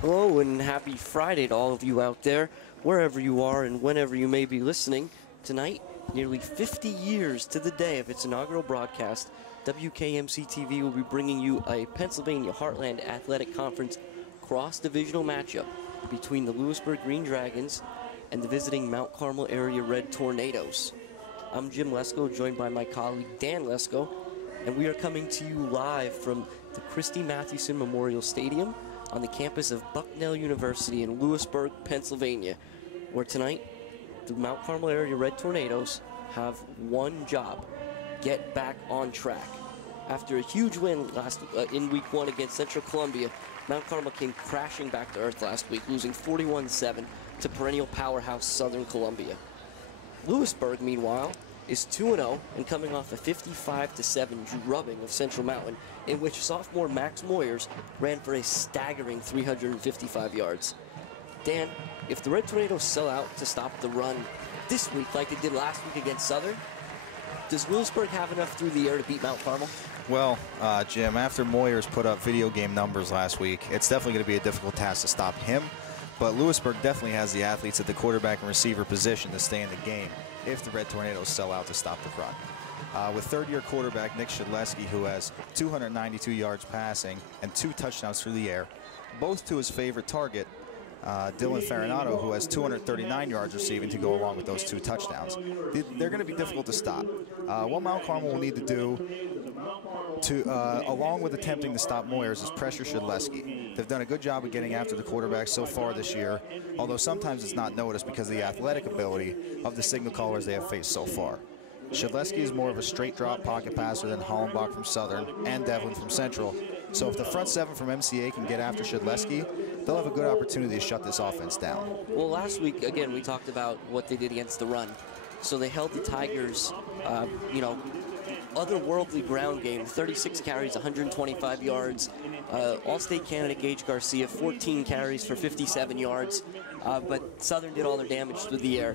Hello and happy Friday to all of you out there, wherever you are and whenever you may be listening. Tonight, nearly 50 years to the day of its inaugural broadcast, WKMC-TV will be bringing you a Pennsylvania Heartland Athletic Conference cross-divisional matchup between the Lewisburg Green Dragons and the visiting Mount Carmel area Red Tornadoes. I'm Jim Lesko, joined by my colleague Dan Lesko, and we are coming to you live from the Christy Mathewson Memorial Stadium on the campus of Bucknell University in Lewisburg, Pennsylvania, where tonight the Mount Carmel area Red Tornadoes have one job: get back on track. After a huge win in week 1 against Central Columbia, Mount Carmel came crashing back to earth last week, losing 41-7 to perennial powerhouse Southern Columbia. Lewisburg, meanwhile, is 2-0 and coming off a 55-7 drubbing of Central Mountain, in which sophomore Max Moyers ran for a staggering 355 yards. Dan, if the Red Tornadoes sell out to stop the run this week like they did last week against Southern, does Lewisburg have enough through the air to beat Mount Carmel? Well, Jim, after Moyers put up video game numbers last week, it's definitely going to be a difficult task to stop him. But Lewisburg definitely has the athletes at the quarterback and receiver position to stay in the game if the Red Tornadoes sell out to stop the run. With third-year quarterback Nick Shedleski, who has 292 yards passing and 2 touchdowns through the air, both to his favorite target, Dylan Farinato, who has 239 yards receiving to go along with those 2 touchdowns. They're going to be difficult to stop. What Mount Carmel will need to do, along with attempting to stop Moyers, is pressure Shedleski. They've done a good job of getting after the quarterback so far this year, although sometimes it's not noticed because of the athletic ability of the signal callers they have faced so far. Shedleski is more of a straight drop pocket passer than Hollenbach from Southern and Devlin from Central. So if the front 7 from MCA can get after Shedleski, they'll have a good opportunity to shut this offense down. Well, last week, again, we talked about what they did against the run. So they held the Tigers, otherworldly ground game, 36 carries, 125 yards. All-state candidate Gage Garcia, 14 carries for 57 yards. But Southern did all their damage through the air.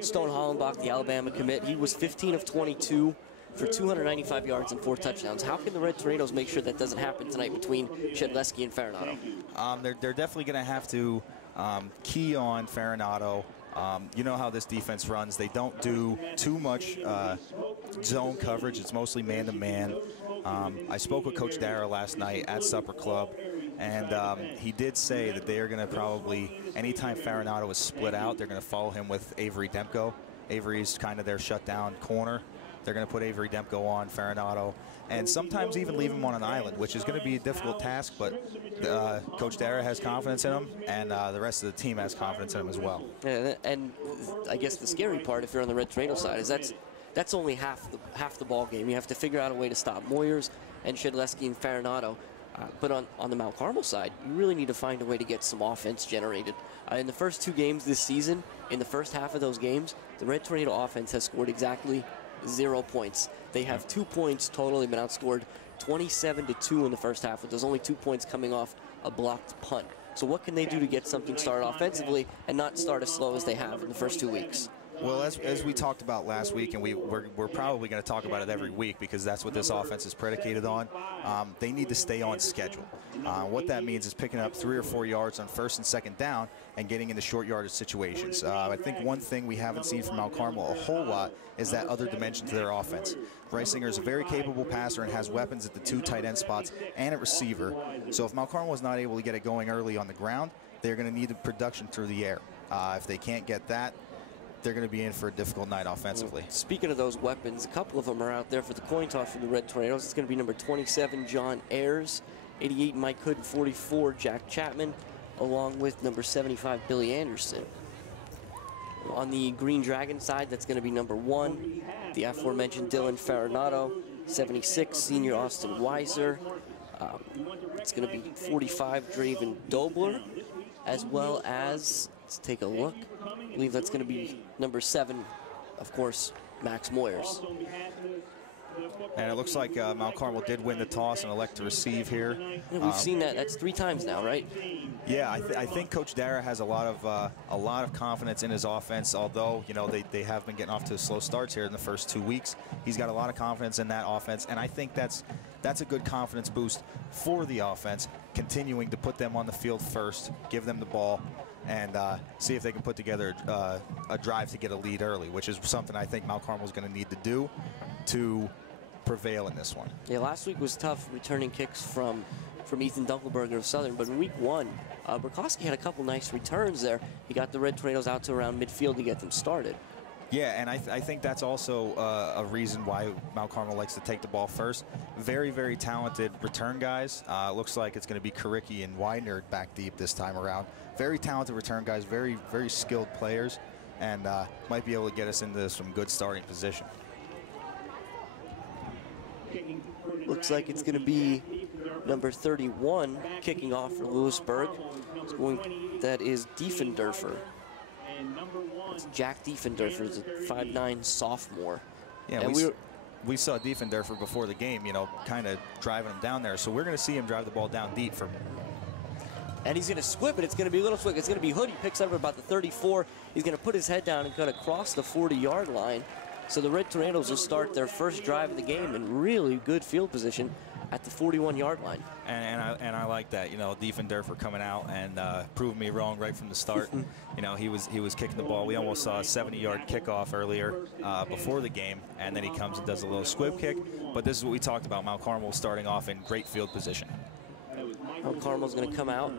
Stone Hollenbach, the Alabama commit, he was 15 of 22 for 295 yards and 4 touchdowns. How can the Red Tornadoes make sure that doesn't happen tonight between Shedleski and Farinato? They're definitely going to have to key on Farinato. You know how this defense runs. They don't do too much zone coverage. It's mostly man-to-man. I spoke with Coach Dara last night at Supper Club, and he did say that they are going to probably, anytime Farinato is split out, they're going to follow him with Avery Demko. Avery's kind of their shutdown corner. They're going to put Avery Demko on Farinato, and sometimes even leave him on an island, which is going to be a difficult task, but Coach Dara has confidence in him, and the rest of the team has confidence in him as well. And I guess the scary part, if you're on the Red Tornado side, is that's only half the ball game. You have to figure out a way to stop Moyers and Shedleski and Farinato. But on the Mount Carmel side, you really need to find a way to get some offense generated. In the first 2 games this season, in the first half of those games, the Red Tornado offense has scored exactly 0 points. They have 2 points total. They've been outscored 27-2 in the first half, with those only 2 points coming off a blocked punt. So what can they do to get something started offensively and not start as slow as they have in the first 2 weeks? Well, as we talked about last week, and we're probably going to talk about it every week because that's what this offense is predicated on, they need to stay on schedule. What that means is picking up 3 or 4 yards on first and second down and getting into short yardage situations. I think one thing we haven't seen from Mount Carmel a whole lot is that other dimension to their offense. Reisinger is a very capable passer and has weapons at the 2 tight end spots and at receiver. So if Mount Carmel is not able to get it going early on the ground, they're going to need the production through the air. If they can't get that, they're going to be in for a difficult night offensively. Speaking of those weapons, a couple of them are out there for the coin toss for the Red Tornadoes. It's going to be number 27, John Ayers, 88, Mike Hood, 44, Jack Chapman, along with number 75, Billy Anderson. On the Green Dragon side, that's going to be number 1, the aforementioned Dylan Farinato, 76, senior Austin Weiser. It's going to be 45, Draven Dobler, as well as, let's take a look, I believe that's going to be number 7, of course, Max Moyers. And it looks like Mount Carmel did win the toss and elect to receive here. Yeah, we've seen that. That's 3 times now, right? Yeah, I think Coach Dara has a lot of confidence in his offense. Although they have been getting off to slow starts here in the first 2 weeks, he's got a lot of confidence in that offense, and I think that's a good confidence boost for the offense. continuing to put them on the field first, give them the ball, and see if they can put together a drive to get a lead early, which is something I think Mount Carmel is going to need to do to prevail in this one. Yeah, last week was tough returning kicks from Ethan Dunkelberger of Southern, but in week 1, Burkowski had a couple nice returns there. He got the Red Tornadoes out to around midfield to get them started. Yeah, and I think that's also a reason why Mount Carmel likes to take the ball first. Very, very talented return guys. Looks like it's going to be Karicki and Widener back deep this time around. Very talented return guys, very, very skilled players, and might be able to get us into some good starting position. Looks like it's going to be number 31 kicking off for Lewisburg. That is Diefendorfer. It's Jack Diefendorfer, is a 5'9" sophomore. Yeah, and we saw Diefendorfer before the game, you know, kind of driving him down there. So we're going to see him drive the ball down deep for. And he's going to squib it. It's going to be a little swift. It's going to be Hood. He picks up about the 34. He's going to put his head down and cut across the 40-yard line. So the Red Tornadoes will start their first drive of the game in really good field position at the 41-yard line. And I like that, you know, Diefendorfer coming out and proving me wrong right from the start. You know, he was kicking the ball. We almost saw a 70-yard kickoff earlier before the game, and then he comes and does a little squib kick. But this is what we talked about. Mount Carmel starting off in great field position. Mount Carmel's going to come out,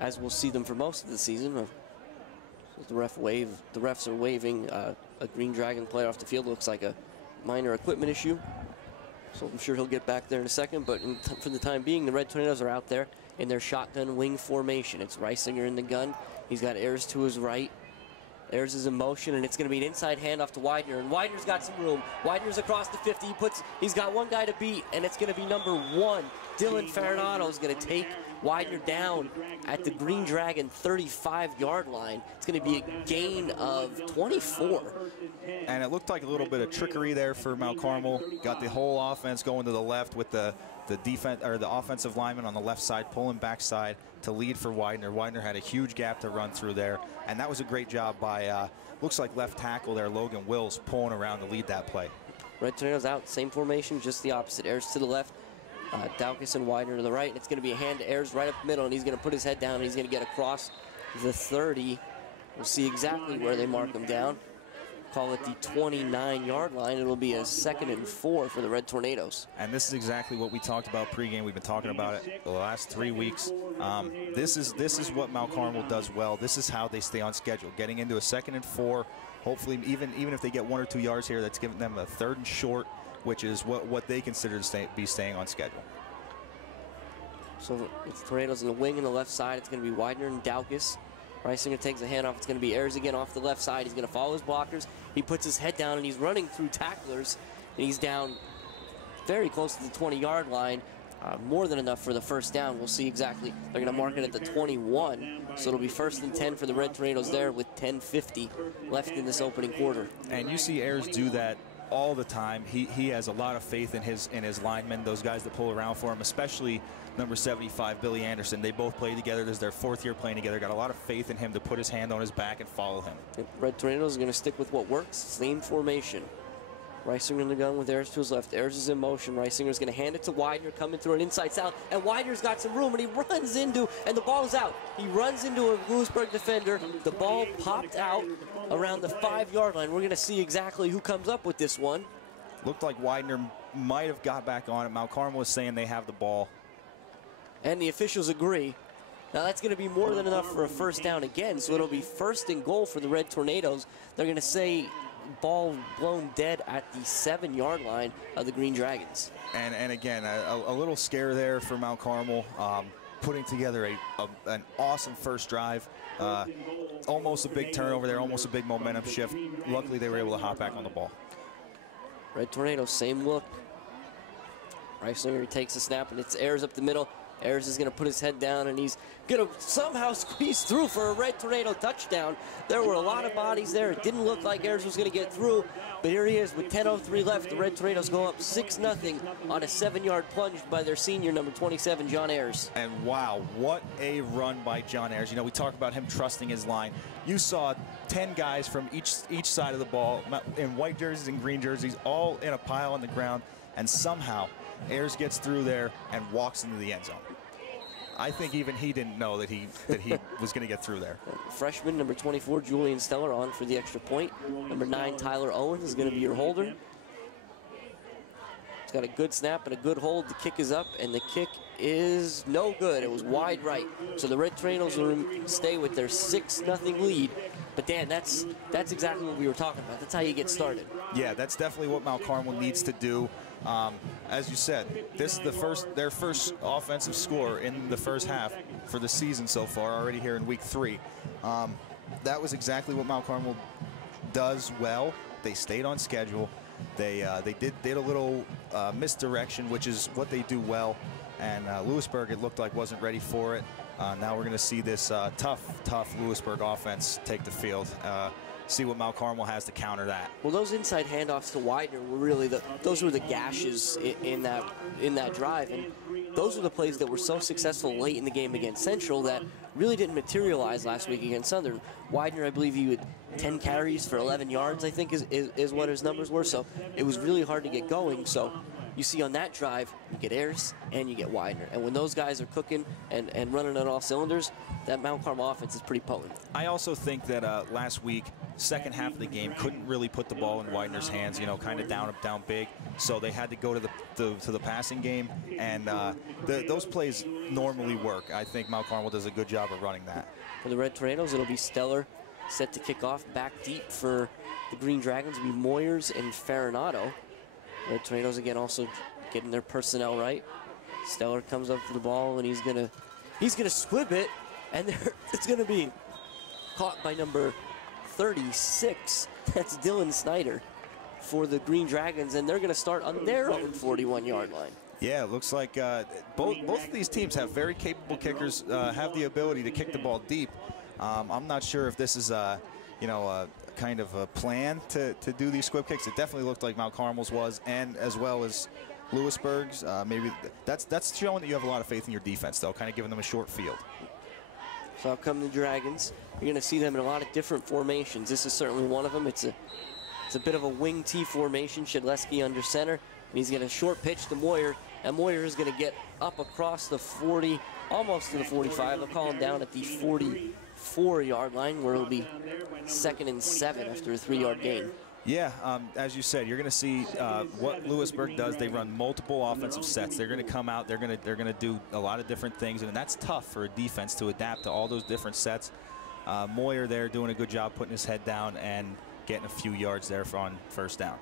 as we'll see them for most of the season. The refs are waving a Green Dragon player off the field. Looks like a minor equipment issue. So I'm sure he'll get back there in a second, but for the time being, the Red Tornadoes are out there in their shotgun wing formation. It's Reisinger in the gun. He's got Ayers to his right. Ayers is in motion, and it's going to be an inside handoff to Widener, and Widener's got some room. Widener's across the 50. He's got one guy to beat, and it's going to be number 1. Dylan Farinato is going to take Widener down at the Green Dragon 35-yard line. It's going to be a gain of 24. And it looked like a little bit of trickery there for Mount Carmel. Got the whole offense going to the left with the defense or the offensive lineman on the left side pulling backside to lead for Widener. Widener had a huge gap to run through there, and that was a great job by looks like left tackle there Logan Wills pulling around to lead that play. Red Tornadoes out, same formation, just the opposite. Ayers to the left, Daukus and Widener to the right, and it's going to be a hand to Ayers right up the middle, and he's going to put his head down, and he's going to get across the 30. We'll see exactly where they mark him down. Call it the 29-yard line. It'll be a 2nd and 4 for the Red Tornadoes. And this is exactly what we talked about pregame. We've been talking about it the last 3 weeks. This is what Mount Carmel does well. This is how they stay on schedule. Getting into a 2nd and 4. Hopefully, even if they get 1 or 2 yards here, that's giving them a 3rd and short, which is what they consider to be staying on schedule. So it's Tornadoes in the wing on the left side. It's going to be Widener and Daukus. Reisinger takes the handoff. It's going to be Ayers again off the left side. He's going to follow his blockers. He puts his head down, and he's running through tacklers. And he's down very close to the 20-yard line. More than enough for the first down. We'll see exactly. They're going to mark it at the 21. So it'll be 1st and 10 for the Red Tornadoes there with 10:50 left in this opening quarter. And you see Ayers do that all the time. He has a lot of faith in his linemen, those guys that pull around for him, especially number 75, Billy Anderson. They both play together. This is their 4th year playing together. Got a lot of faith in him to put his hand on his back and follow him. Red Tornadoes are going to stick with what works. Same formation. Reisinger in the gun with Ayers to his left. Ayers is in motion. Reisinger's going to hand it to Widener, coming through an inside south, and Widener's got some room, and he runs into, and the ball's out. He runs into a Lewisburg defender. The ball popped out around the 5-yard line. We're going to see exactly who comes up with this one. Looked like Widener might have got back on it. Mount Carmel is saying they have the ball. And the officials agree. Now that's going to be more than enough for a first down again, so it'll be 1st and goal for the Red Tornadoes. They're going to say ball blown dead at the 7-yard line of the Green Dragons. And again, a little scare there for Mount Carmel, putting together an awesome first drive. Almost a big turnover there, almost a big momentum shift. Luckily, they were able to hop back on the ball. Red Tornadoes, same look. Reisinger takes the snap, and it's Ayers up the middle. Ayers is going to put his head down, and he's going to somehow squeeze through for a Red Tornado touchdown. There were a lot of bodies there. It didn't look like Ayers was going to get through, but here he is with 10:03 left. The Red Tornadoes go up 6-0 on a 7-yard plunge by their senior, number 27, John Ayers. And wow, what a run by John Ayers. You know, we talk about him trusting his line. You saw 10 guys from each side of the ball in white jerseys and green jerseys, all in a pile on the ground, and somehow Ayers gets through there and walks into the end zone. I think even he didn't know that he was going to get through there. Freshman, number 24, Julian Steller, on for the extra point. Number 9, Tyler Owens, is going to be your holder. He's got a good snap and a good hold. The kick is up, and the kick is no good. It was wide right. So the Red Tornadoes will stay with their 6-0 lead. But Dan, that's exactly what we were talking about. That's how you get started. Yeah, that's definitely what Mount Carmel needs to do. As you said, this is their first offensive score in the first half for the season so far, already here in week 3. That was exactly what Mount Carmel does well. They stayed on schedule. They did a little misdirection, which is what they do well. And Lewisburg, it looked like, wasn't ready for it. Now we're going to see this tough Lewisburg offense take the field. See what Mount Carmel has to counter that. Well, those inside handoffs to Widener were really those were the gashes in that drive, and those were the plays that were so successful late in the game against Central that really didn't materialize last week against Southern. Widener, I believe he had 10 carries for 11 yards, I think is what his numbers were. So it was really hard to get going. So you see on that drive, you get Ayers and you get Widener. And when those guys are cooking and running on all cylinders, that Mount Carmel offense is pretty potent. I also think that last week, second half of the game, couldn't really put the ball in Widener's hands, you know, kind of down big. So they had to go to the passing game, and those plays normally work. I think Mount Carmel does a good job of running that. For the Red Tornadoes, it'll be Steller set to kick off. Back deep for the Green Dragons will be Moyers and Farinato. Red Tornadoes again also getting their personnel right. Steller comes up for the ball, and he's gonna squib it, and it's gonna be caught by number 36. That's Dylan Snyder for the Green Dragons, and they're going to start on their own 41-yard line. Yeah, it looks like both of these teams have very capable kickers, have the ability to kick the ball deep. I'm not sure if this is a kind of a plan to do these squib kicks. It definitely looked like Mount Carmel's was, and as well as Lewisburg's. Maybe that's showing that you have a lot of faith in your defense, though, kind of giving them a short field. So out come the Dragons. You're going to see them in a lot of different formations. This is certainly one of them. It's a bit of a wing T formation. Shedleski under center, and he's going to short pitch to Moyer, and Moyer is going to get up across the 40, almost to the 45. They'll call him down at the 44-yard line, where it'll be 2nd and 7 after a 3-yard gain. Yeah, as you said, you're going to see what Lewisburg does. They run multiple offensive sets. They're going to come out. They're going to do a lot of different things, and that's tough for a defense to adapt to all those different sets. Moyer there doing a good job putting his head down and getting a few yards there on first down.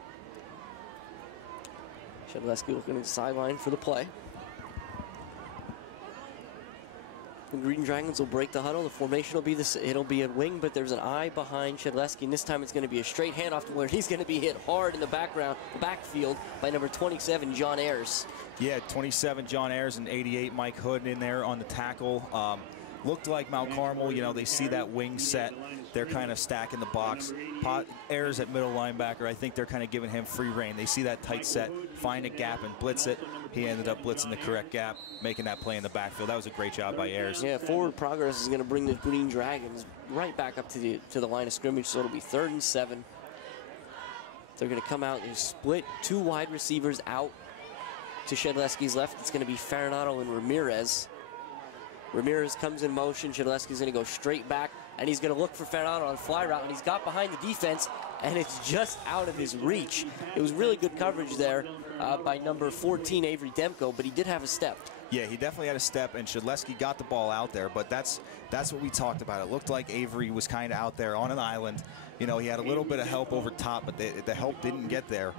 Shedleski looking at the sideline for the play. The Green Dragons will break the huddle. The formation will be this. It'll be a wing, but there's an eye behind Shedleski, and this time it's going to be a straight handoff to where he's going to be hit hard in the backfield by number 27, John Ayers. Yeah, 27, John Ayers, and 88, Mike Hood in there on the tackle. Looked like Mount Carmel, you know, they see that wing set. They're kind of stacking the box. Ayers at middle linebacker, I think they're kind of giving him free reign. They see that tight set, find a gap and blitz it. He ended up blitzing the correct gap, making that play in the backfield. That was a great job by Ayers. Yeah, forward progress is going to bring the Green Dragons right back up to the line of scrimmage, so it'll be 3rd and 7. They're going to come out and split 2 wide receivers out to Shedleski's left. It's going to be Farinato and Ramirez. Ramirez comes in motion. Shedleski's going to go straight back, and he's going to look for Farinato on a fly route, and he's got behind the defense, and it's just out of his reach. It was really good coverage there by number 14, Avery Demko, but he did have a step. Yeah, he definitely had a step, and Shedleski got the ball out there, but that's what we talked about. It looked like Avery was kind of out there on an island. You know, he had a little bit of help over top, but the help didn't get there.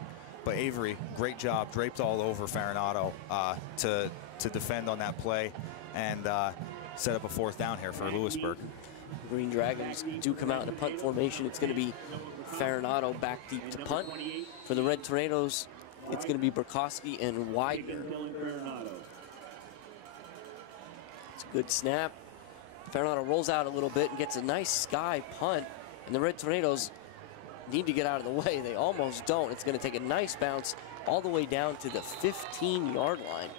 But Avery, great job, draped all over Farinato to defend on that play and set up a 4th down here for Lewisburg. Green Dragons do come out in a punt formation. It's going to be Farinato back deep to punt. For the Red Tornadoes, it's going to be Burkowski and Widener. It's a good snap. Farinato rolls out a little bit and gets a nice sky punt, and the Red Tornadoes need to get out of the way. They almost don't. It's going to take a nice bounce all the way down to the 15-yard line.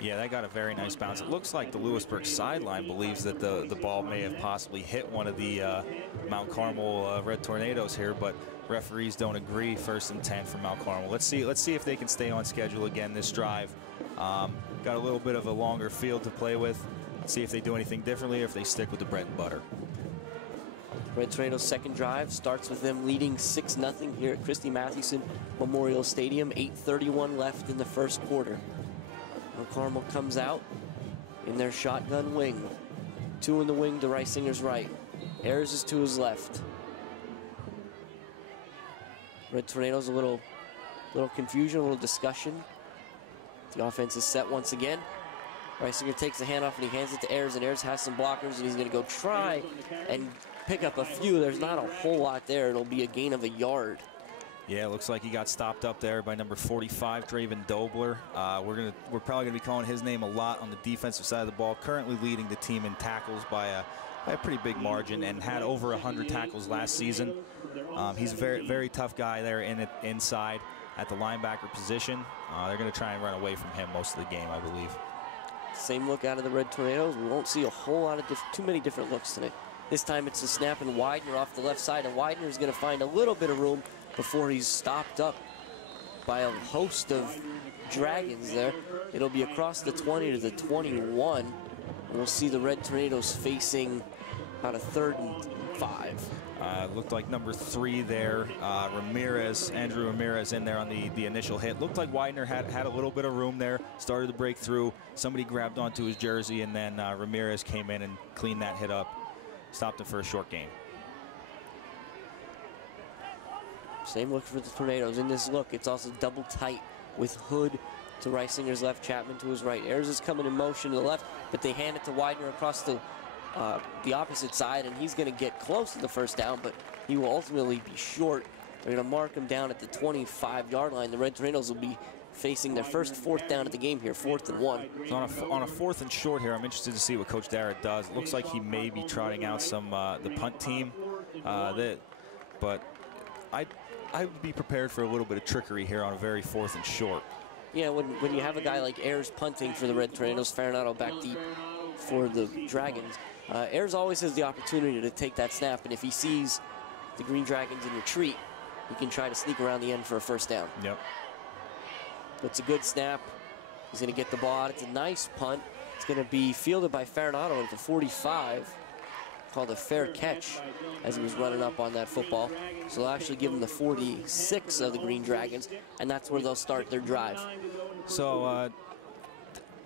Yeah, that got a very nice bounce. It looks like the Lewisburg sideline believes that the ball may have possibly hit one of the Mount Carmel Red Tornadoes here, but referees don't agree. 1st and 10 for Mount Carmel. Let's see if they can stay on schedule again this drive. Got a little bit of a longer field to play with. Let's see if they do anything differently or if they stick with the bread and butter. Red Tornado's second drive starts with them leading 6-0 here at Christy Mathewson Memorial Stadium. 8:31 left in the first quarter. Mount Carmel comes out in their shotgun wing. 2 in the wing to Reisinger's right. Ayers is to his left. Red Tornado's a little confusion, a little discussion. The offense is set once again. Reisinger takes the handoff and he hands it to Ayers, and Ayers has some blockers, and he's going to go try and pick up a few. There's not a whole lot there. It'll be a gain of a yard. Yeah, it looks like he got stopped up there by number 45, Draven Dobler. We're probably going to be calling his name a lot on the defensive side of the ball. Currently leading the team in tackles by a pretty big margin, and had over 100 tackles last season. He's a very, very tough guy there inside at the linebacker position. They're going to try and run away from him most of the game, I believe. Same look out of the Red Tornadoes. We won't see a whole lot of too many different looks tonight. This time it's a snap and Widener off the left side, and Widener is going to find a little bit of room before he's stopped up by a host of Dragons there. It'll be across the 20 to the 21. And we'll see the Red Tornadoes facing about a 3rd and 5. Looked like number 3 there, Andrew Ramirez in there on the initial hit. Looked like Widener had a little bit of room there, started to break through. Somebody grabbed onto his jersey, and then Ramirez came in and cleaned that hit up. Stopped him for a short gain. Same look for the Tornadoes. In this look, it's also double tight with Hood to Reisinger's left, Chapman to his right. Ayers is coming in motion to the left, but they hand it to Widener across the opposite side, and he's going to get close to the first down, but he will ultimately be short. They're going to mark him down at the 25-yard line. The Red Tornadoes will be facing their first 4th down of the game here, 4th and 1. So on a 4th and short here, I'm interested to see what Coach Darrett does. It looks like he may be trotting out some the punt team, but I would be prepared for a little bit of trickery here on a very 4th and short. Yeah, when you have a guy like Ayers punting for the Red Tornadoes, Farinado back deep for the Dragons, Ayers always has the opportunity to take that snap, and if he sees the Green Dragons in retreat, he can try to sneak around the end for a first down. Yep. But it's a good snap. He's going to get the ball out. It's a nice punt. It's going to be fielded by Farinado at the 45. Called a fair catch as he was running up on that football. So they'll actually give him the 46 of the Green Dragons, and that's where they'll start their drive. So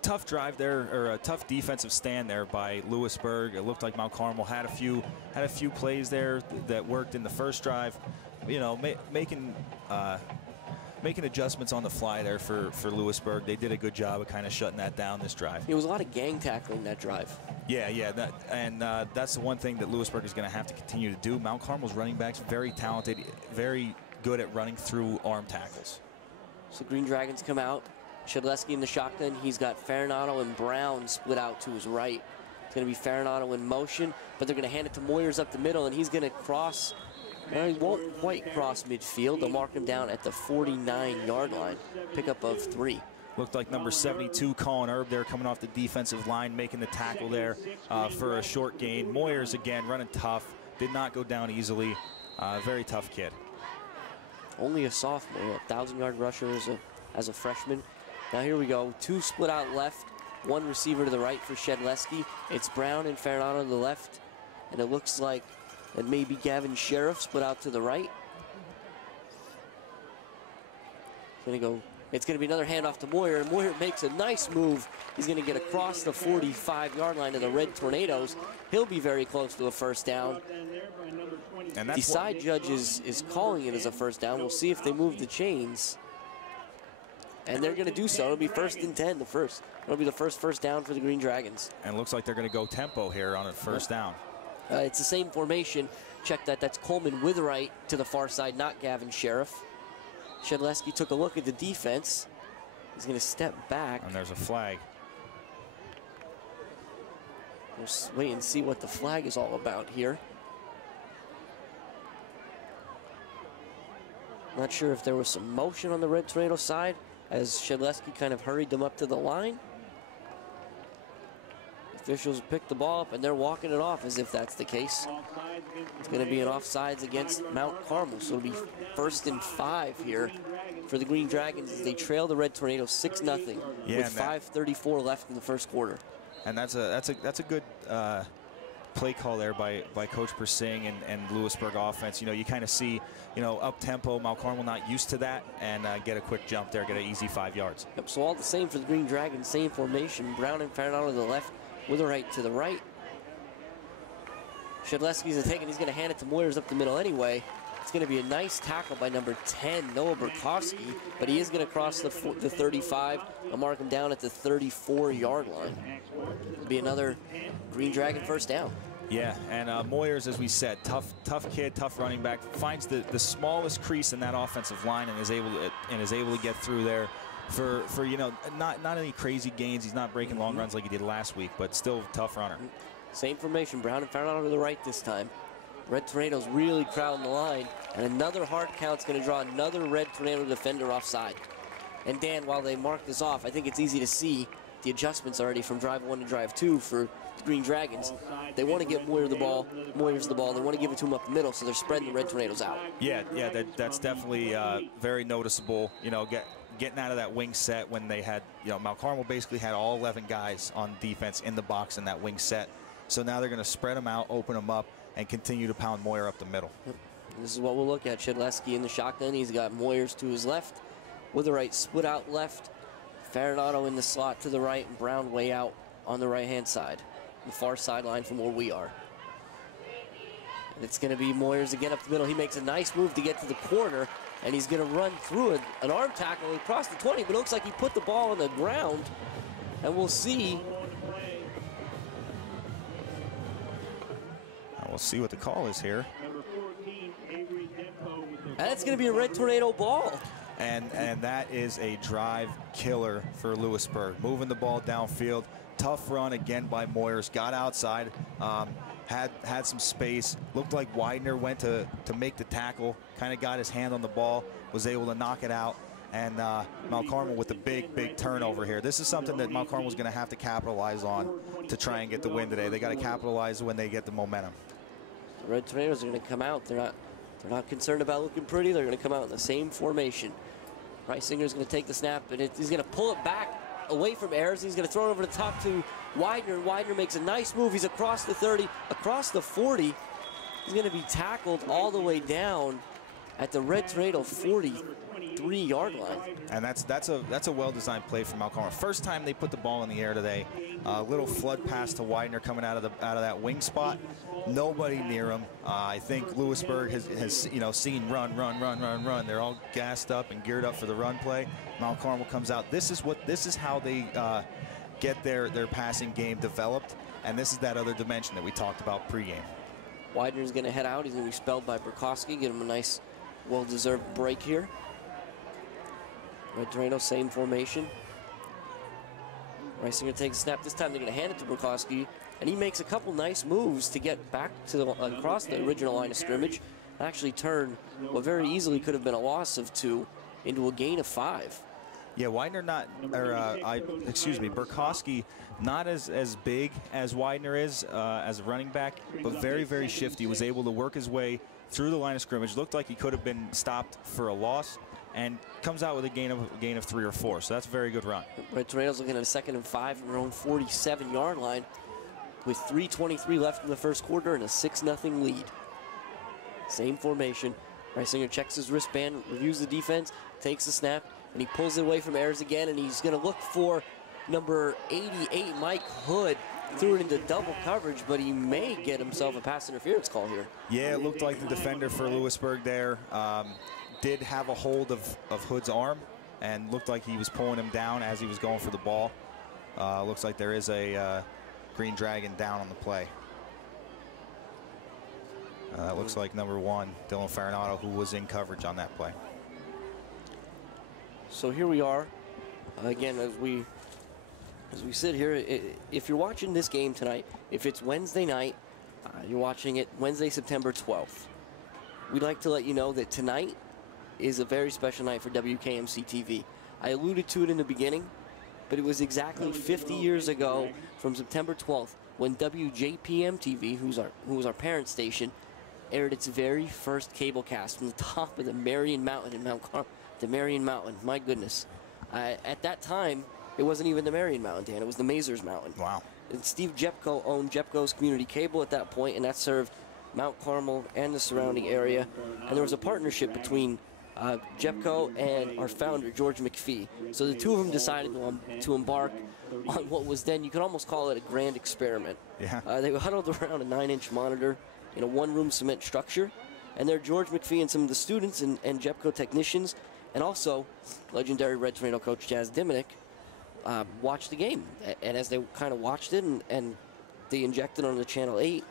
tough drive there, or a tough defensive stand there by Lewisburg. It looked like Mount Carmel had a few plays there that worked in the first drive. You know, making adjustments on the fly there for Lewisburg. They did a good job of kind of shutting that down this drive. It was a lot of gang tackling that drive. Yeah, that's the one thing that Lewisburg is going to have to continue to do. Mount Carmel's running backs, very talented, very good at running through arm tackles. So Green Dragons come out. Shedleski in the shotgun. He's got Farinado and Brown split out to his right. It's going to be Farinado in motion, but they're going to hand it to Moyers up the middle, and he's going to cross. Well, he won't quite cross midfield. They'll mark him down at the 49-yard line. Pickup of 3. Looked like number 72, Colin Erb there, coming off the defensive line, making the tackle there for a short gain. Moyers, again, running tough. Did not go down easily. Very tough kid. Only a sophomore, a 1,000-yard rusher as a freshman. Now here we go. 2 split out left. 1 receiver to the right for Shedleski. It's Brown and Farinado to the left. And it looks like it may be Gavin Sheriff split out to the right. It's going to be another handoff to Moyer, and Moyer makes a nice move. He's going to get across the 45-yard line to the Red Tornadoes. He'll be very close to a first down. And the side judge is calling it as a first down. We'll see if they move the chains. And they're going to do so. It'll be 1st and 10, the first. It'll be the first down for the Green Dragons. And it looks like they're going to go tempo here on a first down. It's the same formation. Check that. That's Coleman Witherite to the far side, not Gavin Sheriff. Shedleski took a look at the defense. He's going to step back. And there's a flag. We'll just wait and see what the flag is all about here. Not sure if there was some motion on the Red Tornado side as Shedleski kind of hurried them up to the line. Officials picked the ball up, and they're walking it off as if that's the case. It's going to be an offsides against Mount Carmel, so it'll be 1st and 5 here for the Green Dragons as they trail the Red Tornadoes 6-0 with 5:34 left in the first quarter. And that's a good play call there by Coach Persing and Lewisburg offense. You know, you kind of see, you know, up tempo, Mount Carmel not used to that, and get a quick jump there, get an easy 5 yards. Yep, so all the same for the Green Dragons, same formation. Brown and Farinato to the left, with a right to the right. Shedleski's going to take it. He's going to hand it to Moyers up the middle anyway. It's going to be a nice tackle by number 10, Noah Burkowski, but he is going to cross the 35 and mark him down at the 34-yard line. It'll be another Green Dragon first down. Yeah, and Moyers, as we said, tough kid, tough running back, finds the smallest crease in that offensive line and is able to get through there for you know, not any crazy gains. He's not breaking long runs like he did last week, but still a tough runner. Same formation, Brown and Farinato to the right this time. Red Tornadoes really crowding the line, and another hard count's going to draw another Red Tornado defender offside. And Dan, while they mark this off, I think it's easy to see the adjustments already from drive 1 to drive 2 for the Green Dragons. They want to get Moyers the ball. They want to give it to him up the middle, so they're spreading the Red Tornadoes out. Yeah, that's definitely very noticeable. You know, getting out of that wing set when they had, you know, Mount Carmel basically had all 11 guys on defense in the box in that wing set. So now they're going to spread them out, open them up, and continue to pound Moyer up the middle. This is what we'll look at. Shedleski in the shotgun. He's got Moyers to his left with the right split out left. Farinato in the slot to the right, and Brown way out on the right-hand side, the far sideline from where we are. And it's going to be Moyers again up the middle. He makes a nice move to get to the corner, and he's going to run through an arm tackle across the 20, but it looks like he put the ball on the ground, and we'll see. We'll see what the call is here. And it's going to be a Red Tornado ball. And that is a drive killer for Lewisburg. Moving the ball downfield. Tough run again by Moyers. Got outside. Had some space. Looked like Widener went to make the tackle. Kind of got his hand on the ball. Was able to knock it out. And Mount Carmel with the big turnover here. This is something that Mount Carmel is going to have to capitalize on to try and get the win today. They got to capitalize when they get the momentum. The Red Tornadoes are going to come out. They're not concerned about looking pretty. They're going to come out in the same formation. Reisinger's going to take the snap, and he's going to pull it back away from Ayers. He's going to throw it over the top to Widener, and Widener makes a nice move. He's across the 30, across the 40. He's going to be tackled all the way down at the Red Tornado 43-yard line. And that's a well-designed play from Mount Carmel. First time they put the ball in the air today. Little flood pass to Widener coming out of that wing spot. Nobody near him. I think Lewisburg has you know, seen run. They're all gassed up and geared up for the run play. Mount Carmel comes out. This is how they get their passing game developed, and this is that other dimension that we talked about pregame. Widener's going to head out. He's going to be spelled by Burkowski. Get him a nice, well-deserved break here. Red Tornado, same formation. Reisinger takes a snap. This time they're going to hand it to Burkowski, and he makes a couple nice moves to get back to across the original line of scrimmage. Actually turn what very easily could have been a loss of 2 into a gain of 5. Yeah, Widener Burkowski not as big as Widener is as a running back, but very shifty. Was able to work his way through the line of scrimmage. Looked like he could have been stopped for a loss, and comes out with a gain of 3 or 4. So that's a very good run. Red Tornadoes looking at a 2nd and 5 from their own 47-yard line with 3:23 left in the first quarter and a 6-0 lead. Same formation. Reisinger checks his wristband, reviews the defense, takes the snap, and he pulls it away from Ayers again, and he's going to look for number 88, Mike Hood. Threw it into double coverage, but he may get himself a pass interference call here. Yeah, it looked like the defender for Lewisburg there did have a hold of Hood's arm, and looked like he was pulling him down as he was going for the ball. Looks like there is a Green Dragon down on the play. That looks like number 1, Dylan Farinato, who was in coverage on that play. So here we are, again, as we sit here. If you're watching this game tonight, if it's Wednesday night, you're watching it Wednesday, September 12th. We'd like to let you know that tonight is a very special night for WKMC TV. I alluded to it in the beginning, but it was exactly 50 years ago from September 12th when WJPM TV, who was our parent station, aired its very first cable cast from the top of the Marion Mountain in Mount Carmel. The Marion Mountain, my goodness. At that time, it wasn't even the Marion Mountain, Dan. It was the Mazers Mountain. Wow. And Steve Jepko owned Jepko's Community Cable at that point, and that served Mount Carmel and the surrounding area. And there was a partnership between Jepko and our founder, George McPhee. So the two of them decided to embark on what was then, you could almost call it a grand experiment. Yeah. They were huddled around a 9-inch monitor in a one-room cement structure. And there George McPhee and some of the students and Jepko technicians, and also legendary Red Tornado coach Jazz Diminick, watched the game. And as they kind of watched it and they injected on the Channel 8,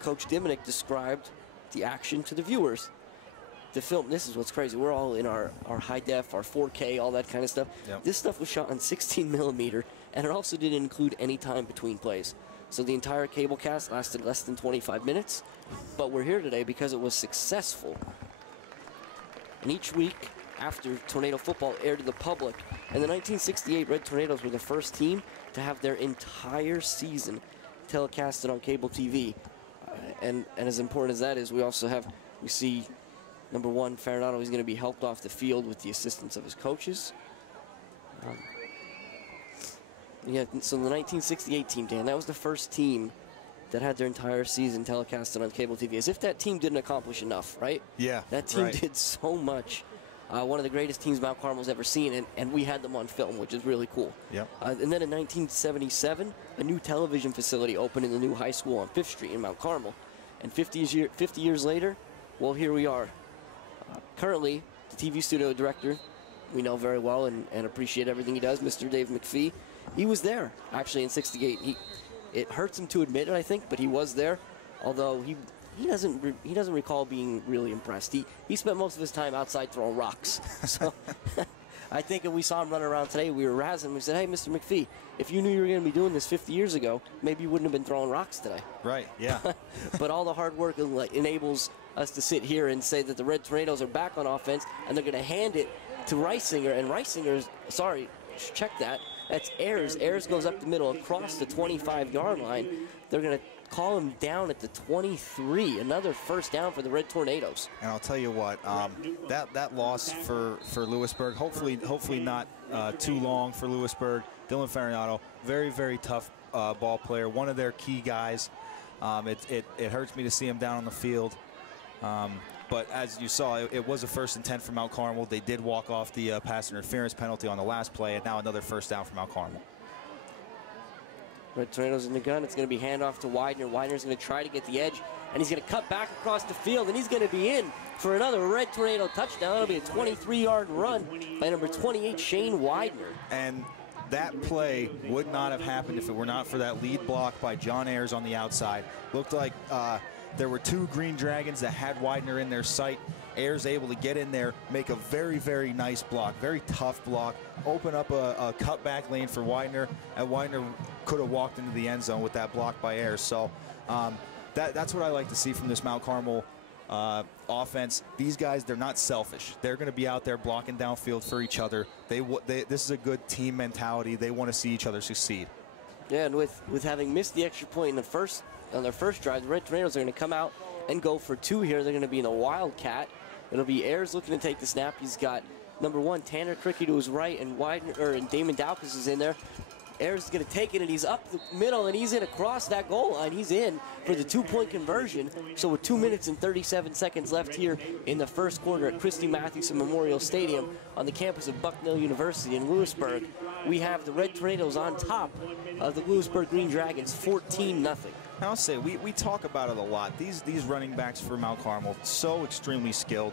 Coach Diminick described the action to the viewers. The film, this is what's crazy, we're all in our high def, our 4K, all that kind of stuff. Yep. This stuff was shot on 16 millimeter, and it also didn't include any time between plays. So the entire cable cast lasted less than 25 minutes, but we're here today because it was successful. And each week after Tornado football aired to the public, and the 1968 Red Tornadoes were the first team to have their entire season telecasted on cable TV. And as important as that is, we see number one, Farinado is going to be helped off the field with the assistance of his coaches. Yeah, so the 1968 team, Dan, that was the first team that had their entire season telecasted on cable TV. As if that team didn't accomplish enough, right? Yeah, that team did so much. One of the greatest teams Mount Carmel's ever seen, and we had them on film, which is really cool. Yep. And then in 1977, a new television facility opened in the new high school on 5th Street in Mount Carmel. And 50 years later, well, here we are. Currently, the TV studio director, we know very well and appreciate everything he does, Mr. Dave McPhee. He was there, actually, in 68. It hurts him to admit it, I think, but he was there, although he doesn't recall being really impressed. He spent most of his time outside throwing rocks. So I think if we saw him running around today, we were razzing him. We said, hey, Mr. McPhee, if you knew you were going to be doing this 50 years ago, maybe you wouldn't have been throwing rocks today. Right, yeah. But all the hard work enables us to sit here and say that the Red Tornadoes are back on offense, and they're going to hand it to Reisinger. And Reisinger's, sorry, check that. That's Ayers. Ayers goes up the middle across the 25-yard line. They're going to call him down at the 23. Another first down for the Red Tornadoes. And I'll tell you what, that loss for Lewisburg, hopefully not too long for Lewisburg. Dylan Farinado, very, very tough ball player, one of their key guys. It hurts me to see him down on the field. But as you saw, it was a 1st and 10 for Mount Carmel. They did walk off the pass interference penalty on the last play, and now another first down for Mount Carmel. Red Tornadoes in the gun. It's going to be handoff to Widener. Widener's going to try to get the edge, and he's going to cut back across the field, and he's going to be in for another Red Tornado touchdown. It'll be a 23-yard run by number 28, Shane Widener. And that play would not have happened if it were not for that lead block by John Ayers on the outside. Looked like there were two Green Dragons that had Widener in their sight. Ayers able to get in there, make a very, very nice block, very tough block, open up a cutback lane for Widener, and Widener could have walked into the end zone with that block by Ayers. So that's what I like to see from this Mount Carmel offense. These guys, they're not selfish. They're going to be out there blocking downfield for each other. This is a good team mentality. They want to see each other succeed. Yeah, and with having missed the extra point on their first drive, the Red Tornadoes are going to come out and go for 2 here. They're going to be in a wildcat. It'll be Ayers looking to take the snap. He's got number 1, Tanner Cricky to his right, and and Damon Dowkins is in there. Ayers is going to take it, and he's up the middle, and he's in across that goal line. He's in for the 2-point conversion. So with 2 minutes and 37 seconds left here in the first quarter at Christy Mathewson Memorial Stadium on the campus of Bucknell University in Lewisburg, we have the Red Tornadoes on top of the Lewisburg Green Dragons, 14-0. I'll say, we talk about it a lot. These running backs for Mount Carmel, so extremely skilled.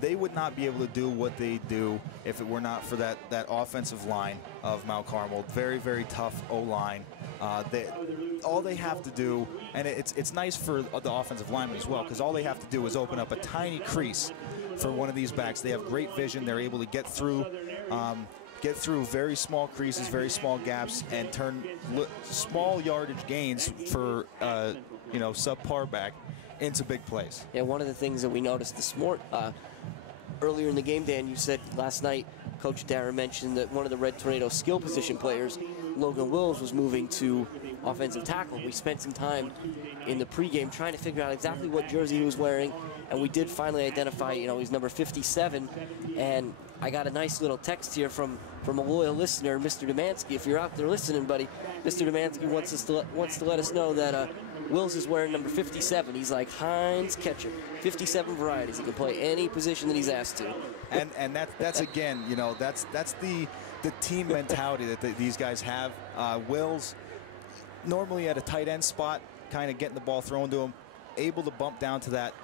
They would not be able to do what they do if it were not for that offensive line of Mount Carmel. Very, very tough O-line. All they have to do, and it's nice for the offensive linemen as well, because all they have to do is open up a tiny crease for one of these backs. They have great vision. They're able to get through very small creases, very small gaps, and turn small yardage gains for subpar back into big plays. Yeah, one of the things that we noticed this morning, earlier in the game, Dan, you said last night, Coach Darren mentioned that one of the Red Tornado skill position players, Logan Wills, was moving to offensive tackle. We spent some time in the pregame trying to figure out exactly what jersey he was wearing, and we did finally identify, you know, he's number 57. And I got a nice little text here from a loyal listener, Mr. Demansky. If you're out there listening, buddy, Mr. Demansky wants to let us know that Wills is wearing number 57. He's like Heinz Ketchup, 57 varieties. He can play any position that he's asked to. And that's again, you know, that's the team mentality that these guys have. Wills normally at a tight end spot, kind of getting the ball thrown to him, able to bump down to that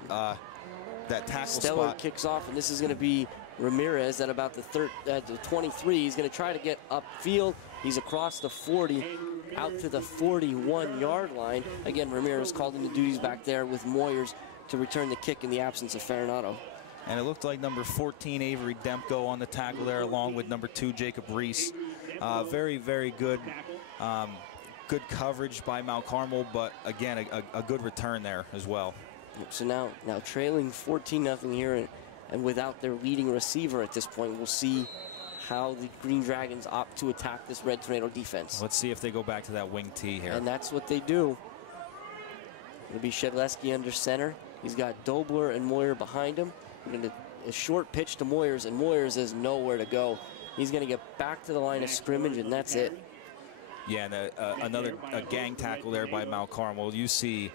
tackle Stellar spot. Kicks off, and this is going to be Ramirez at about the 23. He's going to try to get upfield. He's across the 40, out to the 41-yard line. Again, Ramirez called into duties back there with Moyers to return the kick in the absence of Farinado. And it looked like number 14, Avery Demko, on the tackle there, along with number 2, Jacob Reese. Very, very good good coverage by Mount Carmel, but again, a good return there as well. So now trailing 14-0 here, and without their leading receiver at this point, we'll see how the Green Dragons opt to attack this Red Tornado defense. Let's see if they go back to that wing T here. And that's what they do. It'll be Shedleski under center. He's got Dobler and Moyer behind him. A short pitch to Moyers, and Moyers has nowhere to go. He's going to get back to the line of scrimmage, and that's it. Yeah, and another gang tackle there by Mount Carmel. You see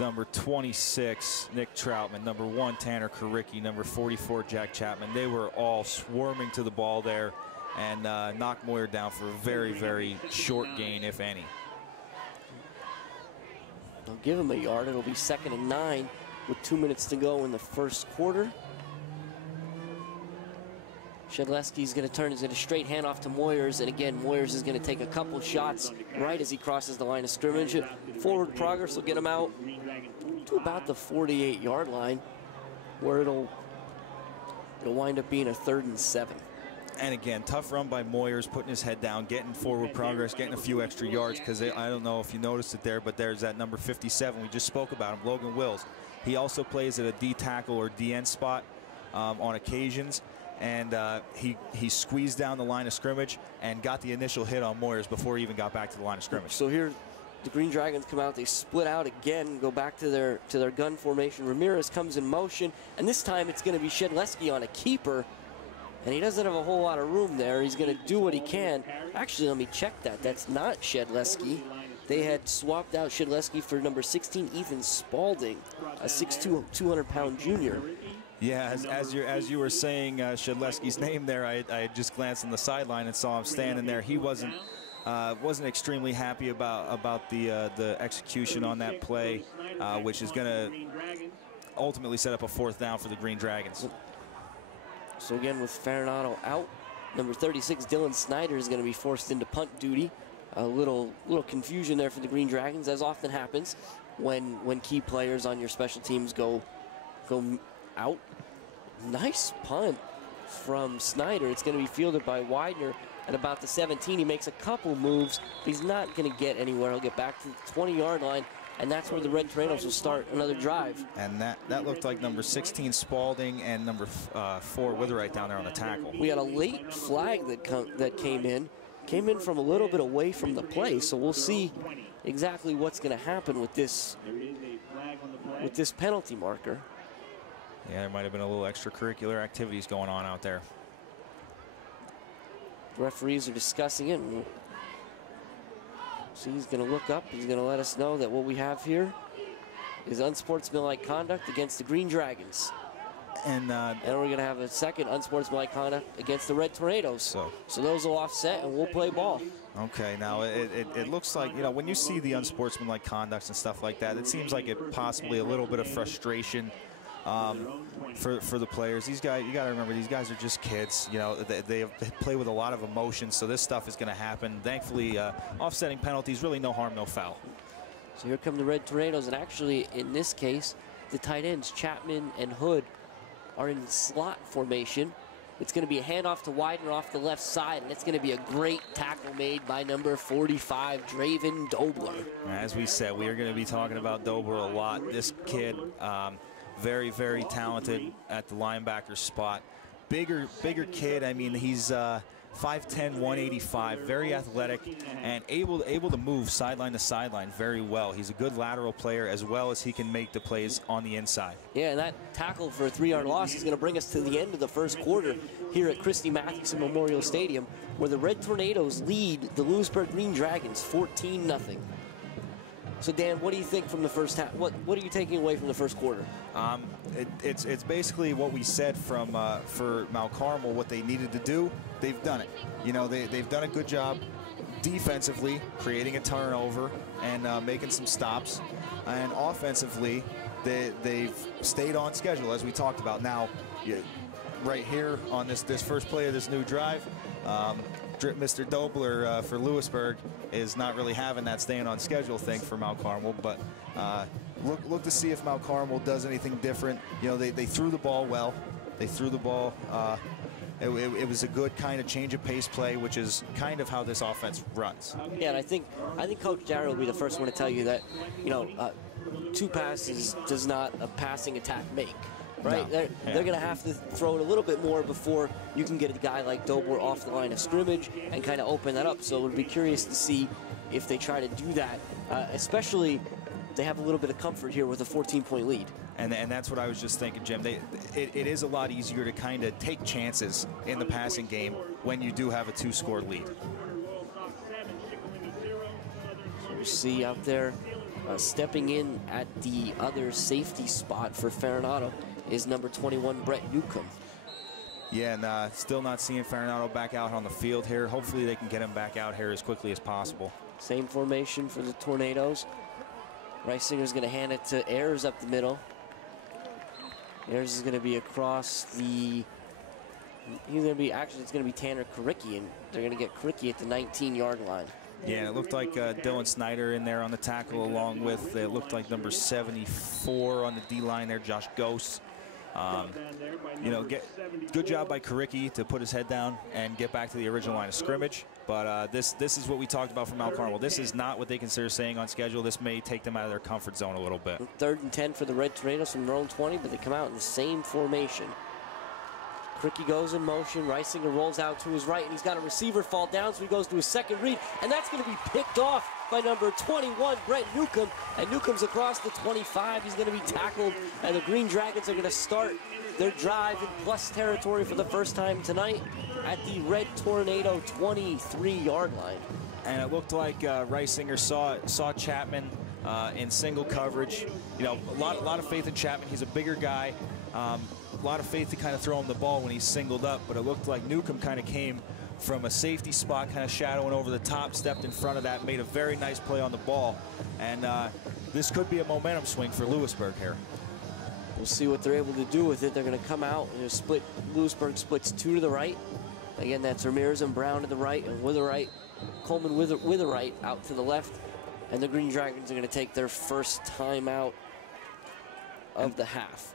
number 26, Nick Troutman, number 1, Tanner Karicki, number 44, Jack Chapman. They were all swarming to the ball there and knocked Moyer down for a very, very short gain, if any. They'll give him a yard. It'll be 2nd and 9 with 2 minutes to go in the first quarter. Shedleski's going to turn. He's going to straight hand off to Moyers, and again, Moyers is going to take a couple shots right as he crosses the line of scrimmage. Forward progress will get him out to about the 48-yard line, where it'll wind up being a 3rd and 7. And again, tough run by Moyers, putting his head down, getting forward progress, getting a few extra yards, because I don't know if you noticed it there, but there's that number 57. We just spoke about him, Logan Wills. He also plays at a D tackle or DN spot on occasions. And he squeezed down the line of scrimmage and got the initial hit on Moyers before he even got back to the line of scrimmage. So here the Green Dragons come out, they split out again, go back to their gun formation. Ramirez comes in motion, and this time it's going to be Shedleski on a keeper, and he doesn't have a whole lot of room there. He's going to do what he can. Actually, let me check that. That's not Shedleski. They had swapped out Shedleski for number 16, Ethan Spalding, a 6'2", 200-pound junior. Yeah, as you were saying Shedleski's name there, I had just glanced on the sideline and saw him standing there. He wasn't extremely happy about the execution on that play, which is going to ultimately set up a 4th down for the Green Dragons. So again, with Farinado out, number 36, Dylan Snyder, is going to be forced into punt duty. A little confusion there for the Green Dragons, as often happens when key players on your special teams go out. Nice punt from Snyder. It's going to be fielded by Widener at about the 17. He makes a couple moves, but he's not going to get anywhere. He'll get back to the 20-yard line, and that's where the Red Tornadoes will start another drive. And that looked like number 16 Spalding and number 4 Witherite down there on the tackle. We had a late flag that came in from a little bit away from the play, so we'll see exactly what's going to happen with this penalty marker. Yeah, there might have been a little extracurricular activities going on out there. Referees are discussing it. So he's going to look up. He's going to let us know that what we have here is unsportsmanlike conduct against the Green Dragons. And we're going to have a second unsportsmanlike conduct against the Red Tornadoes. So those will offset, and we'll play ball. Okay, now it looks like, you know, when you see the unsportsmanlike conducts and stuff like that, it seems like it possibly a little bit of frustration for the players. These guys, you got to remember, these guys are just kids. You know, they play with a lot of emotion, so this stuff is going to happen. Thankfully, offsetting penalties, really no harm, no foul. So here come the Red Tornadoes, and actually, in this case, the tight ends, Chapman and Hood, are in slot formation. It's going to be a handoff to Widener off the left side, and it's going to be a great tackle made by number 45, Draven Dobler. As we said, we are going to be talking about Dobler a lot. This kid, very, very talented at the linebacker spot. bigger kid. I mean, he's 5'10", 185, very athletic, and able to move sideline to sideline very well. He's a good lateral player as well as he can make the plays on the inside. Yeah, and that tackle for a 3-yard loss is going to bring us to the end of the first quarter here at Christy Mathewson Memorial Stadium, where the Red Tornadoes lead the Lewisburg Green Dragons 14-0. So Dan, what do you think from the first half? What are you taking away from the first quarter? It's basically what we said from for Mount Carmel. What they needed to do, they've done it. You know, they've done a good job defensively, creating a turnover and making some stops, and offensively, they've stayed on schedule as we talked about. Now, right here on this first play of this new drive, Mr. Dobler for Lewisburg is not really having that staying on schedule thing for Mount Carmel, but look to see if Mount Carmel does anything different. You know, they threw the ball well. They threw the ball. It was a good kind of change of pace play, which is kind of how this offense runs. Yeah, and I think Coach Jarrett will be the first one to tell you that, you know, 2 passes does not a passing attack make. Right? No. They're going to have to throw it a little bit more before you can get a guy like Dobler off the line of scrimmage and kind of open that up. So we'll be curious to see if they try to do that, especially they have a little bit of comfort here with a 14-point lead. And that's what I was just thinking, Jim. It is a lot easier to kind of take chances in the passing game when you do have a 2-score lead. So we see out there stepping in at the other safety spot for Farinata is number 21, Brett Newcomb. Yeah, and still not seeing Farinata back out on the field here. Hopefully they can get him back out here as quickly as possible. Same formation for the Tornadoes. Reisinger's going to hand it to Ayers up the middle. Ayers is going to be across the... He's going to be, actually, it's going to be Tanner Karicki, and they're going to get Karicki at the 19-yard line. Yeah, and it looked like Dylan Snyder in there on the tackle, along with, it looked like number 74 on the D-line there, Josh Gose. You know, good job by Karicki to put his head down and get back to the original line of scrimmage. But this is what we talked about from Mount Carmel. This is not what they consider staying on schedule. This may take them out of their comfort zone a little bit. 3rd and 10 for the Red Tornadoes from their own 20, but they come out in the same formation. Karicki goes in motion. Reisinger rolls out to his right, and he's got a receiver fall down, so he goes to his second read, and that's going to be picked off by number 21, Brett Newcomb. And Newcomb's across the 25. He's going to be tackled, and the Green Dragons are going to start their drive in plus territory for the first time tonight at the Red Tornado 23-yard line. And it looked like Reisinger saw Chapman in single coverage. You know, a lot of faith in Chapman. He's a bigger guy. A lot of faith to kind of throw him the ball when he's singled up, but it looked like Newcomb kind of came from a safety spot, kind of shadowing over the top, stepped in front of that, made a very nice play on the ball, and this could be a momentum swing for Lewisburg here. We'll see what they're able to do with it. They're going to come out and split. Lewisburg splits 2 to the right. Again, that's Ramirez and Brown to the right, and Witherite, Coleman Witherite out to the left, and the Green Dragons are going to take their first time out of the half.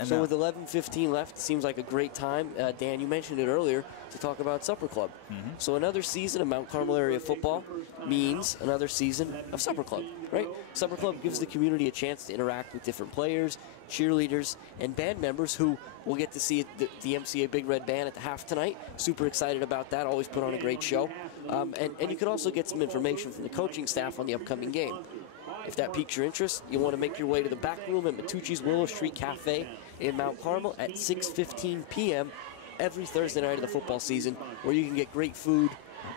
And so with 11:15 left, it seems like a great time. Dan, you mentioned it earlier, to talk about Supper Club. So another season of Mount Carmel area football means another season of Supper Club, right? Supper Club gives the community a chance to interact with different players, cheerleaders, and band members who we'll get to see the MCA Big Red Band at the half tonight. Super excited about that. Always put on a great show. And you can also get some information from the coaching staff on the upcoming game. If that piques your interest, you want to make your way to the back room at Matucci's Willow Street Cafe in Mount Carmel at 6:15 p.m. every Thursday night of the football season, where you can get great food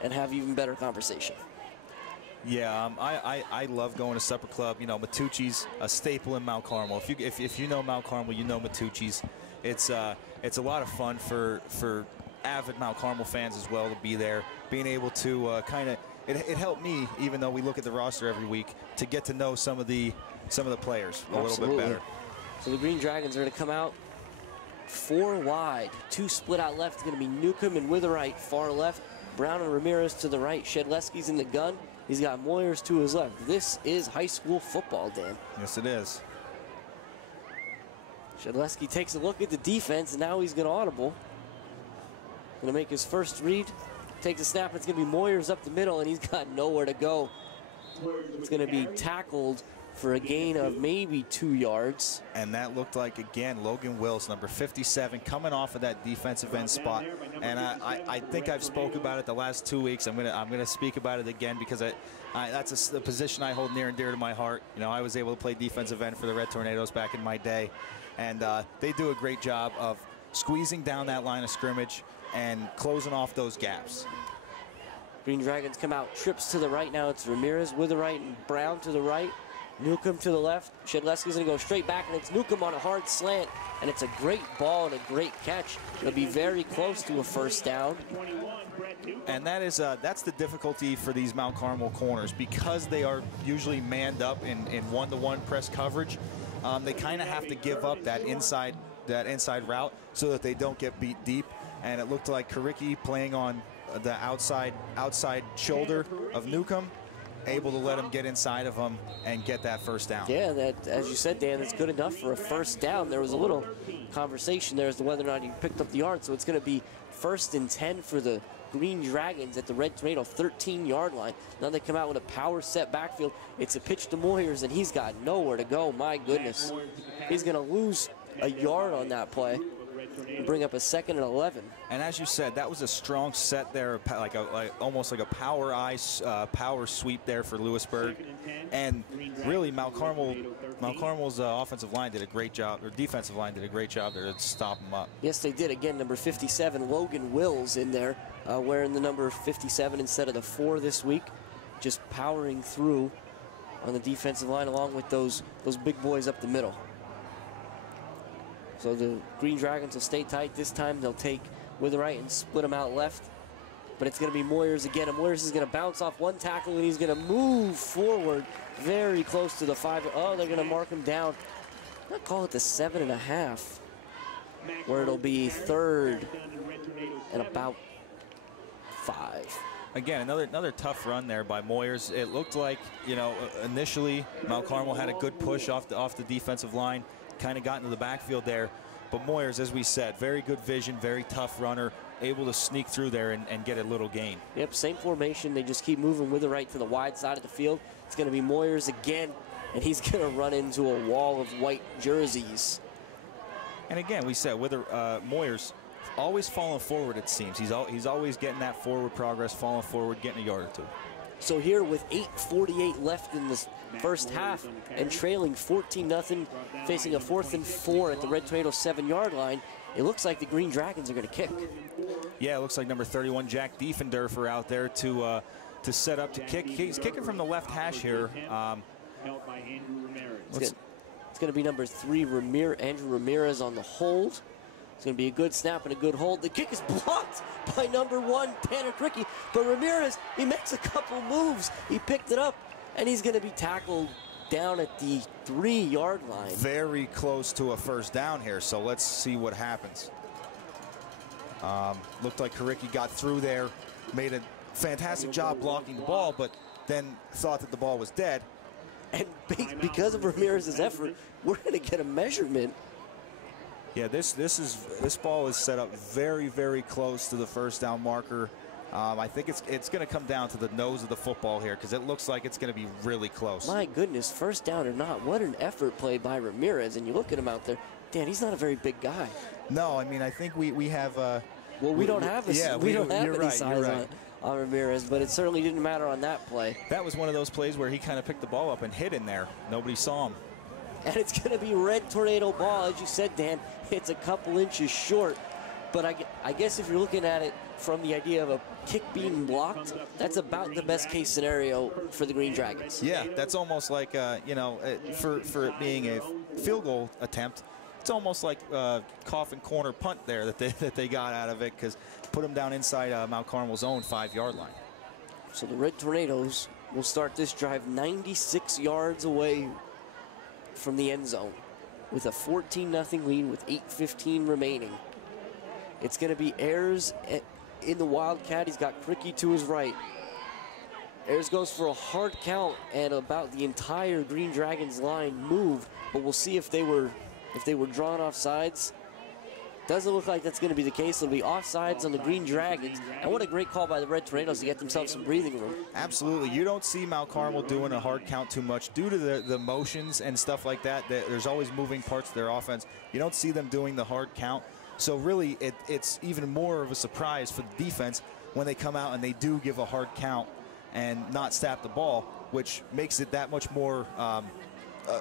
and have even better conversation. Yeah, I love going to Supper Club. You know, Matucci's a staple in Mount Carmel. If you know Mount Carmel, you know Matucci's. It's a lot of fun for avid Mount Carmel fans as well to be there, being able to kind of. It helped me, even though we look at the roster every week, to get to know some of the players a little bit better. So the Green Dragons are going to come out 4 wide. 2 split out left. It's going to be Newcomb and Witherite far left. Brown and Ramirez to the right. Shedleski's in the gun. He's got Moyers to his left. This is high school football, Dan. Yes, it is. Shedleski takes a look at the defense, and now he's going to audible. Going to make his first read. Takes a snap. It's going to be Moyers up the middle, and he's got nowhere to go. It's going to be tackled for a gain of maybe 2 yards. And that looked like, again, Logan Wills, number 57, coming off of that defensive end spot. And I think I've spoke about it the last 2 weeks. I'm gonna speak about it again because that's a position I hold near and dear to my heart. You know, I was able to play defensive end for the Red Tornadoes back in my day, and they do a great job of squeezing down that line of scrimmage and closing off those gaps. Green Dragons come out, trips to the right now. It's Ramirez with the right and Brown to the right. Newcomb to the left. Shedleski's going to go straight back, and it's Newcomb on a hard slant, and it's a great ball and a great catch. It'll be very close to a first down. And that's the difficulty for these Mount Carmel corners, because they are usually manned up in one-to-one press coverage. They kind of have to give up that inside route so that they don't get beat deep. And it looked like Karicki playing on the outside shoulder of Newcomb, able to let him get inside of him and get that first down. Yeah, that, as you said, Dan, that's good enough for a first down. There was a little conversation there as to whether or not he picked up the yard, so it's going to be 1st and 10 for the Green Dragons at the Red Tornado 13-yard line. Now they come out with a power set backfield. It's a pitch to Moyers, and he's got nowhere to go. My goodness. He's going to lose a yard on that play and bring up a 2nd and 11. And as you said, that was a strong set there, almost like a power sweep there for Lewisburg. And really, Mount Carmel's offensive line did a great job, or defensive line did a great job there to stop them up. Yes, they did. Again, number 57, Logan Wills in there, wearing the number 57 instead of the 4 this week, just powering through on the defensive line along with those big boys up the middle. So the Green Dragons will stay tight. This time they'll take with the right and split them out left. But it's going to be Moyers again. And Moyers is going to bounce off one tackle, and he's going to move forward very close to the 5. Oh, they're going to mark him down. I'll call it the 7.5, where it'll be 3rd and about 5. Again, another tough run there by Moyers. It looked like, you know, initially Mount Carmel had a good push off the defensive line, kind of got into the backfield there. But Moyers, as we said, very good vision, very tough runner, able to sneak through there and get a little gain. Yep, same formation. They just keep moving with the right to the wide side of the field. It's going to be Moyers again, and he's going to run into a wall of white jerseys. And again, we said, with Moyers always falling forward, it seems. He's always getting that forward progress, falling forward, getting a yard or two. So here with 8:48 left in this first half and trailing 14-0, facing a 4th and 4 at the Red Tornado 7-yard line, it looks like the Green Dragons are going to kick. Yeah, it looks like number 31, Jack Diefendorfer, out there to set up to kick. He's kicking from the left hash here. It's going to be number 3, Andrew Ramirez on the hold. It's going to be a good snap and a good hold. The kick is blocked by number 1, Tanner Kricky. But Ramirez, he makes a couple moves. He picked it up, and he's going to be tackled down at the 3-yard line. Very close to a first down here, so let's see what happens. Looked like Kricky got through there, made a fantastic job blocking the ball, but then thought that the ball was dead. And because of Ramirez's effort, we're going to get a measurement. Yeah, this ball is set up very, very close to the first down marker. I think it's going to come down to the nose of the football here, because it looks like it's going to be really close. My goodness, first down or not, what an effort played by Ramirez. And you look at him out there, Dan, he's not a very big guy. No, I mean, I think we have. Well, we don't have any size on Ramirez, but it certainly didn't matter on that play. That was one of those plays where he kind of picked the ball up and hit in there. Nobody saw him. And it's going to be Red Tornado ball. As you said, Dan, it's a couple inches short. But I guess if you're looking at it from the idea of a kick being blocked, that's about the best case scenario for the Green Dragons. Yeah, that's almost like, you know, for it being a field goal attempt, it's almost like coffin corner punt there that they got out of it, because put them down inside Mount Carmel's own 5-yard line. So the Red Tornadoes will start this drive 96 yards away from the end zone with a 14-0 lead with 8:15 remaining. It's going to be Ayers in the Wildcat. He's got Kricky to his right. Ayers goes for a hard count, and about the entire Green Dragons line moved, but we'll see if they were drawn off sides. Doesn't look like that's going to be the case. It'll be offsides on the Green Dragons. And what a great call by the Red Tornadoes to get themselves some breathing room. Absolutely. You don't see Mount Carmel doing a hard count too much due to the motions and stuff like that. There's always moving parts of their offense. You don't see them doing the hard count. So really, it's even more of a surprise for the defense when they come out and they do give a hard count and not snap the ball, which makes it that much more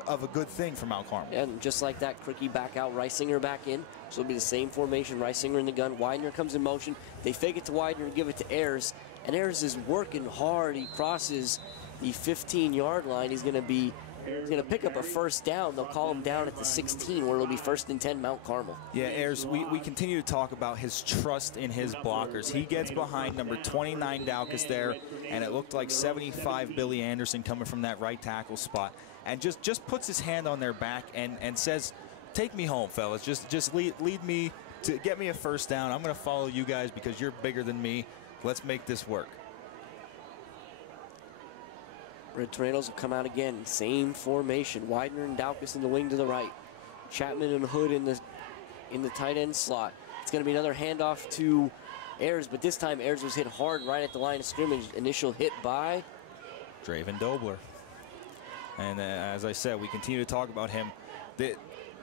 of a good thing for Mount Carmel. And just like that, Cricky back out, Reisinger back in. So it'll be the same formation. Reisinger in the gun. Widener comes in motion. They fake it to Widener and give it to Ayers. And Ayers is working hard. He crosses the 15-yard line. He's going to pick up a first down. They'll call him down at the 16, where it'll be 1st and 10 Mount Carmel. Yeah, Ayers, we continue to talk about his trust in his blockers. He gets behind number 29 Daukus there, and it looked like 75 Billy Anderson coming from that right tackle spot, and just puts his hand on their back and says, take me home, fellas. Just lead me to get me a first down. I'm going to follow you guys because you're bigger than me. Let's make this work. Red Tornadoes will come out again. Same formation. Widener and Daukus in the wing to the right. Chapman and Hood in the tight end slot. It's going to be another handoff to Ayers, but this time Ayers was hit hard right at the line of scrimmage. Initial hit by Draven Dobler. And as I said, we continue to talk about him.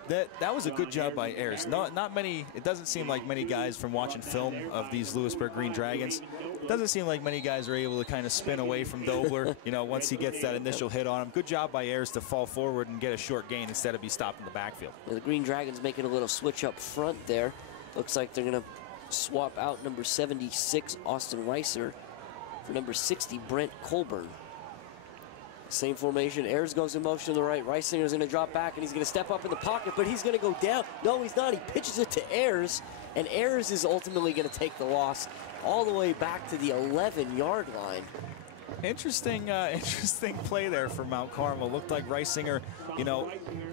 That was a good job by Ayers. Not many. It doesn't seem like many guys from watching film of these Lewisburg Green Dragons. Doesn't seem like many guys are able to kind of spin away from Dobler. Once he gets that initial hit on him. Good job by Ayers to fall forward and get a short gain instead of be stopped in the backfield. The Green Dragons making a little switch up front there. Looks like they're going to swap out number 76 Austin Reiser for number 60 Brent Colburn. Same formation. Ayers goes in motion to the right. Reisinger's going to drop back, and he's going to step up in the pocket, but he's going to go down. No, he's not. He pitches it to Ayers, and Ayers is ultimately going to take the loss all the way back to the 11-yard line. Interesting play there for Mount Carmel. Looked like Reisinger,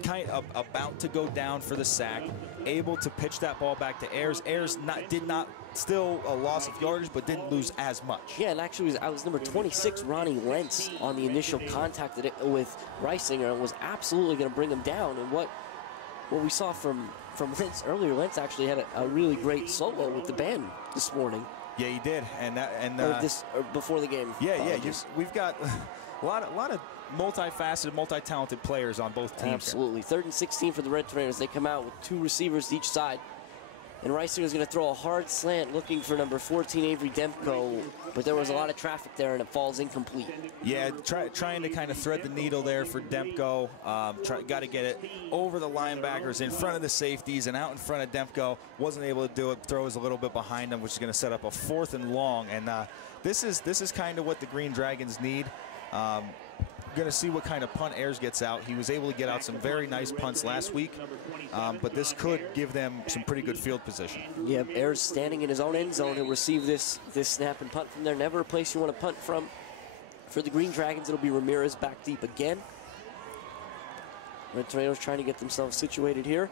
kind of about to go down for the sack, able to pitch that ball back to Ayers. Ayers did not still a loss of yardage, but didn't lose as much. Yeah, and actually I was number 26, Ronnie Lentz, on the initial contact with Reisinger, and was absolutely going to bring him down. And what we saw from Lentz earlier, Lentz actually had a really great solo with the band this morning. Yeah, he did, or before the game. Yeah. We've got a lot of multifaceted, multi-talented players on both teams. Absolutely. 3rd and 16 for the Red Tornadoes. They come out with 2 receivers to each side. And Reisinger's going to throw a hard slant looking for number 14, Avery Demko, but there was a lot of traffic there, and it falls incomplete. Yeah, trying to kind of thread the needle there for Demko. Got to get it over the linebackers, in front of the safeties, and out in front of Demko. Wasn't able to do it. Throws a little bit behind him, which is going to set up a 4th and long. And this is kind of what the Green Dragons need. Going to see what kind of punt Ayers gets out. He was able to get out some very nice punts last week, but this could give them some pretty good field position. Yeah, Ayers standing in his own end zone. He'll receive this snap and punt from there. Never a place you want to punt from. For the Green Dragons, it'll be Ramirez back deep again. Red Tornadoes trying to get themselves situated here.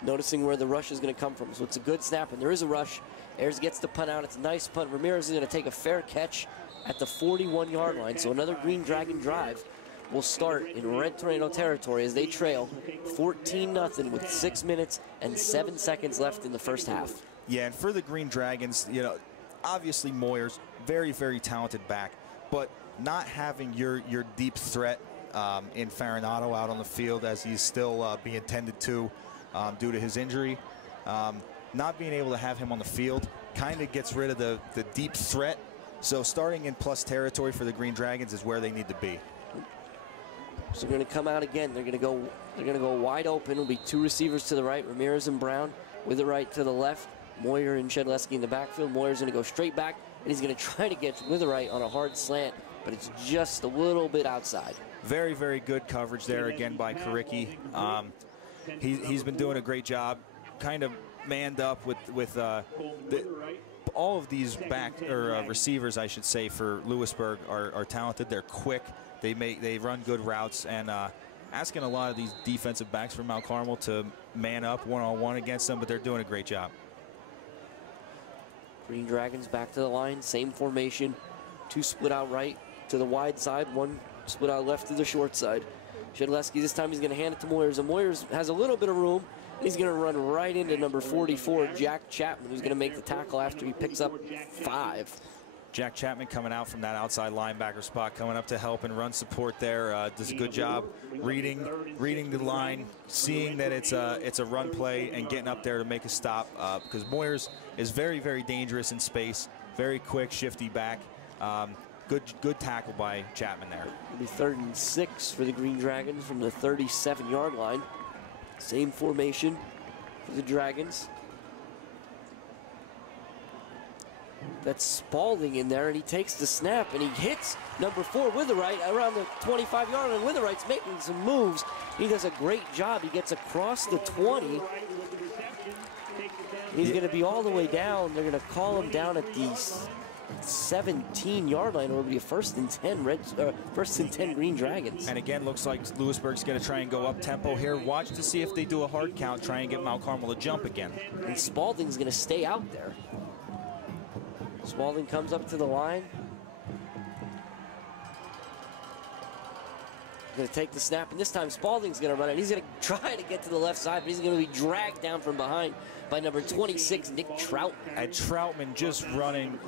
Noticing where the rush is going to come from. So it's a good snap, and there is a rush. Ayers gets the punt out. It's a nice punt. Ramirez is going to take a fair catch at the 41-yard line. So another Green Dragon drive will start in Red Tornado territory as they trail 14-0 with 6 minutes and 7 seconds left in the first half. Yeah, and for the Green Dragons, obviously Moyer's very, very talented back, but not having your deep threat in Farinato out on the field as he's still being tended to due to his injury. Not being able to have him on the field kind of gets rid of the deep threat. So starting in plus territory for the Green Dragons is where they need to be. So they're going to come out again. They're going to go wide open. It'll be 2 receivers to the right, Ramirez and Brown, with the right to the left. Moyer and Shedleski in the backfield. Moyer's going to go straight back, and he's going to try to get with the right on a hard slant, but it's just a little bit outside. Very, very good coverage there again by Karicki. He's been doing a great job, kind of manned up with all of these receivers, I should say, for Lewisburg are talented. They're quick. They run good routes, and asking a lot of these defensive backs from Mount Carmel to man up one-on-one against them, but they're doing a great job. Green Dragons back to the line, same formation. 2 split out right to the wide side, 1 split out left to the short side. Shedleski this time he's going to hand it to Moyers, and Moyers has a little bit of room, He's going to run right into number 44, Jack Chapman, who's going to make the tackle after he picks up 5. Jack Chapman coming out from that outside linebacker spot, coming up to help and run support there. Does a good job reading the line, seeing that it's a run play, and getting up there to make a stop. Because Moyers is very, very dangerous in space, very quick, shifty back. Good tackle by Chapman there. It'll be 3rd and 6 for the Green Dragons from the 37-yard line. Same formation for the Dragons. That's Spalding in there, and he takes the snap, and he hits number 4 Witherite around the 25-yard line. Witherite's making some moves. He does a great job. He gets across the 20. He's going to be all the way down. They're going to call him down at the 17-yard line. It will be a 1st and 10 1st and 10 Green Dragons. And again, looks like Lewisburg's going to try and go up tempo here. Watch to see if they do a hard count, try and get Mount Carmel to jump again. And Spalding's going to stay out there. Spalding comes up to the line. Going to take the snap, and this time Spalding's going to run it. He's going to try to get to the left side, but he's going to be dragged down from behind by number 26, Nick Troutman. And Troutman just running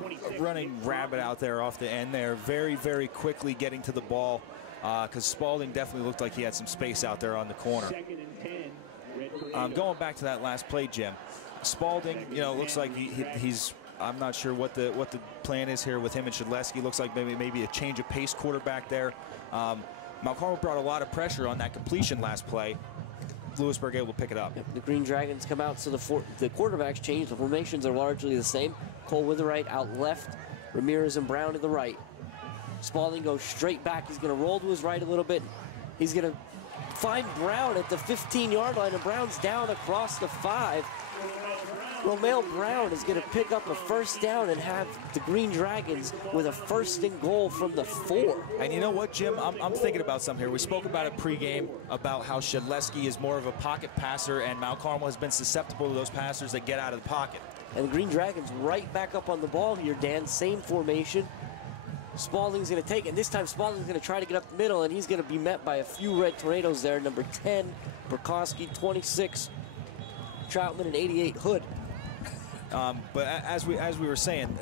rabbit out there off the end there, very, very quickly getting to the ball, because Spalding definitely looked like he had some space out there on the corner. Going back to that last play, Jim, Spalding, looks like he's. I'm not sure what the plan is here with him and Shedleski. Looks like maybe a change of pace quarterback there. Mount Carmel brought a lot of pressure on that completion last play. Lewisburg able to pick it up. Yep, the Green Dragons come out, so the quarterbacks change. The formations are largely the same. Cole Witherite out left, Ramirez and Brown to the right. Spalding goes straight back. He's going to roll to his right a little bit. He's going to find Brown at the 15-yard line, and Brown's down across the 5. Romeo Brown is going to pick up a 1st down and have the Green Dragons with a 1st and goal from the 4. And you know what, Jim? I'm thinking about something here. We spoke about it pregame about how Shedleski is more of a pocket passer, and Mount Carmel has been susceptible to those passers that get out of the pocket. And the Green Dragons right back up on the ball here, Dan. Same formation. Spalding's going to take it. And this time Spalding's going to try to get up the middle, and he's going to be met by a few red tornadoes there. Number 10, Burkowski, 26, Troutman, and 88, Hood. But as we were saying,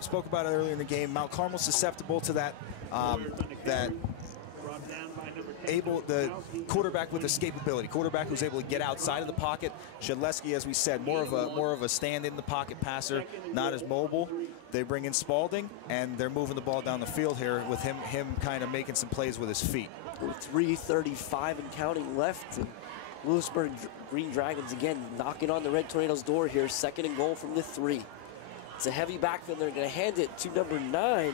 spoke about it earlier in the game. Mount Carmel susceptible to that the quarterback with escapability, quarterback who's able to get outside of the pocket. Shedleski, as we said, more of a stand in the pocket passer, not as mobile. They bring in Spalding, and they're moving the ball down the field here with him kind of making some plays with his feet. 3:35 and counting left. Lewisburg Green Dragons again knocking on the Red Tornadoes' door here. 2nd and goal from the 3. It's a heavy backfield. They're going to hand it to number 9,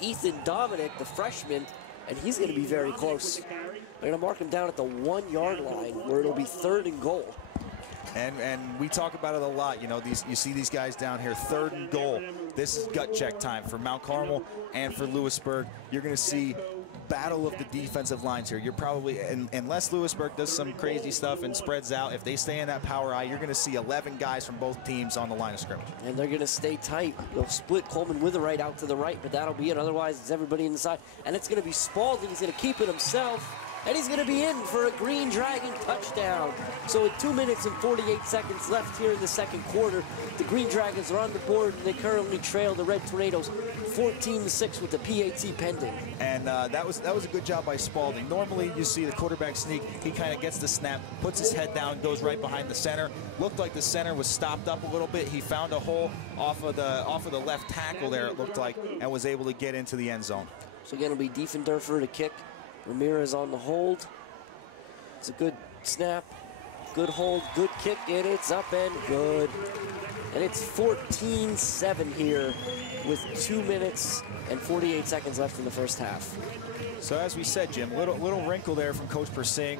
Ethan Dominic, the freshman, and he's going to be very close. They're going to mark him down at the 1-yard line where it'll be 3rd and goal. And we talk about it a lot. You see these guys down here, 3rd and goal. This is gut check time for Mount Carmel and for Lewisburg. You're going to see battle of the defensive lines here. You're probably, unless Lewisburg does some crazy stuff and spreads out, if they stay in that power eye, you're going to see 11 guys from both teams on the line of scrimmage. And they're going to stay tight. They'll split Coleman Witherite out to the right, but that'll be it. Otherwise, it's everybody inside. And it's going to be Spalding. He's going to keep it himself. And he's going to be in for a Green Dragon touchdown. So with 2 minutes and 48 seconds left here in the 2nd quarter, the Green Dragons are on the board, and they currently trail the Red Tornadoes 14-6 with the PAT pending. And that was a good job by Spalding. Normally, you see the quarterback sneak. He kind of gets the snap, puts his head down, goes right behind the center. Looked like the center was stopped up a little bit. He found a hole off of the left tackle there, it looked like, and was able to get into the end zone. So again, it'll be Diefendorfer to kick. Ramirez on the hold. It's a good snap, good hold, good kick, and it's up and good. And it's 14-7 here with 2 minutes and 48 seconds left in the 1st half. So as we said, Jim, little wrinkle there from Coach Persing,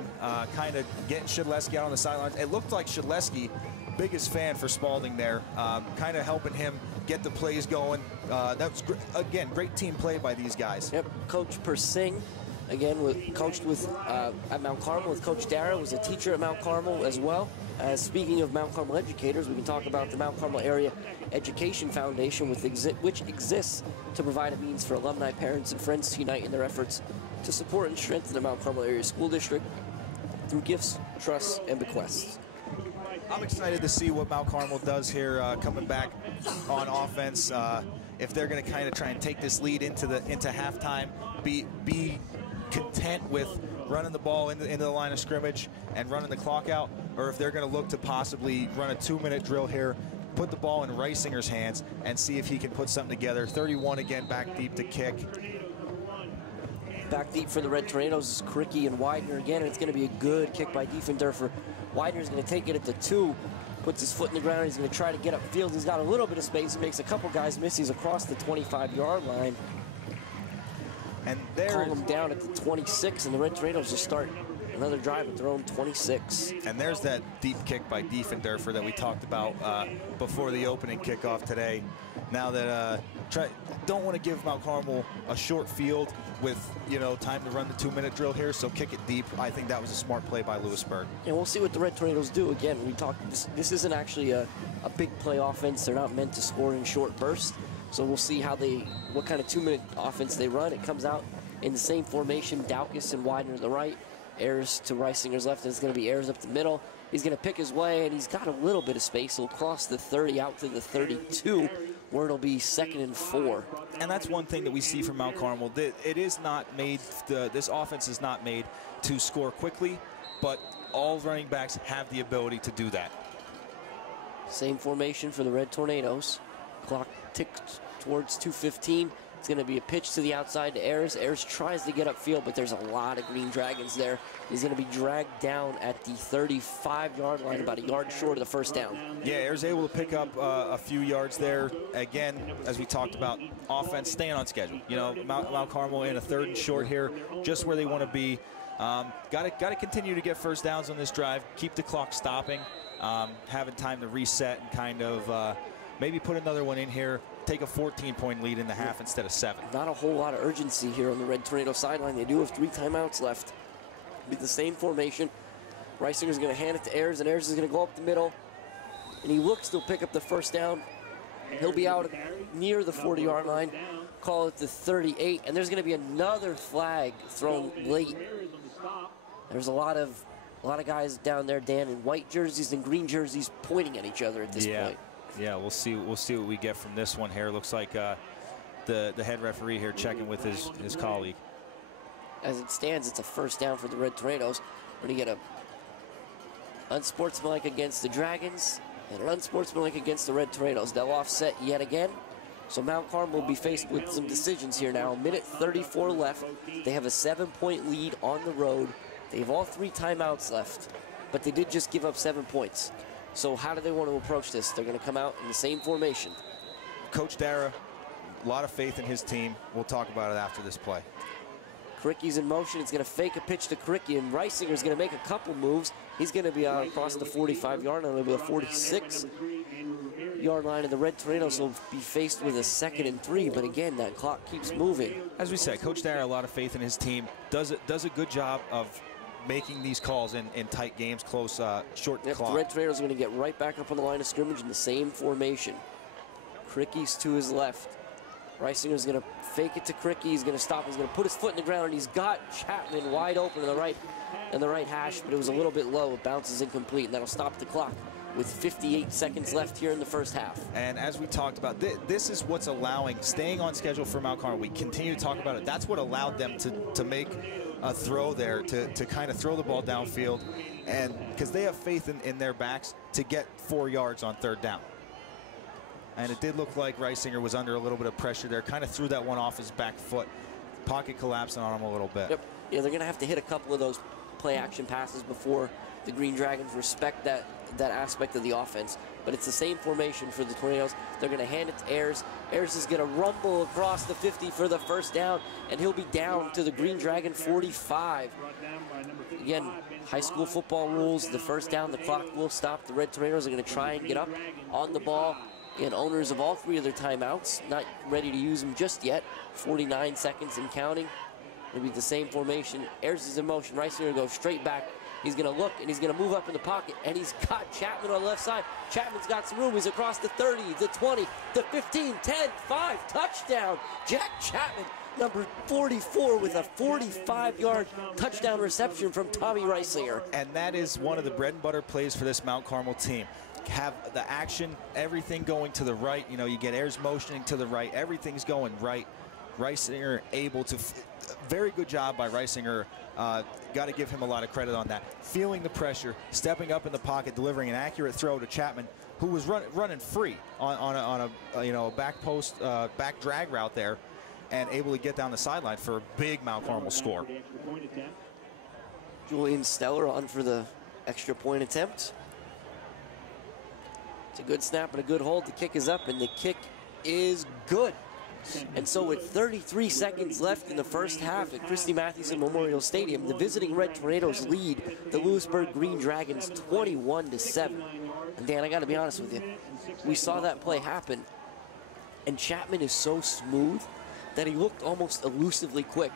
kind of getting Shedleski out on the sidelines. It looked like Shedleski, biggest fan for Spalding there, kind of helping him get the plays going. That was, again, great team play by these guys. Yep, Coach Persing. Again, coached with at Mount Carmel with Coach Dara, was a teacher at Mount Carmel as well. Speaking of Mount Carmel educators, we can talk about the Mount Carmel Area Education Foundation, which exists to provide a means for alumni, parents, and friends to unite in their efforts to support and strengthen the Mount Carmel Area School District. through gifts, trusts, and bequests. I'm excited to see what Mount Carmel does here coming back on offense. If they're going to kind of try and take this lead into halftime, be content with running the ball into the line of scrimmage and running the clock out, or if they're going to look to possibly run a 2-minute drill here, put the ball in Reisinger's hands and see if he can put something together. 31 again, back deep to kick. Back deep for the Red Tornadoes is Kricky and Widener again, and it's going to be a good kick by Diefendorfer. Widener's going to take it at the 2, puts his foot in the ground. He's going to try to get upfield. He's got a little bit of space. He makes a couple guys miss. He's across the 25-yard line. And there, call them down at the 26, and the Red Tornadoes just start another drive at their own 26. And there's that deep kick by Diefendorfer that we talked about before the opening kickoff today. Now that don't want to give Mount Carmel a short field with time to run the 2-minute drill here, so kick it deep. I think that was a smart play by Lewisburg. And we'll see what the Red Tornadoes do. Again, we talked. This isn't actually a big play offense. They're not meant to score in short bursts. So we'll see what kind of 2-minute offense they run. It comes out in the same formation, Daukus and Widener to the right, Ayers to Reisinger's left, and it's going to be Ayers up the middle. He's going to pick his way, and he's got a little bit of space. He'll cross the 30 out to the 32, where it'll be 2nd and 4. And that's one thing that we see from Mount Carmel. It is not made, this offense is not made to score quickly, but all running backs have the ability to do that. Same formation for the Red Tornadoes. Clock ticks towards 2:15. It's going to be a pitch to the outside to Ayers. Ayers tries to get upfield, but there's a lot of Green Dragons there. He's going to be dragged down at the 35-yard line, about a yard short of the first down. Yeah, Ayers able to pick up a few yards there. Again, as we talked about, offense staying on schedule. Mount Carmel in a 3rd and short here, just where they want to be. Got to continue to get first downs on this drive, keep the clock stopping, having time to reset and kind of maybe put another one in here. Take a 14-point lead in the half instead of 7. Not a whole lot of urgency here on the Red Tornado sideline. They do have 3 timeouts left. With the same formation, Reisinger's going to hand it to Ayers, and Ayers is going to go up the middle. And he looks to pick up the first down. He'll be out near the 40-yard line. Call it the 38, and there's going to be another flag thrown late. There's a lot of guys down there, Dan, in white jerseys and green jerseys pointing at each other at this point. Yeah, we'll see what we get from this one here. Looks like the head referee here checking with his colleague. As it stands, it's a first down for the Red Tornadoes. We're going to get a unsportsmanlike against the Dragons and an unsportsmanlike against the Red Tornadoes. They'll offset yet again. So Mount Carmel will be faced with some decisions here now. 1:34 left. They have a 7-point lead on the road. They have all 3 timeouts left, but they did just give up 7 points. So how do they want to approach this? They're going to come out in the same formation. Coach Dara, a lot of faith in his team. We'll talk about it after this play. Kricky's in motion. It's going to fake a pitch to Kricky, and Reisinger's going to make a couple moves. He's going to be out across the 45-yard line, maybe the 46-yard line, and the Red Tornadoes will be faced with a 2nd and 3. But again, that clock keeps moving. As we said, Coach Dara, a lot of faith in his team. Does a good job of making these calls in tight games, close, short clock. The Red Tornadoes are going to get right back up on the line of scrimmage in the same formation. Kricky's to his left. Reisinger's going to fake it to Kricky. He's going to stop. He's going to put his foot in the ground, and he's got Chapman wide open in the right hash, but it was a little bit low. It bounces incomplete, and that'll stop the clock with 58 seconds left here in the first half. And as we talked about, this is what's allowing, staying on schedule for Mount Carmel. We continue to talk about it. That's what allowed them to make a throw there, to kind of throw the ball downfield, and because they have faith in their backs to get 4 yards on 3rd down. And it did look like Reisinger was under a little bit of pressure there, kind of threw that one off his back foot. Pocket collapsing on him a little bit. Yep. Yeah, they're going to have to hit a couple of those play action passes before the Green Dragons respect that aspect of the offense. But it's the same formation for the Tornadoes. They're going to hand it to Ayers. Ayers is going to rumble across the 50 for the first down, and he'll be down to the Green Dragon 45. Again, high school football rules, the first down, the clock will stop. The Red Tornadoes are going to try and get up on the ball. Again, owners of all 3 of their timeouts, not ready to use them just yet. 49 seconds and counting. It'll be the same formation. Ayers is in motion. Reisinger goes straight back. He's going to look, and he's going to move up in the pocket, and he's got Chapman on the left side. Chapman's got some room. He's across the 30, the 20, the 15, 10, 5, touchdown. Jack Chapman number 44 with a 45-yard touchdown reception from Tommy Reisinger. And that is one of the bread and butter plays for this Mount Carmel team. Have the action, everything going to the right. You know, you get airs motioning to the right. Everything's going right. Reisinger able to, very good job by Reisinger. Got to give him a lot of credit on that. Feeling the pressure, stepping up in the pocket, delivering an accurate throw to Chapman, who was running free on a back post, back drag route there, and able to get down the sideline for a big Mount Carmel score. Julian Steller on for the extra point attempt. It's a good snap and a good hold. The kick is up, and the kick is good. And so with 33 seconds left in the first half at Christy Mathewson Memorial Stadium, the visiting Red Tornadoes lead the Lewisburg Green Dragons 21-7. And Dan, I got to be honest with you, we saw that play happen, and Chapman is so smooth that he looked almost elusively quick.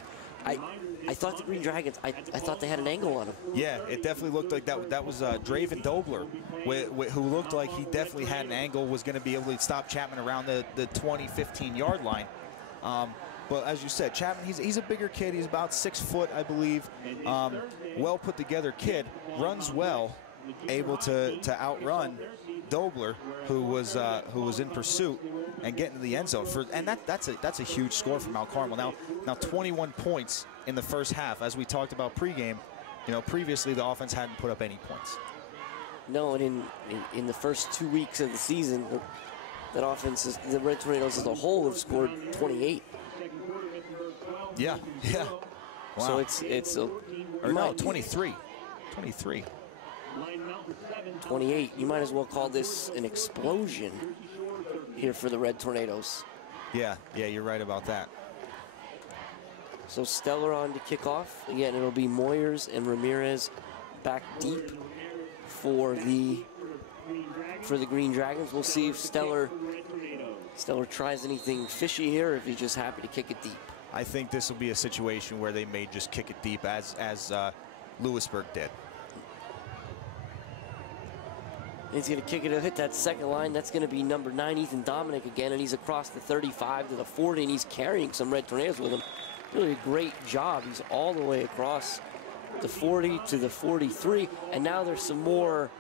I thought the Green Dragons, I thought they had an angle on him. Yeah, it definitely looked like that was Draven Dobler, who looked like he definitely had an angle, was going to be able to stop Chapman around the 20, 15-yard line. But as you said, Chapman, he's a bigger kid. He's about 6 foot, I believe. Well put together kid, runs well, able to outrun Dobler, who was in pursuit and get into the end zone. And that's a huge score for Mount Carmel. Now 21 points in the first half. As we talked about pregame, you know, previously the offense hadn't put up any points. No, and in the first 2 weeks of the season, that offense, the Red Tornadoes as a whole have scored 28. Yeah. So Wow. it's 23. 28. You might as well call this an explosion here for the Red Tornadoes. Yeah, you're right about that. So Steller on to kick off. Again, it'll be Moyers and Ramirez back deep for the Green Dragons. We'll see if Steller tries anything fishy here, or if he's just happy to kick it deep. I think this will be a situation where they may just kick it deep, as Lewisburg did. He's going to kick it to hit that second line. That's going to be number 9, Ethan Dominic again, and he's across the 35 to the 40, and he's carrying some Red Tornadoes with him. Really a great job. He's all the way across the 40 to the 43, and now there's some more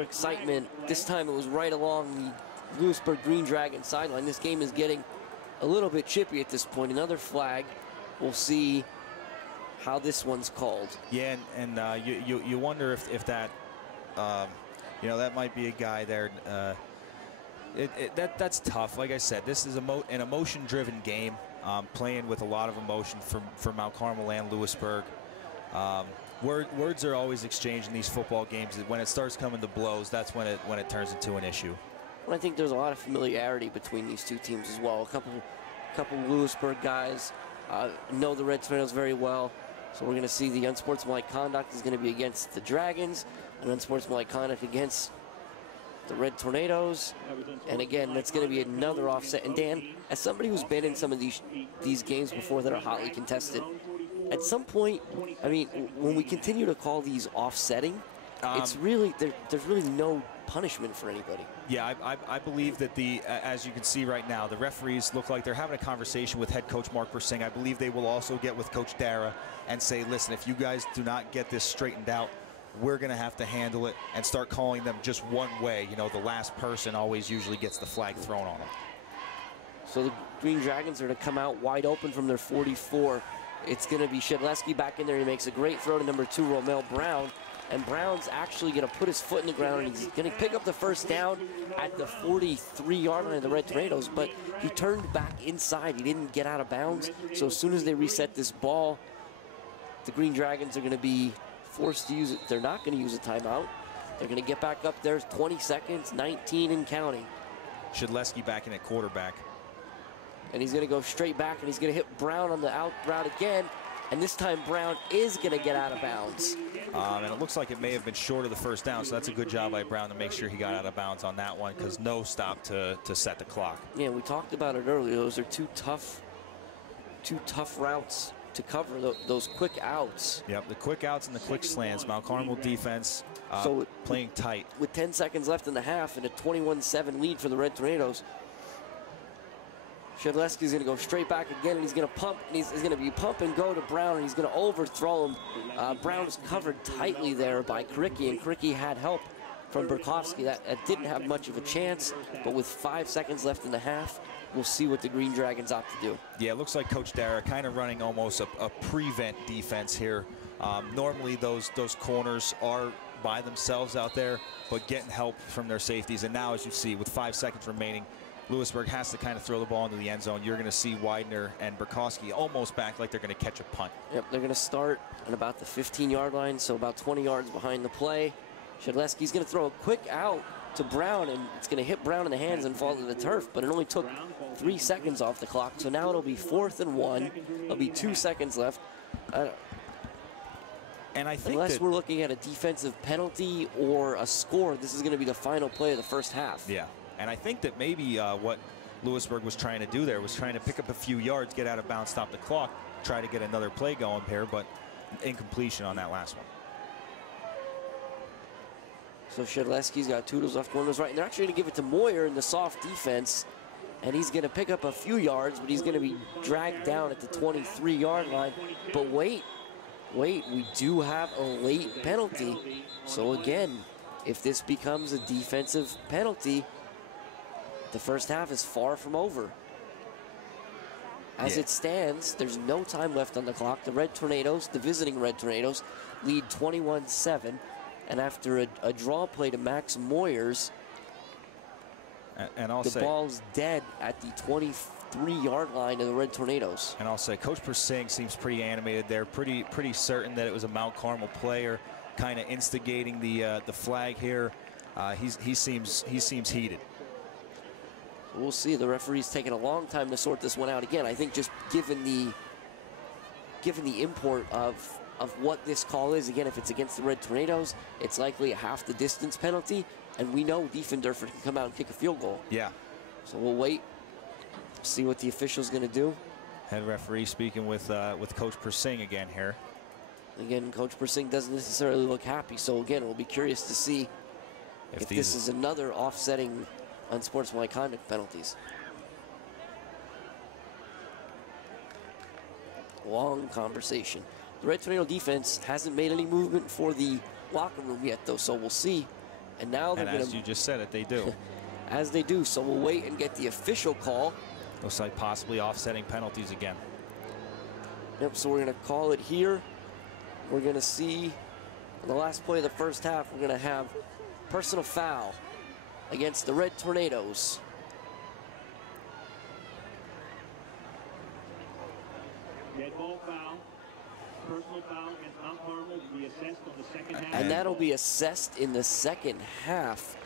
excitement. This time it was right along the Lewisburg Green Dragon sideline. This game is getting a little bit chippy at this point. Another flag. We'll see how this one's called. Yeah, and you wonder if that. You know, that might be a guy there. That's tough. Like I said, this is an emotion-driven game, playing with a lot of emotion for Mount Carmel and Lewisburg. Words are always exchanged in these football games. When it starts coming to blows, that's when it turns into an issue. Well, I think there's a lot of familiarity between these two teams as well. A couple Lewisburg guys know the Red Tornadoes very well. So we're going to see the unsportsmanlike conduct is going to be against the Dragons, and unsportsmanlike conduct against the Red Tornadoes. And again, that's going to be another offset. And Dan, as somebody who's been in some of these games before that are hotly contested, at some point, I mean, when we continue to call these offsetting, it's really, there's really no punishment for anybody. Yeah, I believe that as you can see right now, the referees look like they're having a conversation with head coach Mark Persing. I believe they will also get with Coach Dara and say, listen, if you guys do not get this straightened out, we're going to have to handle it and start calling them just one way. You know, the last person always usually gets the flag thrown on them. So the Green Dragons are to come out wide open from their 44. It's going to be Shedleski back in there. He makes a great throw to number 2, Romel Brown. And Brown's actually going to put his foot in the ground, and he's going to pick up the first down at the 43-yard line of the Red Tornadoes, but he turned back inside. He didn't get out of bounds. So as soon as they reset this ball, the Green Dragons are going to be forced to use it. They're not going to use a timeout. They're going to get back up there. 20 seconds, 19 and counting. Shedleski back in at quarterback. And he's going to go straight back, and he's going to hit Brown on the out route again. And this time Brown is going to get out of bounds. And it looks like it may have been short of the first down, so that's a good job by Brown to make sure he got out of bounds on that one, because no stop to set the clock. Yeah, we talked about it earlier. Those are two tough routes to cover, those quick outs. Yep, the quick outs and the quick slants. Mount Carmel defense playing tight. With 10 seconds left in the half and a 21-7 lead for the Red Tornadoes, Shedleski's going to go straight back again, and he's going to pump, and he's going to be pump and go to Brown, and he's going to overthrow him. Brown is covered tightly there by Kricki, and Kricki had help from Burkowski. That didn't have much of a chance, but with 5 seconds left in the half, we'll see what the Green Dragons opt to do. Yeah, it looks like Coach Dara kind of running almost a prevent defense here. Normally those corners are by themselves out there, but getting help from their safeties. And now, as you see, with 5 seconds remaining, Lewisburg has to kind of throw the ball into the end zone. You're going to see Widener and Burkowski almost back like they're going to catch a punt. Yep, they're going to start at about the 15-yard line, so about 20 yards behind the play. Shedleski's going to throw a quick out to Brown, and it's going to hit Brown in the hands and fall to the turf, but it only took 3 seconds off the clock, so now it'll be 4th and 1. There'll be 2 seconds left. And I think unless we're looking at a defensive penalty or a score, this is going to be the final play of the first half. Yeah, and I think that maybe what Lewisburg was trying to do there was trying to pick up a few yards, get out of bounds, stop the clock, try to get another play going here, but incompletion on that last one. So Shedleski's got Toodles left, one was right, and they're actually going to give it to Moyer in the soft defense, and he's going to pick up a few yards, but he's going to be dragged down at the 23-yard line. But wait, we do have a late penalty. So again, if this becomes a defensive penalty, the first half is far from over. As it stands, there's no time left on the clock. The Red Tornadoes, the visiting Red Tornadoes, lead 21-7. And after a draw play to Max Moyers, the ball's dead at the 23-yard line of the Red Tornadoes. And I'll say Coach Persing seems pretty animated there, pretty certain that it was a Mount Carmel player kind of instigating the flag here. He seems heated. We'll see. The referee's taking a long time to sort this one out. Again, I think just given the import of what this call is, again, if it's against the Red Tornadoes, it's likely a half the distance penalty, and we know Diefendorfer can come out and kick a field goal. Yeah. So we'll wait, see what the official's going to do. Head referee speaking with Coach Persing again here. Again, Coach Persing doesn't necessarily look happy, so again, we'll be curious to see if this is another offsetting unsportsmanlike conduct penalties. Long conversation. The Red Tornado defense hasn't made any movement for the locker room yet, though, so we'll see. And now they're going to... as you just said it, they do. As they do, so we'll wait and get the official call. Looks like possibly offsetting penalties again. Yep, so we're going to call it here. We're going to see, in the last play of the first half, we're going to have personal foul against the Red Tornadoes. Dead ball foul. Personal foul against Mount Carmel will be assessed on the second half. And that'll be assessed in the second half.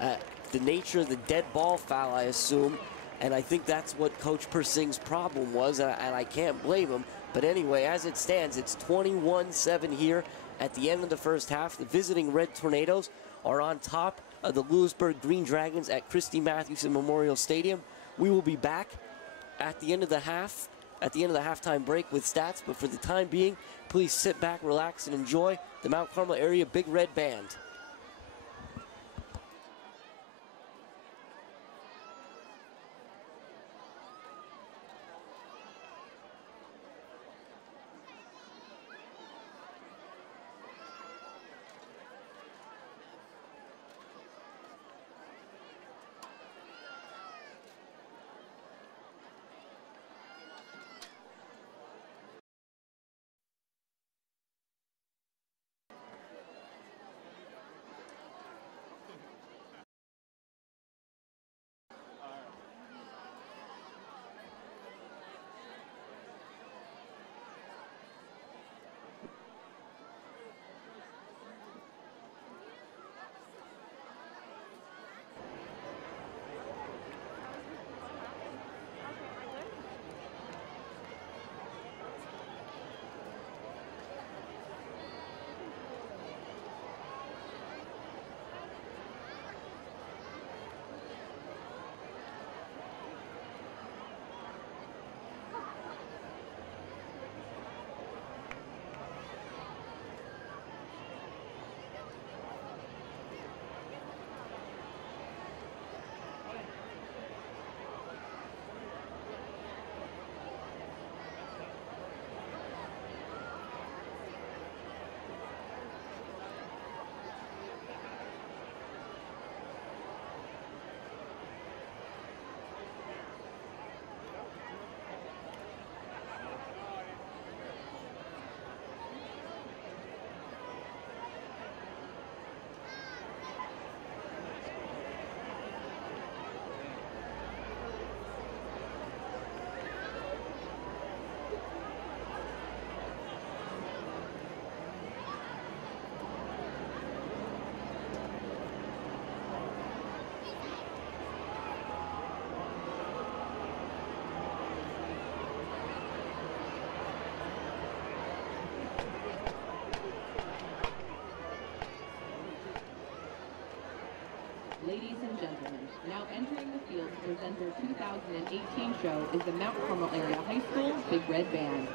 The nature of the dead ball foul, I assume, and I think that's what Coach Persing's problem was, and I can't blame him. But anyway, as it stands, it's 21-7 here at the end of the first half. The visiting Red Tornadoes are on top of the Lewisburg Green Dragons at Christy Mathewson Memorial Stadium. We will be back at the end of the half, at the end of the halftime break with stats, but for the time being, please sit back, relax, and enjoy the Mount Carmel Area Big Red Band. Now entering the field to present their 2018 show is the Mount Carmel Area High School Big Red Band.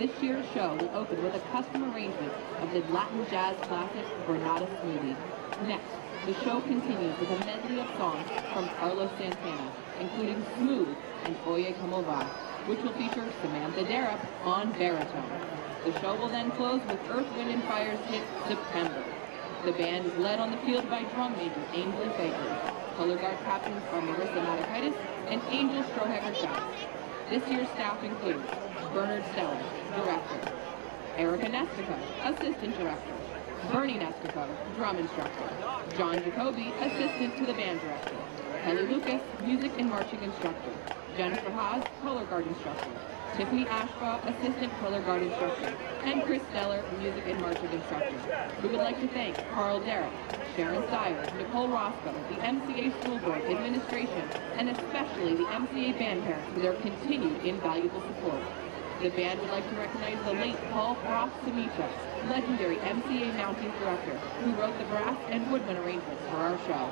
This year's show will open with a custom arrangement of the Latin jazz classic Granada Smoothie. Next, the show continues with a medley of songs from Carlos Santana, including Smooth and Oye Como Va, which will feature Samantha Darrap on baritone. The show will then close with Earth, Wind & Fire's hit September. The band is led on the field by drum major Ainsley Faker. Color guard captains are Marissa Matakaitis and Angel Strohager-Schatz. This year's staff includes Bernard Steller, Director; Erica Nestico, Assistant Director; Bernie Nestico, Drum Instructor; John Jacoby, Assistant to the Band Director; Kelly Lucas, Music and Marching Instructor; Jennifer Haas, Color Guard Instructor; Tiffany Ashbaugh, Assistant Color Guard Instructor; and Chris Steller, Music and Marching Instructor. We would like to thank Carl Derrick, Sharon Sire, Nicole Roscoe, the MCA School Board Administration, and especially the MCA band parents for their continued invaluable support. The band would like to recognize the late Paul Frost Samitra, legendary MCA Mounties Director, who wrote the brass and woodwind arrangements for our show.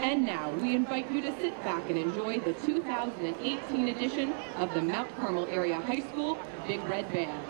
And now, we invite you to sit back and enjoy the 2018 edition of the Mount Carmel Area High School Big Red Band.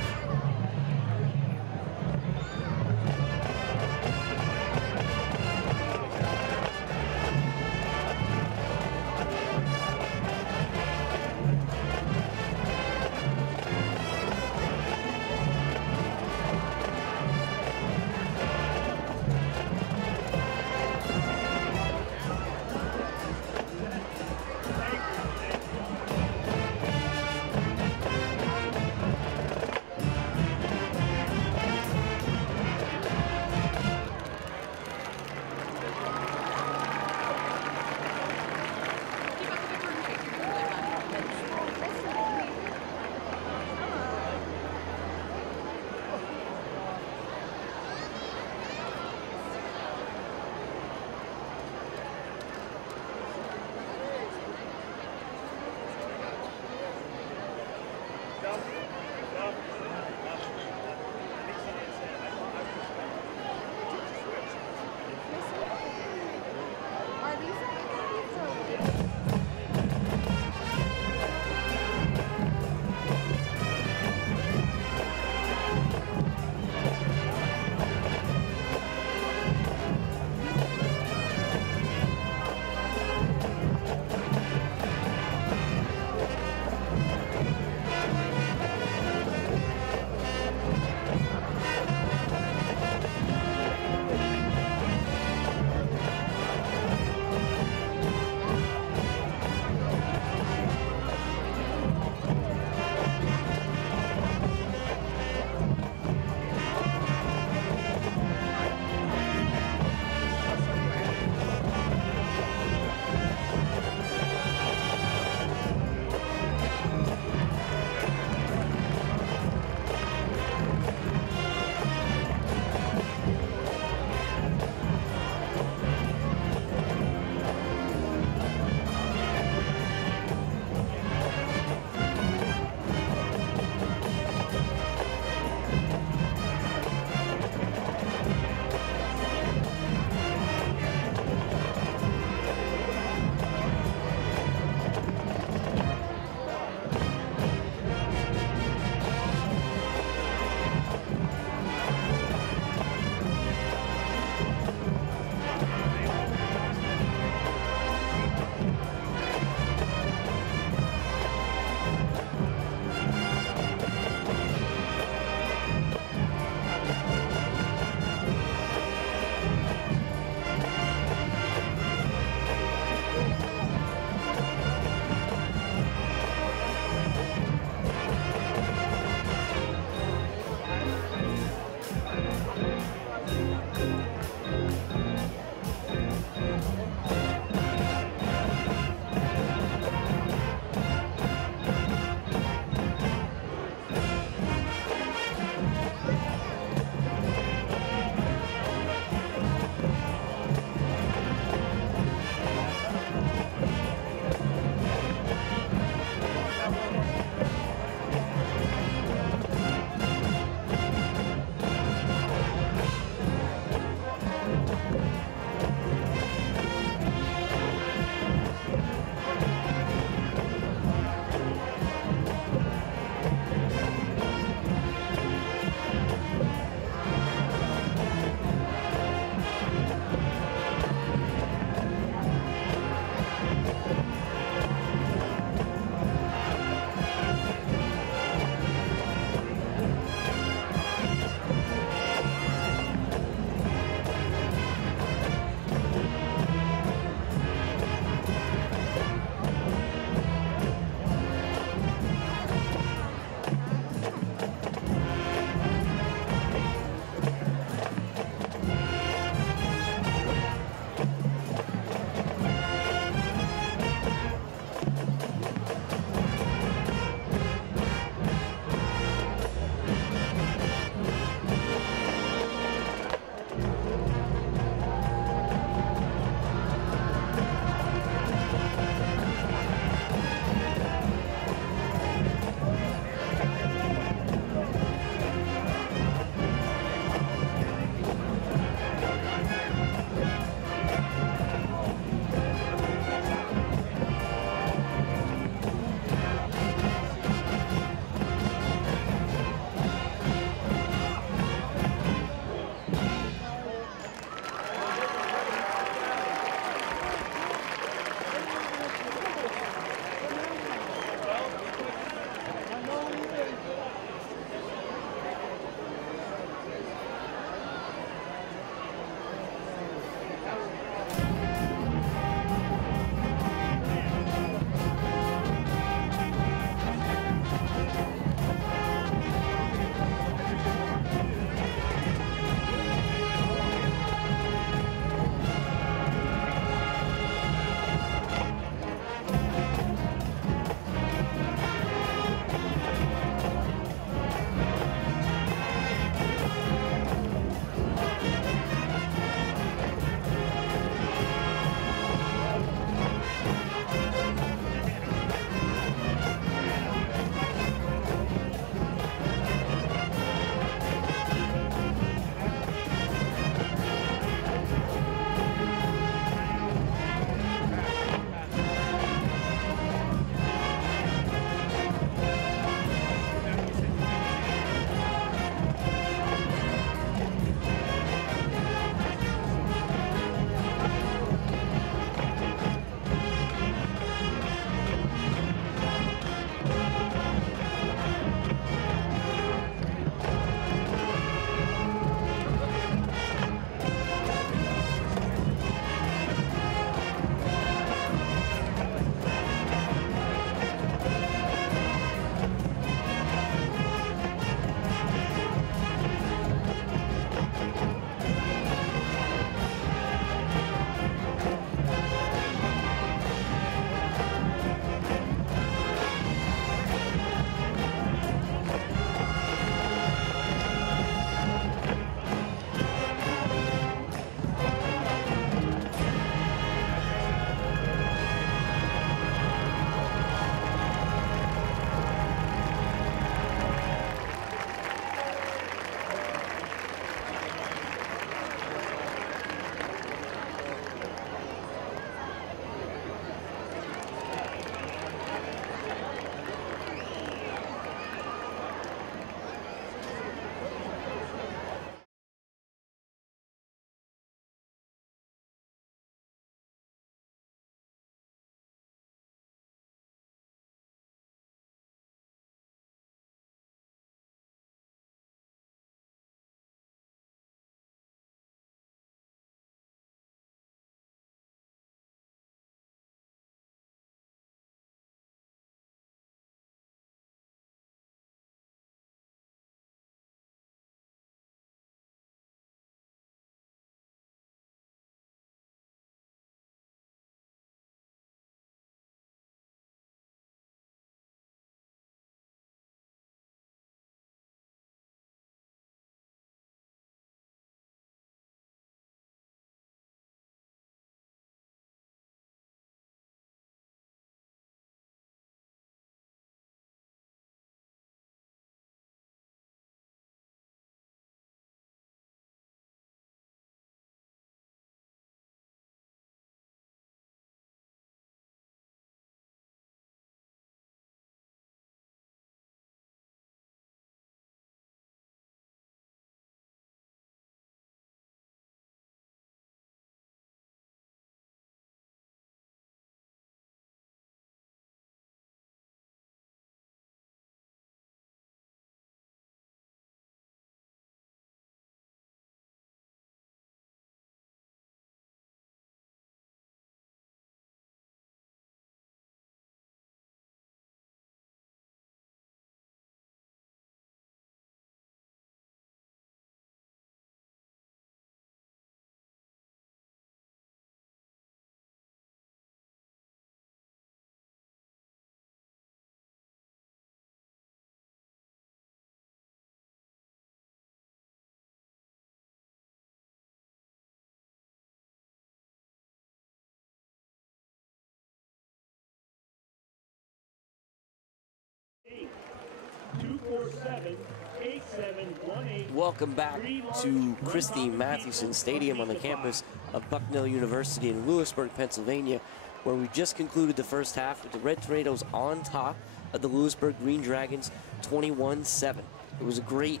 Welcome back to Christine Mathewson Stadium on the campus of Bucknell University in Lewisburg, Pennsylvania, where we just concluded the first half with the Red Tornadoes on top of the Lewisburg Green Dragons 21-7. It was a great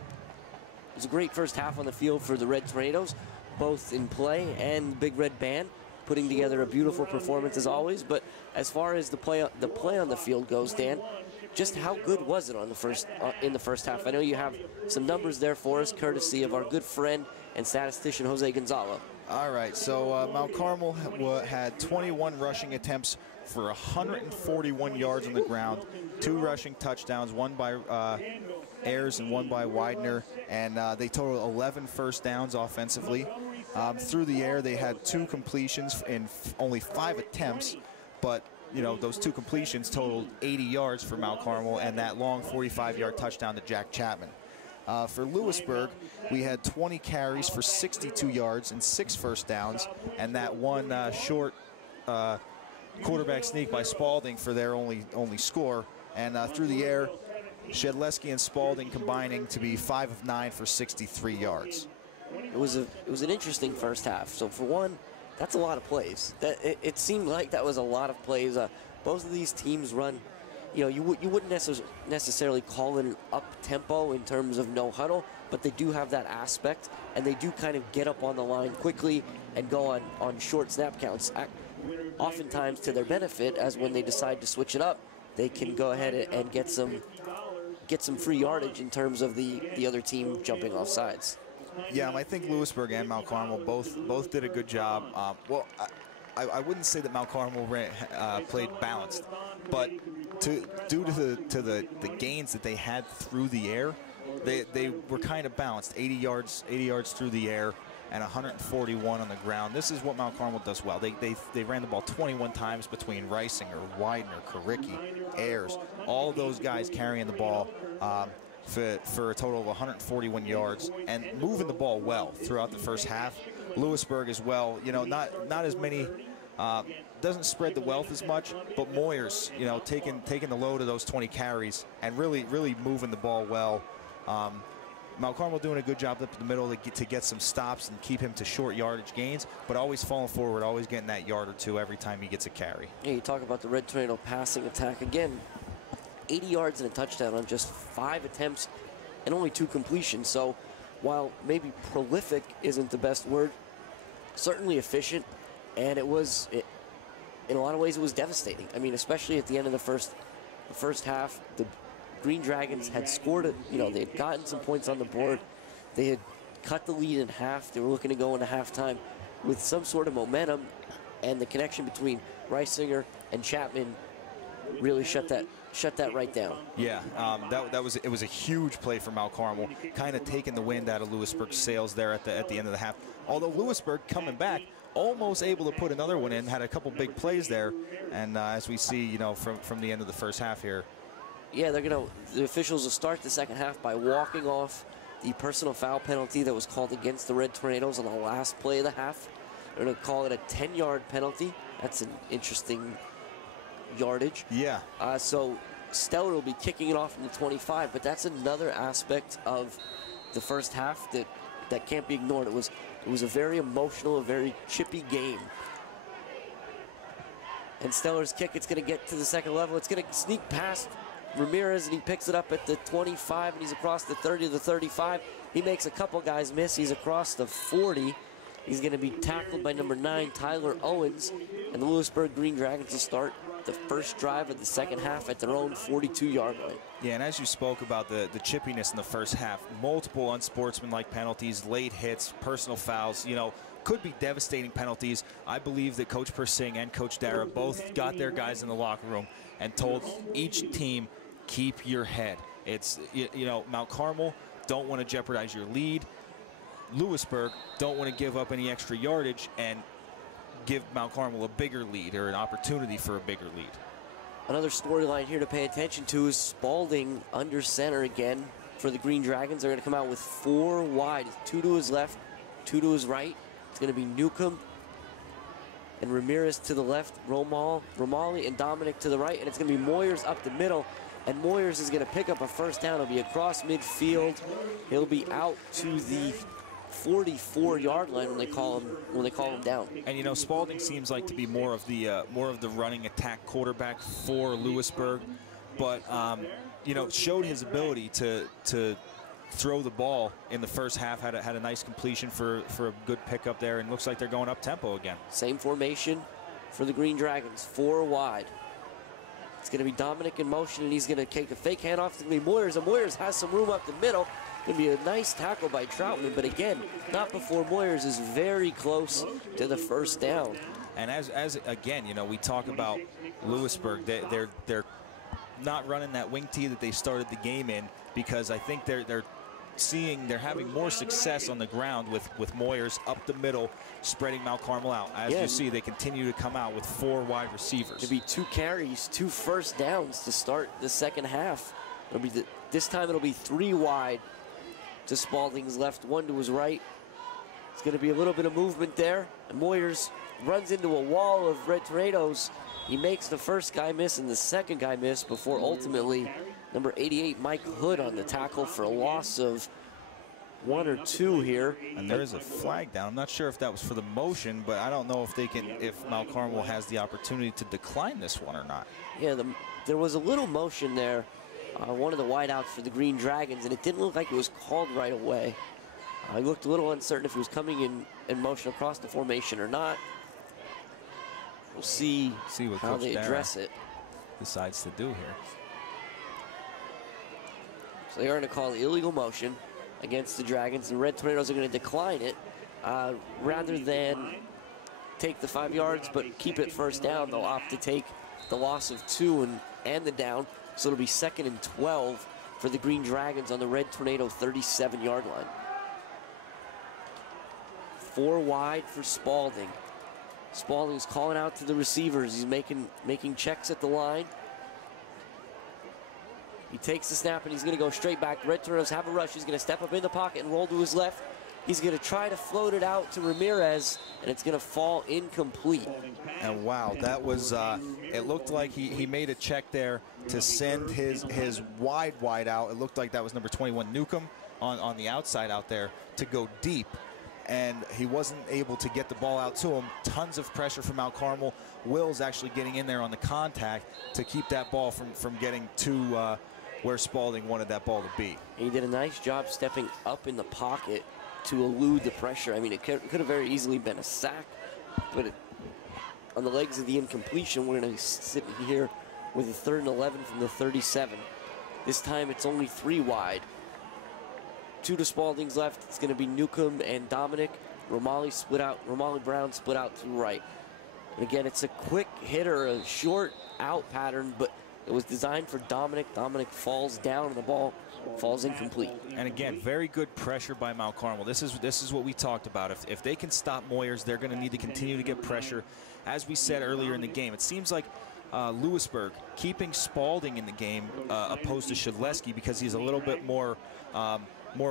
first half on the field for the Red Tornadoes, both in play and the Big Red Band putting together a beautiful performance as always. But as far as the play on the field goes, Dan, just how good was it on in the first half? I know you have some numbers there for us, courtesy of our good friend and statistician Jose Gonzalo. All right, so Mount Carmel had 21 rushing attempts for 141 yards on the ground, 2 rushing touchdowns, one by Ayers and one by Widener, and they totaled 11 first downs offensively. Through the air, they had 2 completions in only 5 attempts, but you know, those 2 completions totaled 80 yards for Mount Carmel and that long 45-yard touchdown to Jack Chapman. For Lewisburg, we had 20 carries for 62 yards and 6 first downs, and that one short quarterback sneak by Spalding for their only score. And through the air, Shedleski and Spalding combining to be 5 of 9 for 63 yards. It was an interesting first half. So for one, that's a lot of plays. It seemed like that was a lot of plays. Both of these teams run, you know, you wouldn't necessarily call it an up-tempo in terms of no huddle, but they do have that aspect, and they do kind of get up on the line quickly and go on short snap counts, oftentimes to their benefit, as when they decide to switch it up, they can go ahead and get some free yardage in terms of the other team jumping off sides. Yeah, I think Lewisburg and Mount Carmel both did a good job. Well, I wouldn't say that Mount Carmel played balanced, but due to the gains that they had through the air, they were kind of balanced. 80 yards through the air and 141 on the ground. This is what Mount Carmel does well. They ran the ball 21 times between Reisinger, Widener, Karicki, Ayers, all those guys carrying the ball. For a total of 141 yards and moving the ball well throughout the first half. Lewisburg as well, you know, not as many, doesn't spread the wealth as much, but Moyers, you know, taking the load of those 20 carries and really moving the ball well. Mount Carmel doing a good job up in the middle to get some stops and keep him to short yardage gains, but always falling forward, always getting that yard or two every time he gets a carry. Yeah, you talk about the Red Tornado passing attack again. 80 yards and a touchdown on just 5 attempts and only 2 completions. So while maybe prolific isn't the best word, certainly efficient, and in a lot of ways it was devastating. I mean, especially at the end of the first half, the Green Dragons had scored, you know, they had gotten some points on the board. They had cut the lead in half. They were looking to go into halftime with some sort of momentum, and the connection between Reisinger and Chapman really shut that right down. Yeah, it was a huge play for Mount Carmel, kind of taking the wind out of Lewisburg's sails there at the end of the half. Although Lewisburg coming back, almost able to put another one in, had a couple big plays there, and as we see, you know, from the end of the first half here. Yeah, the officials will start the second half by walking off the personal foul penalty that was called against the Red Tornadoes on the last play of the half. They're going to call it a 10-yard penalty. That's an interesting yardage. Yeah. So Stellar will be kicking it off from the 25, but that's another aspect of the first half that can't be ignored. It was a very emotional, a very chippy game. And Stellar's kick, it's going to get to the second level. It's going to sneak past Ramirez, and he picks it up at the 25, and he's across the 30 to the 35. He makes a couple guys miss. He's across the 40. He's going to be tackled by number 9, Tyler Owens, and the Lewisburg Green Dragons will start the first drive of the second half at their own 42-yard line. Yeah, and as you spoke about the chippiness in the first half, multiple unsportsmanlike penalties, late hits, personal fouls, you know, could be devastating penalties. I believe that Coach Persing and Coach Dara both got their guys in the locker room and told each team, keep your head. It's, you know, Mount Carmel don't want to jeopardize your lead. Lewisburg don't want to give up any extra yardage and give Mount Carmel a bigger lead or an opportunity for a bigger lead. Another storyline here to pay attention to is Spalding under center again for the Green Dragons. They're going to come out with 4 wide, 2 to his left, 2 to his right. It's going to be Newcomb and Ramirez to the left, Romali and Dominic to the right, and it's going to be Moyers up the middle. and Moyers is going to pick up a first down. It'll be across midfield. He'll be out to the 44-yard line when they call him down. And you know, Spalding seems like to be more of the running attack quarterback for Lewisburg, but you know, showed his ability to throw the ball in the first half. Had a nice completion for a good pickup there, and looks like they're going up tempo again. Same formation for the Green Dragons, 4 wide. It's going to be Dominic in motion, and he's going to take a fake handoff. It's going to be Moyers, and Moyers has some room up the middle. Going to be a nice tackle by Troutman, but again, not before Moyers is very close to the first down. And as again, you know, we talk about Lewisburg, they're not running that wing tee that they started the game in, because I think they're having more success on the ground with Moyers up the middle, spreading Mount Carmel out. As you see, they continue to come out with 4 wide receivers. It'll be 2 carries, 2 first downs to start the second half. It'll be this time it'll be 3 wide to Spalding's left, 1 to his right. It's going to be a little bit of movement there. And Moyers runs into a wall of Red Tornadoes. He makes the first guy miss and the second guy miss before ultimately number 88, Mike Hood, on the tackle for a loss of 1 or 2 here. And there is a flag down. I'm not sure if that was for the motion, but I don't know if Mount Carmel has the opportunity to decline this one or not. Yeah, there was a little motion there. One of the wideouts for the Green Dragons, and it didn't look like it was called right away. I looked a little uncertain if he was coming in motion across the formation or not. We'll see what how Coach they address it. Decides to do here. So they are going to call illegal motion against the Dragons. The Red Tornadoes are going to decline it. Rather than take the 5 yards but keep it first down, they'll opt to take the loss of 2 and the down. So it'll be 2nd and 12 for the Green Dragons on the Red Tornado 37-yard line. 4 wide for Spalding. Spalding's calling out to the receivers. He's making checks at the line. He takes the snap and he's going to go straight back. Red Tornadoes have a rush. He's going to step up in the pocket and roll to his left. He's going to try to float it out to Ramirez, and it's going to fall incomplete. And wow, that was, it looked like he made a check there to send his wide out. It looked like that was number 21, Newcomb, on the outside out there to go deep. And he wasn't able to get the ball out to him. Tons of pressure from Mount Carmel. Will's actually getting in there on the contact to keep that ball from getting to where Spalding wanted that ball to be. He did a nice job stepping up in the pocket to elude the pressure. I mean, it could have very easily been a sack, but on the legs of the incompletion, we're going to be sitting here with a 3rd and 11 from the 37. This time it's only 3 wide. 2 to Spalding's left. It's going to be Newcomb and Dominic. Romali Brown split out to the right. And again, it's a quick hitter, a short out pattern, but it was designed for Dominic. Dominic falls down and the ball falls incomplete. And again, very good pressure by Mount Carmel. This is what we talked about. If they can stop Moyers, they're going to need to continue to get pressure. As we said earlier in the game, it seems like Lewisburg keeping Spalding in the game opposed to Shedleski, because he's a little bit more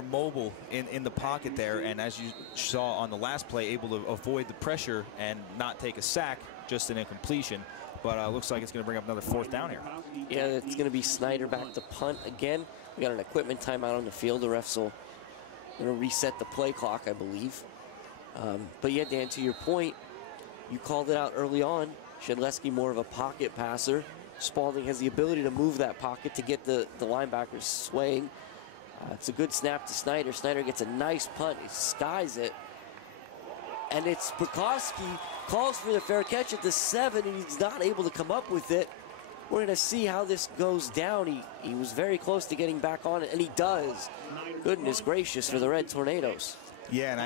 mobile in the pocket there, and as you saw on the last play, able to avoid the pressure and not take a sack, just an incompletion. But looks like it's going to bring up another 4th down here. Yeah, it's going to be Snyder back to punt again. We got an equipment timeout on the field. The refs will reset the play clock, I believe. But yeah, Dan, to your point, you called it out early on. Shedleski more of a pocket passer. Spalding has the ability to move that pocket to get the linebackers swaying. It's a good snap to Snyder. Snyder gets a nice punt. He skies it. And it's Bukowski calls for the fair catch at the 7, and he's not able to come up with it. We're going to see how this goes down. He was very close to getting back on it, and he does. Goodness gracious for the Red Tornadoes. Yeah, and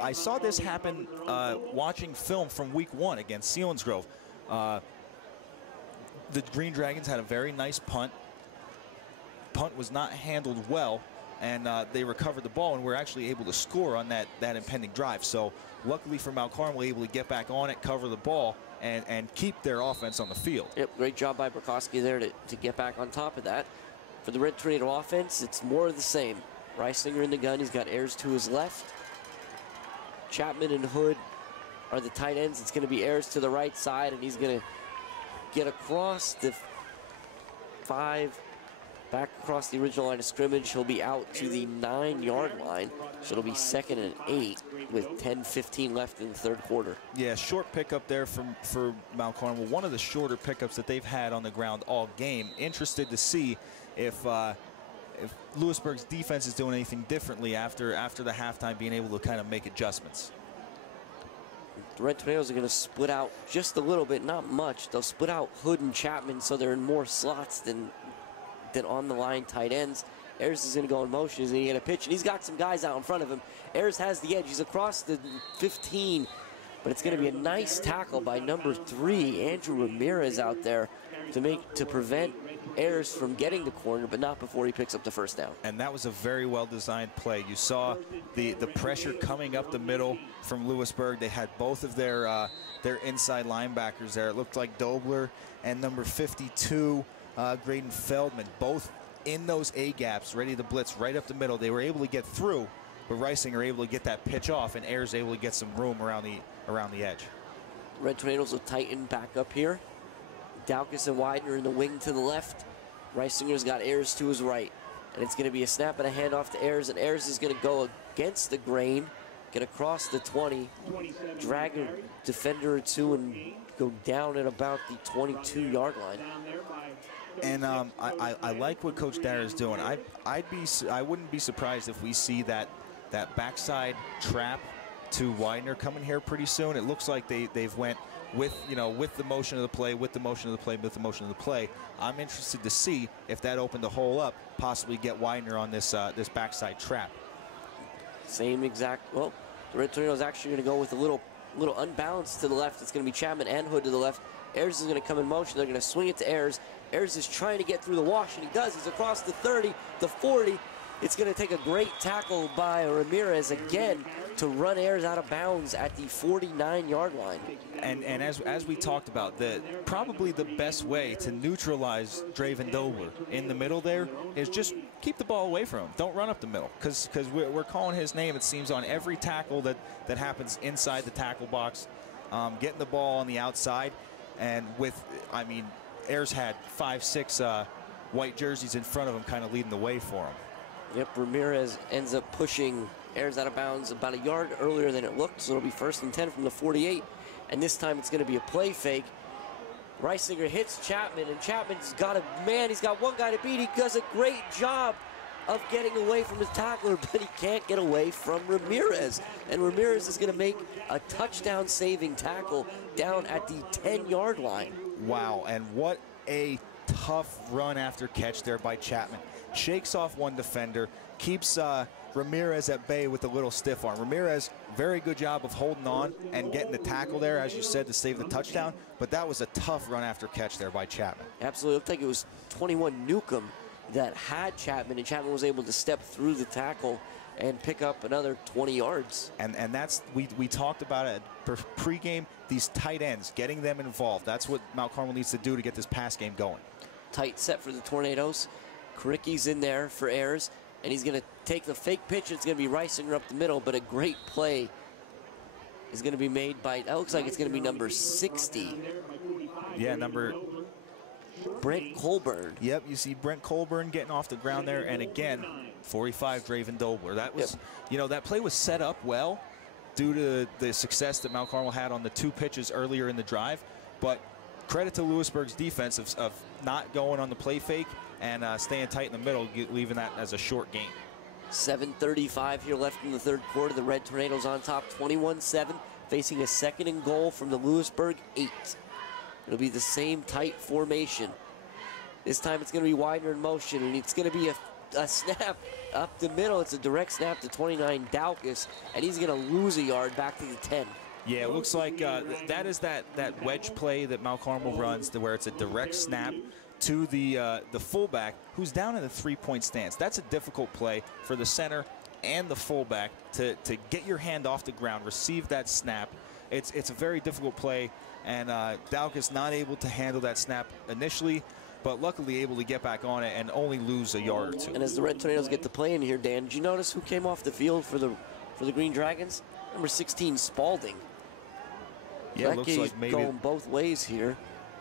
I saw this happen watching film from week 1 against Selinsgrove. The Green Dragons had a very nice punt. Punt was not handled well, and they recovered the ball and were actually able to score on that impending drive. So luckily for Mount Carmel, able to get back on it, cover the ball, and keep their offense on the field. Yep, great job by Bukowski there to get back on top of that. For the Red Tornado offense, it's more of the same. Reisinger in the gun. He's got Ayers to his left. Chapman and Hood are the tight ends. It's going to be Ayers to the right side, and he's going to get across the 5 back across the original line of scrimmage. He'll be out to the 9-yard line. So it'll be 2nd and 8 with 10:15 left in the third quarter. Yeah, short pickup there for Mount Carmel. One of the shorter pickups that they've had on the ground all game. Interested to see if Lewisburg's defense is doing anything differently after the halftime, being able to kind of make adjustments. The Red Tornadoes are going to split out just a little bit, not much. They'll split out Hood and Chapman so they're in more slots than on the line tight ends. Ayers is going to go in motion. He's going to get a pitch, and he's got some guys out in front of him. Ayers has the edge. He's across the 15, but it's going to be a nice tackle by number 3, Andrew Ramirez, out there to prevent Ayers from getting the corner, but not before he picks up the first down. And that was a very well-designed play. You saw the pressure coming up the middle from Lewisburg. They had both of their inside linebackers there. It looked like Dobler and number 52, Graydon Feldman, both in those A-gaps, ready to blitz right up the middle. They were able to get through, but Reisinger able to get that pitch off, and Ayers able to get some room around the edge. Red Tornadoes will tighten back up here. Dowkus and Widener in the wing to the left. Reisinger's got Ayers to his right. And it's going to be a snap and a handoff to Ayers, and Ayers is going to go against the grain, get across the 20, drag a defender or two, and go down at about the 22-yard line. And I like what Coach Dyer is doing. I wouldn't be surprised if we see that backside trap to Widener coming here pretty soon. It looks like they've went with the motion of the play, with the motion of the play, with the motion of the play. I'm interested to see if that opened the hole up, possibly get Widener on this backside trap. Same exact. Well, the Red Tornadoes actually going to go with a little unbalanced to the left. It's going to be Chapman and Hood to the left. Ayers is going to come in motion. They're going to swing it to Ayers. Ayers is trying to get through the wash, and he does. He's across the 30, the 40. It's going to take a great tackle by Ramirez again to run Ayers out of bounds at the 49-yard line. And as we talked about, probably the best way to neutralize Draven Dobler in the middle there is just keep the ball away from him. Don't run up the middle, because we're calling his name, it seems, on every tackle that happens inside the tackle box, getting the ball on the outside. And Ayers had 5, 6 white jerseys in front of him, kind of leading the way for him. Yep, Ramirez ends up pushing Ayers out of bounds about a yard earlier than it looked, so it'll be 1st and 10 from the 48. And this time it's going to be a play fake. Reisinger hits Chapman, and Chapman's got he's got one guy to beat. He does a great job of getting away from his tackler, but he can't get away from Ramirez. And Ramirez is going to make a touchdown-saving tackle down at the 10-yard line. Wow, and what a tough run after catch there by Chapman. Shakes off one defender, keeps Ramirez at bay with a little stiff arm. Ramirez, very good job of holding on and getting the tackle there, as you said, to save the touchdown. But that was a tough run after catch there by Chapman. Absolutely. It looked like it was 21 Newcomb that had Chapman, and Chapman was able to step through the tackle and pick up another 20 yards. And that's, we talked about it pregame, these tight ends, getting them involved. That's what Mount Carmel needs to do to get this pass game going. Tight set for the Tornadoes. Karicki's in there for Ayers, and he's going to take the fake pitch. It's going to be Reisinger up the middle, but a great play is going to be made by, that looks like it's going to be number 60. Yeah, Brent Colburn. Yep, you see Brent Colburn getting off the ground there, and again, 45 Draven Dobler. That was, that play was set up well due to the success that Mount Carmel had on the 2 pitches earlier in the drive, but credit to Lewisburg's defense of not going on the play fake and staying tight in the middle, leaving that as a short gain. 7:35 here left in the third quarter. The Red Tornadoes on top, 21-7, facing a 2nd and goal from the Lewisburg 8. It'll be the same tight formation. This time it's going to be Widener in motion, and it's going to be a snap up the middle. It's a direct snap to 29 Dowkus, and he's going to lose a yard back to the 10. Yeah, it looks like that is that wedge play that Mount Carmel runs, to where it's a direct snap to the fullback, who's down in the 3-point stance. That's a difficult play for the center and the fullback to get your hand off the ground, receive that snap. It's a very difficult play, and Dowkus not able to handle that snap initially, but luckily able to get back on it and only lose a yard or 2. And as the Red Tornadoes get to play in here, Dan, did you notice who came off the field for the Green Dragons? Number 16, Spalding. Yeah, that looks game's like maybe going both ways here.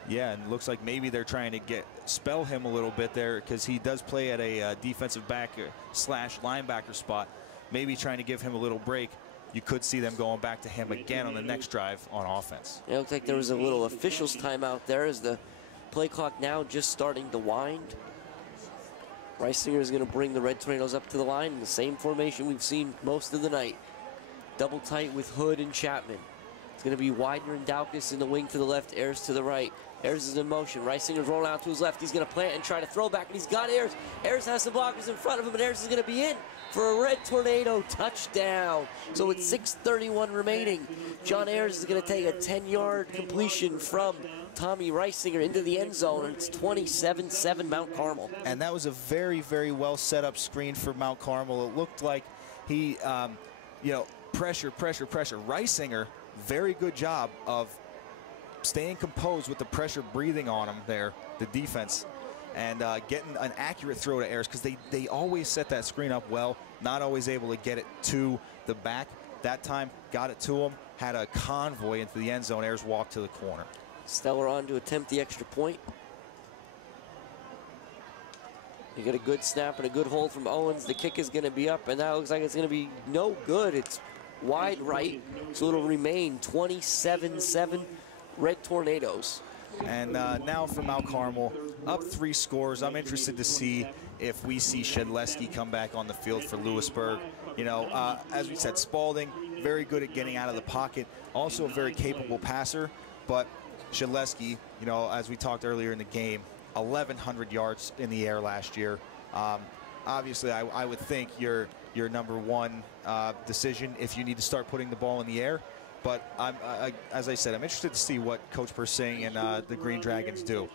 Yeah, and looks like maybe they're trying to spell him a little bit there, because he does play at a defensive back / linebacker spot. Maybe trying to give him a little break. You could see them going back to him again on the next drive on offense. It looks like there was a little officials timeout there as the play clock now just starting to wind. Reisinger is going to bring the Red Tornadoes up to the line in the same formation we've seen most of the night. Double tight with Hood and Chapman. It's going to be Widener and Daukus in the wing to the left, Ayers to the right. Ayers is in motion. Reisinger's rolling out to his left. He's going to plant and try to throw back, and he's got Ayers. Ayers has some blockers in front of him, and Ayers is going to be in for a Red Tornado touchdown. So with 6:31 remaining, John Ayers is going to take a 10-yard completion from Tommy Reisinger into the end zone, and it's 27-7 Mount Carmel. And that was a very, very well set up screen for Mount Carmel. It looked like he, pressure. Reisinger, very good job of staying composed with the pressure breathing on him there, the defense, and getting an accurate throw to Ayers, because they always set that screen up well, not always able to get it to the back. That time, got it to him, had a convoy into the end zone. Ayers walked to the corner. Stellar on to attempt the extra point. You get a good snap and a good hold from Owens. The kick is going to be up, and that looks like it's going to be no good. It's wide right, so it'll remain 27-7 Red Tornadoes. And now for Mount Carmel, up 3 scores. I'm interested to see if we see Shedleski come back on the field for Lewisburg. As we said, Spalding, very good at getting out of the pocket, also a very capable passer, but Shedleski, as we talked earlier in the game, 1,100 yards in the air last year. Obviously, I would think your number one decision if you need to start putting the ball in the air. But as I said, I'm interested to see what Coach Persing and the Green Dragons do.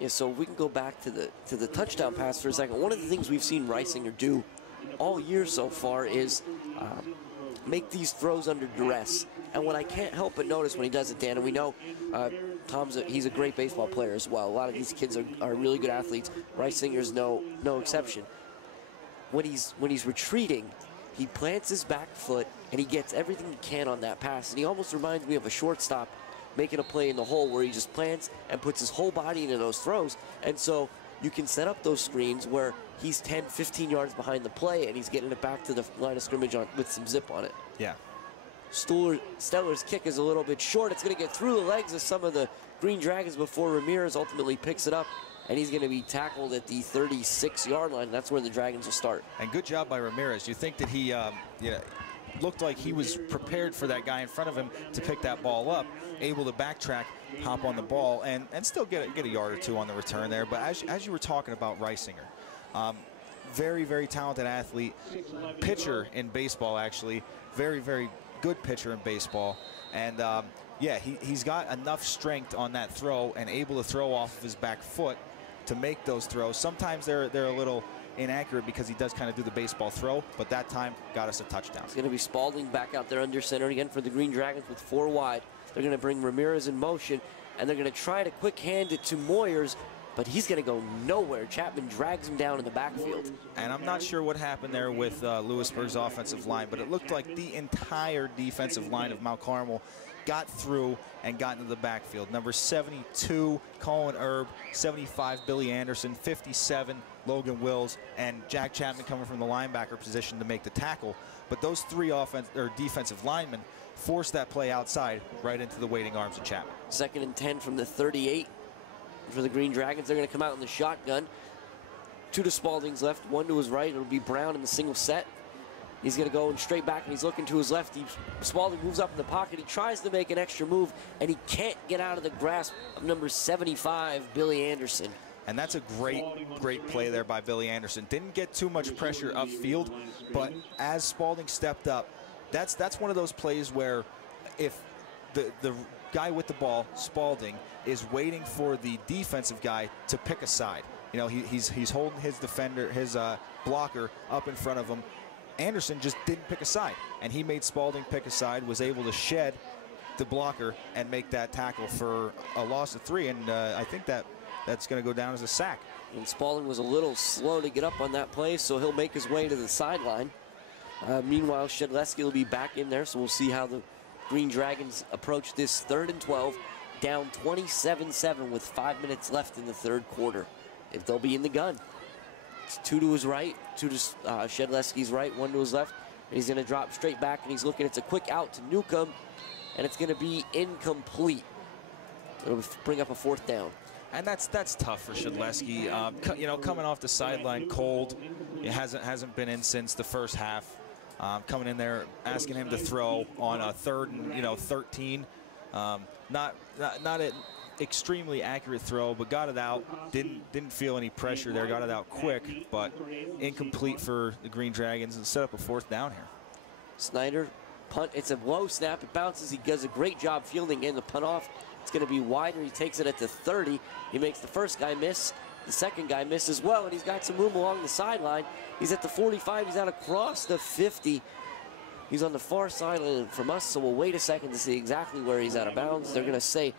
Yeah, so we can go back to the touchdown pass for a second. One of the things we've seen Reisinger do all year so far is make these throws under duress. And what I can't help but notice when he does it, Dan, and we know he's a great baseball player as well. A lot of these kids are really good athletes. Reisinger's no exception. When he's retreating, he plants his back foot and he gets everything he can on that pass. And he almost reminds me of a shortstop making a play in the hole where he just plants and puts his whole body into those throws. And so you can set up those screens where he's 10, 15 yards behind the play and he's getting it back to the line of scrimmage with some zip on it. Yeah. Stellar's kick is a little bit short. It's going to get through the legs of some of the Green Dragons before Ramirez ultimately picks it up, and he's going to be tackled at the 36-yard line. That's where the Dragons will start. And good job by Ramirez. You think that he looked like he was prepared for that guy in front of him to pick that ball up, able to backtrack, hop on the ball, and still get a yard or two on the return there. But as you were talking about Reisinger, very, very talented athlete, pitcher in baseball, actually. Very, very good pitcher in baseball. And yeah, he's got enough strength on that throw and able to throw off of his back foot to make those throws. Sometimes they're a little inaccurate because he does kind of do the baseball throw, but that time got us a touchdown. It's going to be Spalding back out there under center again for the Green Dragons with 4 wide. They're going to bring Ramirez in motion, and they're going to try to quick hand it to Moyers, but he's going to go nowhere. Chapman drags him down in the backfield. And I'm not sure what happened there with Lewisburg's offensive line, but it looked like the entire defensive line of Mount Carmel got through and got into the backfield. Number 72, Colin Erb, 75, Billy Anderson, 57, Logan Wills, and Jack Chapman coming from the linebacker position to make the tackle. But those 3 defensive linemen forced that play outside right into the waiting arms of Chapman. 2nd and 10 from the 38 for the Green Dragons. They're going to come out in the shotgun. 2 to Spalding's left, 1 to his right. It'll be Brown in the single set. He's going to go straight back, and he's looking to his left. Spalding moves up in the pocket. He tries to make an extra move, and he can't get out of the grasp of number 75, Billy Anderson. And that's a great, great play there by Billy Anderson. Didn't get too much pressure upfield, but as Spalding stepped up, that's one of those plays where if the guy with the ball, Spalding, is waiting for the defensive guy to pick a side. He's holding his defender, his blocker up in front of him. Anderson just didn't pick a side, and he made Spalding pick a side, was able to shed the blocker and make that tackle for a loss of 3, and I think that's going to go down as a sack. And Spalding was a little slow to get up on that play, so he'll make his way to the sideline. Meanwhile, Shedleski will be back in there, so we'll see how the Green Dragons approach this 3rd and 12. down 27-7 with 5 minutes left in the third quarter. If they'll be in the gun. It's 2 to his right, 2 to Shedleski's right, 1 to his left. And he's going to drop straight back, and he's looking. It's a quick out to Newcomb, and it's going to be incomplete. It'll bring up a 4th down. And that's tough for Shedleski. You know, coming off the sideline cold, it hasn't been in since the first half. Coming in there, asking him to throw on a 3rd and 13. Not an extremely accurate throw, but got it out. Didn't feel any pressure there. Got it out quick, but incomplete for the Green Dragons, and set up a 4th down here. Snyder punt. It's a low snap. It bounces. He does a great job fielding in the punt off. It's going to be wider. He takes it at the 30. He makes the first guy miss. The second guy miss as well, and he's got some room along the sideline. He's at the 45. He's out across the 50. He's on the far sideline from us, so we'll wait a second to see exactly where he's out of bounds. They're going to say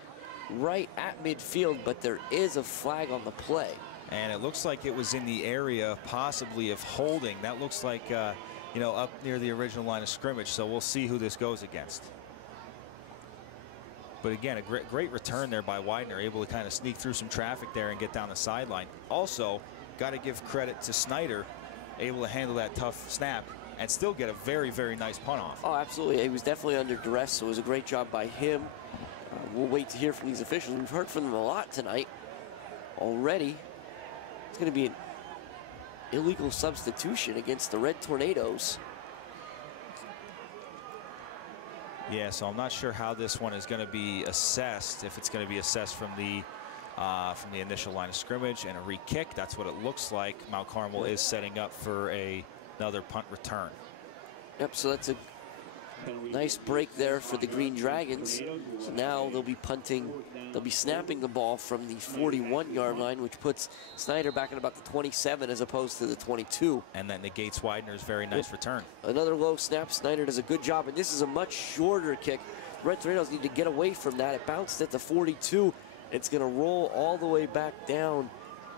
right at midfield, but there is a flag on the play. And it looks like it was in the area possibly of holding. That looks like, you know, up near the original line of scrimmage, so we'll see who this goes against. But again, a great return there by Widener, able to kind of sneak through some traffic there and get down the sideline. Also, got to give credit to Snyder, able to handle that tough snap and still get a very, very nice punt off. Oh, absolutely. He was definitely under duress, so it was a great job by him. We'll wait to hear from these officials. We've heard from them a lot tonight already. It's going to be an illegal substitution against the Red Tornadoes. Yeah, so I'm not sure how this one is going to be assessed. If it's going to be assessed from the initial line of scrimmage and a re-kick. That's what it looks like. Mount Carmel is setting up for another punt return. Yep, so that's a nice break there for the Green Dragons. So now they'll be punting, they'll be snapping the ball from the 41-yard line, which puts Snyder back at about the 27 as opposed to the 22. And that negates Widener's very nice return. Another low snap. Snyder does a good job, and this is a much shorter kick. Red Tornadoes need to get away from that. It bounced at the 42. It's going to roll all the way back down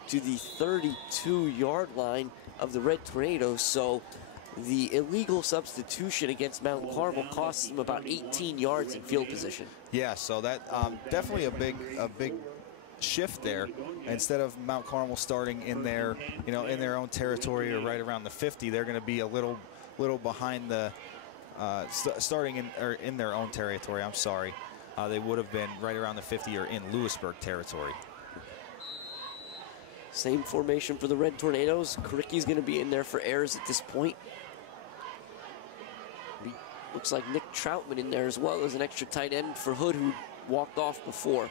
to the 32-yard line of the Red Tornadoes. So the illegal substitution against Mount Carmel costs them about 18 yards in field position. Yeah, so that definitely a big shift there. Instead of Mount Carmel starting in their in their own territory or right around the 50, they're going to be a little behind the starting in their own territory. I'm sorry, they would have been right around the 50 or in Lewisburg territory. Same formation for the Red Tornadoes. Karicki's going to be in there for errors at this point. Looks like Nick Troutman in there as well as an extra tight end for Hood, who walked off before.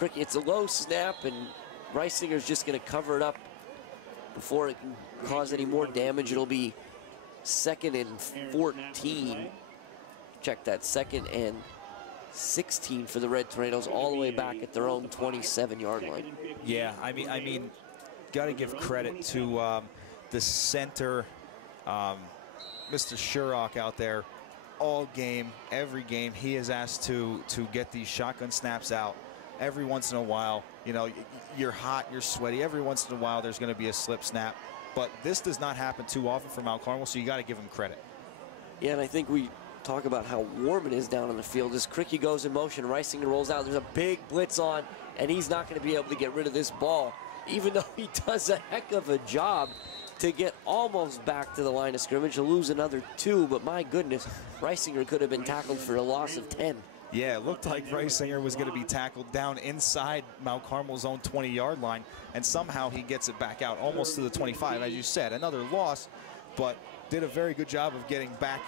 Karicki, it's a low snap, and Reisinger's just going to cover it up before it can cause any more damage. It'll be 2nd and 14. Check that, 2nd and 16 for the Red Tornadoes, all the way back at their own 27-yard line. Yeah, I mean, got to give credit to the center, Mr. Shurock out there. All game, every game, he is asked to get these shotgun snaps out. Every once in a while, you're hot, you're sweaty. Every once in a while, there's going to be a slip snap. But this does not happen too often for Mount Carmel, so you got to give him credit. Yeah, and I think we talk about how warm it is down on the field. As Karicki goes in motion, Reisinger rolls out. There's a big blitz on, and he's not going to be able to get rid of this ball, even though he does a heck of a job to get almost back to the line of scrimmage, to lose another 2. But my goodness, Reisinger could have been tackled for a loss of 10. Yeah, it looked like Reisinger was going to be tackled down inside Mount Carmel's own 20-yard line, and somehow he gets it back out almost to the 25. As you said, another loss, but did a very good job of getting back,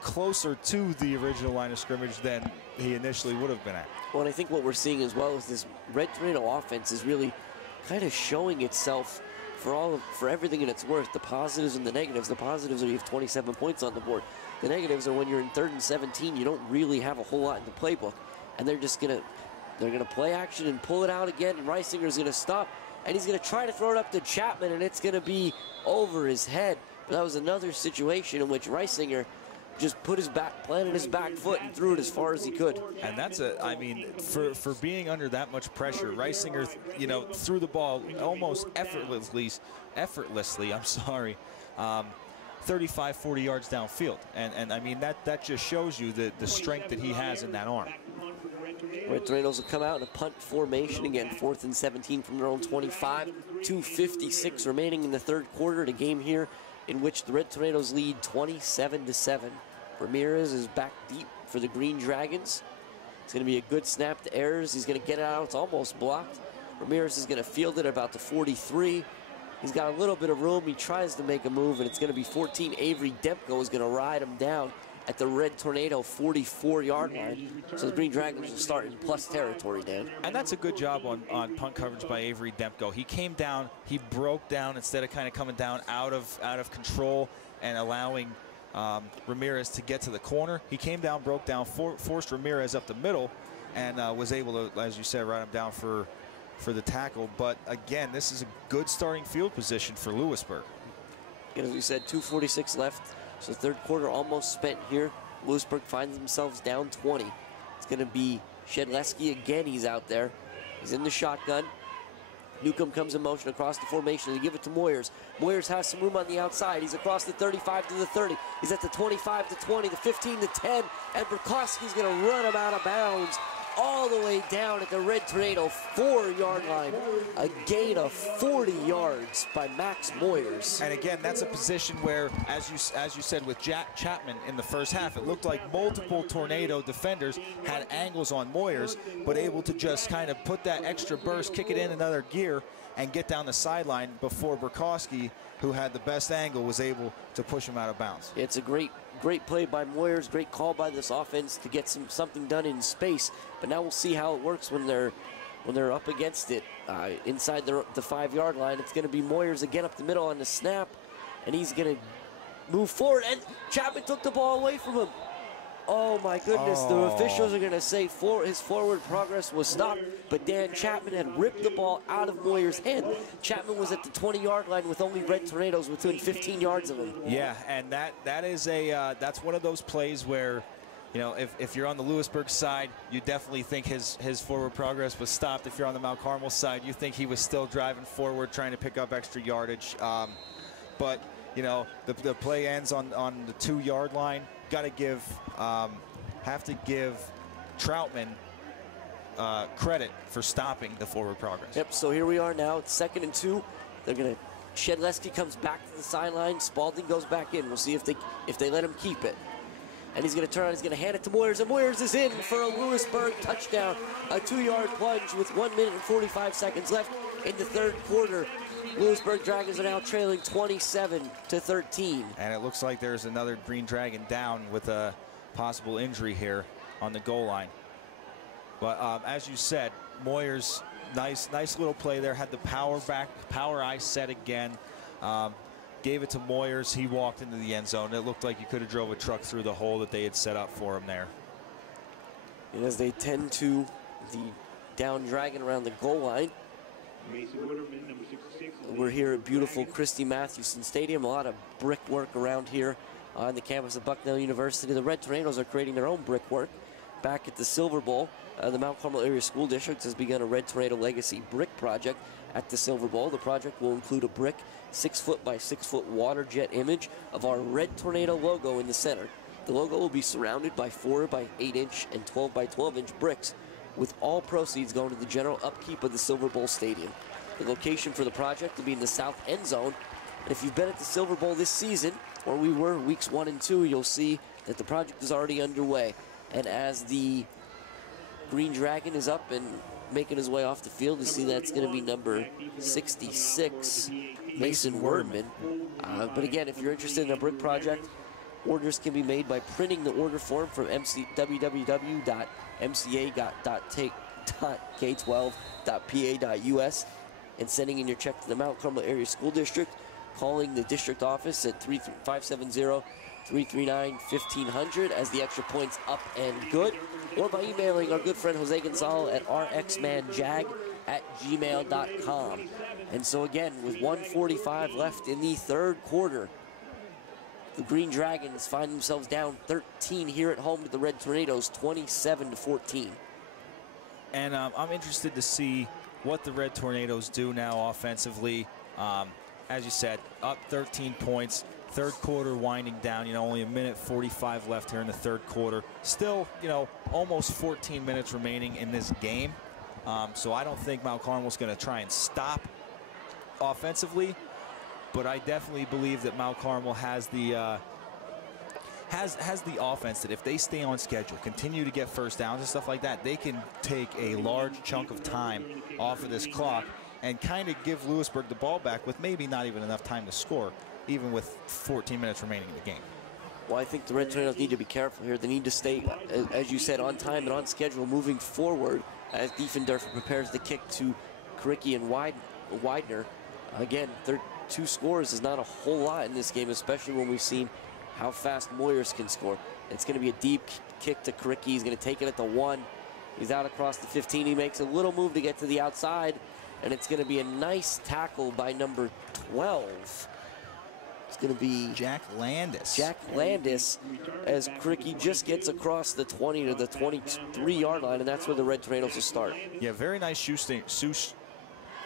closer to the original line of scrimmage than he initially would have been at. Well, and I think what we're seeing as well is this Red Tornado offense is really kind of showing itself for everything in its worth, the positives and the negatives. The positives are you have 27 points on the board. The negatives are when you're in 3rd and 17, you don't really have a whole lot in the playbook, and they're gonna play action and pull it out again. And Reisinger's gonna stop, and he's gonna try to throw it up to Chapman, and it's gonna be over his head. But that was another situation in which Reisinger just planted his back foot and threw it as far as he could. And that's for being under that much pressure, Reisinger, threw the ball almost effortlessly, I'm sorry, 35, 40 yards downfield. And I mean, that just shows you the strength that he has in that arm. Red Tornadoes will come out in a punt formation again, 4th and 17 from their own 25. 2:56 remaining in the third quarter. The game here in which the Red Tornadoes lead 27-7. Ramirez is back deep for the Green Dragons. It's going to be a good snap to Ayers. He's going to get it out. It's almost blocked. Ramirez is going to field it about the 43. He's got a little bit of room. He tries to make a move, and it's going to be 14. Avery Dempko is going to ride him down at the Red Tornado 44-yard line. So the Green Dragons will start in plus territory, Dan. And that's a good job on punt coverage by Avery Dempko. He came down, he broke down instead of kind of coming down out of control and allowing Ramirez to get to the corner. He came down, broke down, forced Ramirez up the middle, and was able to, as you said, ride him down for the tackle. But again, this is a good starting field position for Lewisburg. And as we said, 2:46 left, so third quarter almost spent here. Lewisburg finds themselves down 20. It's going to be Shedleski again. He's out there. He's in the shotgun. Newcomb comes in motion across the formation. They give it to Moyers. Moyers has some room on the outside. He's across the 35 to the 30. He's at the 25 to 20, the 15 to 10, and Burkowski's going to run him out of bounds all the way down at the Red Tornado 4-yard line. A gain of 40 yards by Max Moyers. And again, that's a position where, as you said with Jack Chapman in the first half, it looked like multiple Tornado defenders had angles on Moyers, but able to just kind of put that extra burst, kick it in another gear, and get down the sideline before Burkowski, who had the best angle, was able to push him out of bounds. It's a great play by Moyers, great call by this offense to get something done in space. But now we'll see how it works when they're up against it inside the 5-yard line. It's going to be Moyers again up the middle on the snap, and he's going to move forward. And Chapman took the ball away from him. Oh my goodness, the officials are going to say his forward progress was stopped, but Dan Chapman had ripped the ball out of Moyers' hand. Chapman was at the 20-yard line with only Red Tornadoes within 15 yards of him. Yeah, and that is that's one of those plays where, you know, if you're on the Lewisburg side, you definitely think his forward progress was stopped. If you're on the Mount Carmel side, you think he was still driving forward, trying to pick up extra yardage. But you know, the play ends on the 2-yard line. Got to have to give Troutman credit for stopping the forward progress. Yep, so here we are now. It's 2nd and 2. They're going to, Shedleski comes back to the sideline. Spalding goes back in. We'll see if they let him keep it. And he's going to turn around, he's going to hand it to Moyers, and Moyers is in for a Lewisburg touchdown. A 2-yard plunge with 1 minute and 45 seconds left in the third quarter. Lewisburg Dragons are now trailing 27-13. And it looks like there's another Green Dragon down with a possible injury here on the goal line. But as you said, Moyers, nice little play there. Had the power eye set again. Gave it to Moyers. He walked into the end zone. It looked like he could have drove a truck through the hole that they had set up for him there. And as they tend to the down Dragon around the goal line, we're here at beautiful Christy Mathewson Stadium. A lot of brickwork around here on the campus of Bucknell University. The Red Tornadoes are creating their own brickwork. Back at the Silver Bowl, the Mount Carmel Area School District has begun a Red Tornado Legacy brick project at the Silver Bowl. The project will include a brick 6-foot by 6-foot water jet image of our Red Tornado logo in the center. The logo will be surrounded by 4 by 8-inch and 12 by 12-inch bricks, with all proceeds going to the general upkeep of the Silver Bowl Stadium. The location for the project will be in the south end zone. And if you've been at the Silver Bowl this season, or we were weeks 1 and 2, you'll see that the project is already underway. And as the Green Dragon is up and making his way off the field, you see that's going to be number 66, Mason Wordman. But again, if you're interested in a brick project, orders can be made by printing the order form from www.mca.k12.pa.us and sending in your check to the Mount Carmel Area School District, calling the district office at 570-339-1500 as the extra points up and good, or by emailing our good friend Jose Gonzalo at rxmanjag@gmail.com. And so again, with 1:45 left in the third quarter, the Green Dragons find themselves down 13 here at home to the Red Tornadoes, 27-14. And I'm interested to see what the Red Tornadoes do now offensively. As you said, up 13 points, Third quarter winding down, only 1:45 left here in the third quarter. Still, almost 14 minutes remaining in this game. So I don't think Mount Carmel's going to try and stop offensively, but I definitely believe that Mount Carmel has the offense that if they stay on schedule, continue to get first downs and stuff like that, they can take a large chunk of time off of this clock and kind of give Lewisburg the ball back with maybe not even enough time to score, even with 14 minutes remaining in the game. Well, I think the Red Tornadoes need to be careful here. They need to stay, as you said, on time and on schedule moving forward as Diefendorfer prepares the kick to Karicki and Widener. Again, 2 scores is not a whole lot in this game, especially when we've seen how fast Moyers can score. It's going to be a deep kick to Karicki. He's going to take it at the 1. He's out across the 15. He makes a little move to get to the outside, and it's going to be a nice tackle by number 12. It's going to be Jack Landis. Jack Landis, as Karicki just gets across the 20 to the 23-yard line, and that's where the Red Tornadoes will start. Yeah, very nice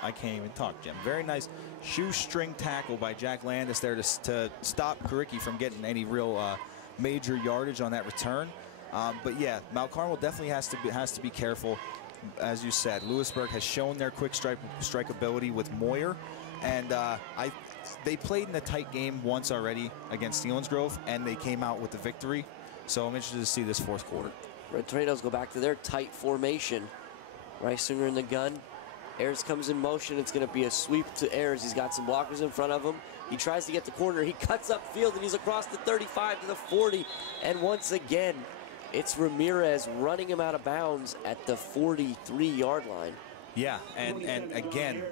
I can't even talk, Jim. Very nice shoestring tackle by Jack Landis there to stop Karicki from getting any real major yardage on that return. But yeah, Mount Carmel definitely has to be careful. As you said, Lewisburg has shown their quick strike ability with Moyer, and they played in a tight game once already against Selinsgrove, and they came out with the victory. So I'm interested to see this fourth quarter. Red Tornadoes go back to their tight formation. Reisinger in the gun. Ayers comes in motion. It's going to be a sweep to Ayers. He's got some blockers in front of him. He tries to get the corner. He cuts up field, and he's across the 35 to the 40. And once again, it's Ramirez running him out of bounds at the 43-yard line. Yeah, and again,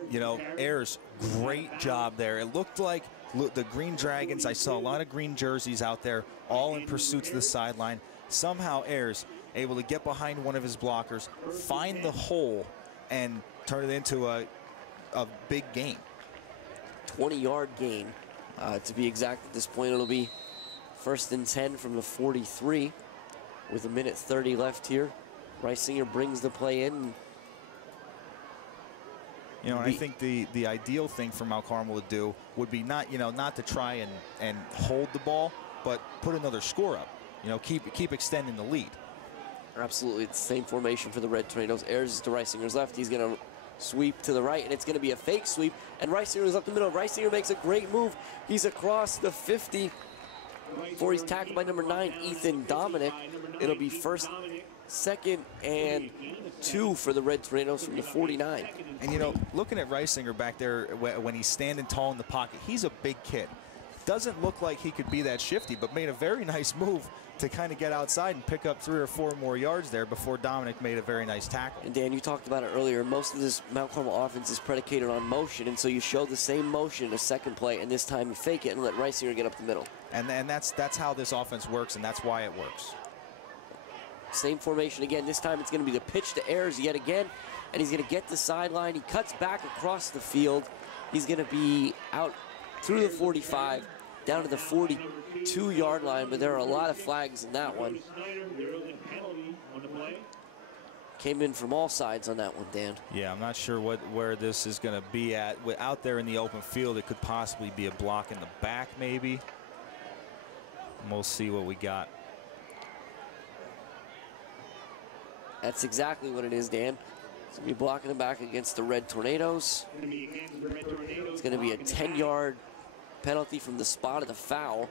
Ayers, great job there. It looked like the Green Dragons, I saw a lot of green jerseys out there, all in pursuit to the sideline. Somehow Ayers able to get behind one of his blockers, find the hole, and turn it into a big gain. 20-yard gain. To be exact, at this point, it'll be 1st and 10 from the 43 with 1:30 left here. Reisinger brings the play in. I think the ideal thing for Mount Carmel to do would be not to try and hold the ball, but put another score up. Keep extending the lead. Absolutely, it's the same formation for the Red Tornadoes. Ayers is to Reisinger's left. He's going to sweep to the right, and it's going to be a fake sweep. And Reisinger is up the middle. Reisinger makes a great move. He's across the 50 before he's tackled by number 9, Ethan Dominic. It'll be 1st, 2nd, and 2 for the Red Tornadoes from the 49. And looking at Reisinger back there when he's standing tall in the pocket, he's a big kid. Doesn't look like he could be that shifty, but made a very nice move to kind of get outside and pick up 3 or 4 more yards there before Dominic made a very nice tackle. And Dan, you talked about it earlier. Most of this Mount Carmel offense is predicated on motion, and so you show the same motion in a second play, and this time you fake it and let Reisinger get up the middle. And that's how this offense works, and that's why it works. Same formation again. This time it's going to be the pitch to Ayers yet again, and he's going to get the sideline. He cuts back across the field. He's going to be out through the 45, down to the 42-yard line, but there are a lot of flags in that one. Came in from all sides on that one, Dan. Yeah, I'm not sure where this is going to be at. Out there in the open field, it could possibly be a block in the back, maybe. And we'll see what we got. That's exactly what it is, Dan. It's going to be blocking the back against the Red Tornadoes. It's going to be a 10-yard penalty from the spot of the foul.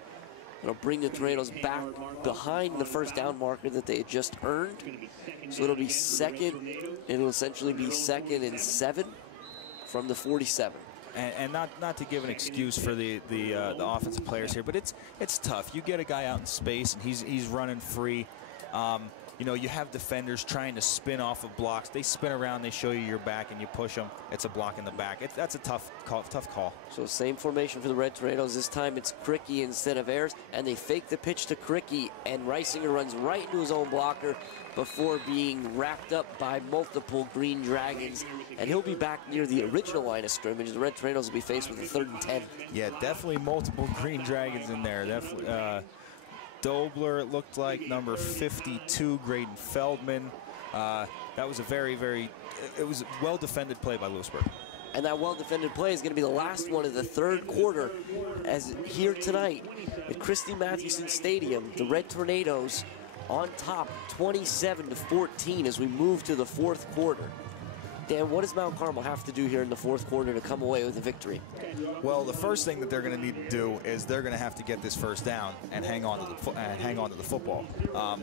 It'll bring the Tornadoes back behind the first down marker that they had just earned. So it'll be 2nd. It'll essentially be 2nd and 7 from the 47. And not to give an excuse for the offensive players here, but it's tough. You get a guy out in space and he's running free. You have defenders trying to spin off of blocks. They spin around, they show you your back, and you push them. It's a block in the back. That's a tough call. So same formation for the Red Tornadoes. This time it's Karicki instead of Ayers, and they fake the pitch to Karicki, and Reisinger runs right into his own blocker before being wrapped up by multiple Green Dragons, and he'll be back near the original line of scrimmage. The Red Tornadoes will be faced with a 3rd and 10. Yeah, definitely multiple Green Dragons in there. Definitely. Dobler, it looked like, number 52, Graydon Feldman. That was a very, very, it was a well-defended play by Lewisburg. And that well-defended play is going to be the last one of the third quarter, as here tonight at Christy Mathewson Stadium, the Red Tornadoes on top 27-14 as we move to the fourth quarter. Dan, what does Mount Carmel have to do here in the fourth quarter to come away with a victory? Well, the first thing that they're going to need to do is they're going to have to get this first down and hang on to the football.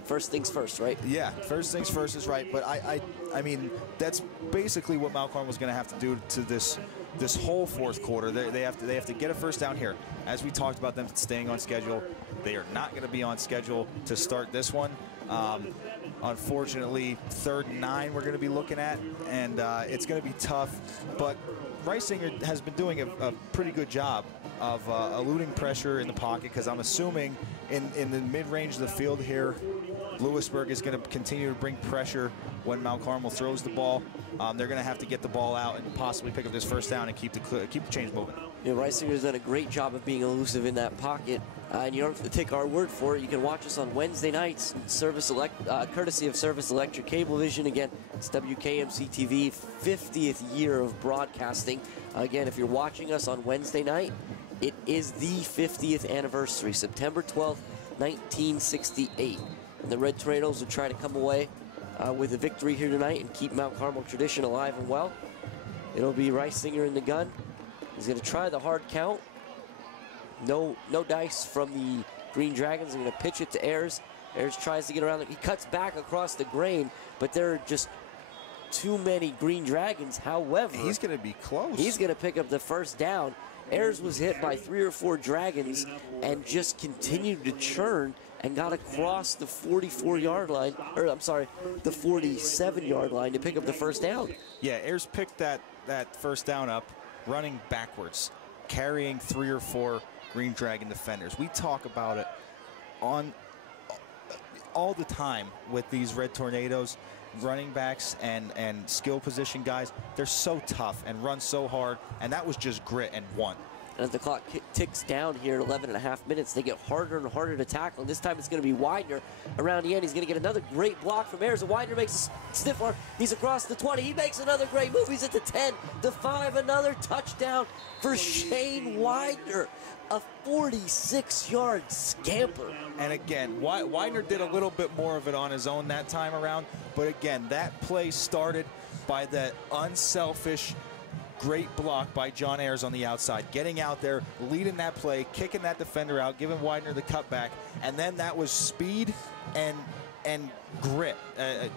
First things first, right? Yeah, first things first is right. But I mean, that's basically what Mount Carmel's going to have to do to this whole fourth quarter. They have to get a first down here. As we talked about them staying on schedule, they are not going to be on schedule to start this one. Unfortunately, 3rd and 9 we're going to be looking at, and it's going to be tough. But Reisinger has been doing a pretty good job of eluding pressure in the pocket, because I'm assuming in the mid-range of the field here, Lewisburg is going to continue to bring pressure when Mount Carmel throws the ball. They're going to have to get the ball out and possibly pick up this first down and keep the chains moving. Yeah, Reisinger's done a great job of being elusive in that pocket. And you don't have to take our word for it. You can watch us on Wednesday nights, courtesy of Service Electric Cablevision. Again, it's WKMC TV, 50th year of broadcasting. Again, if you're watching us on Wednesday night, it is the 50th anniversary, September 12th, 1968. And the Red Tornadoes will try to come away with a victory here tonight and keep Mount Carmel tradition alive and well. It'll be Reisinger in the gun. He's going to try the hard count. No dice from the Green Dragons. They're going to pitch it to Ayers. Ayers tries to get around. He cuts back across the grain, but there are just too many Green Dragons. However, he's going to be close. He's going to pick up the first down. Ayers was hit by 3 or 4 Dragons and just continued to churn and got across the 44-yard line, or I'm sorry, the 47-yard line to pick up the first down. Yeah, Ayers picked that first down up, running backwards, carrying 3 or 4 Green Dragon defenders. We talk about it all the time with these Red Tornadoes. Running backs and skill position guys, they're so tough and run so hard, and that was just grit and one. And as the clock ticks down here at 11.5 minutes, they get harder and harder to tackle. And this time it's going to be Widener around the end. He's going to get another great block from Ayers. And Widener makes a stiff arm. He's across the 20. He makes another great move. He's at the 10, the 5, another touchdown for Shane Widener. A 46-yard scamper. And again, Widener did a little bit more of it on his own that time around. But again, that play started by that unselfish, great block by John Ayers on the outside, getting out there, leading that play, kicking that defender out, giving Widener the cutback, and then that was speed and grit.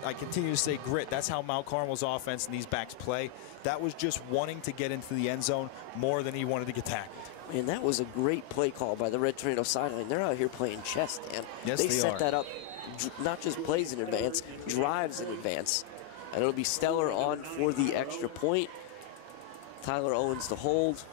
I continue to say grit. That's how Mount Carmel's offense and these backs play. That was just wanting to get into the end zone more than he wanted to get tackled. And that was a great play call by the Red Tornado sideline. They're out here playing chess, Dan. Yes, they set are. that up, not just plays in advance, drives in advance. And it'll be Stellar on for the extra point. Tyler Owens to hold.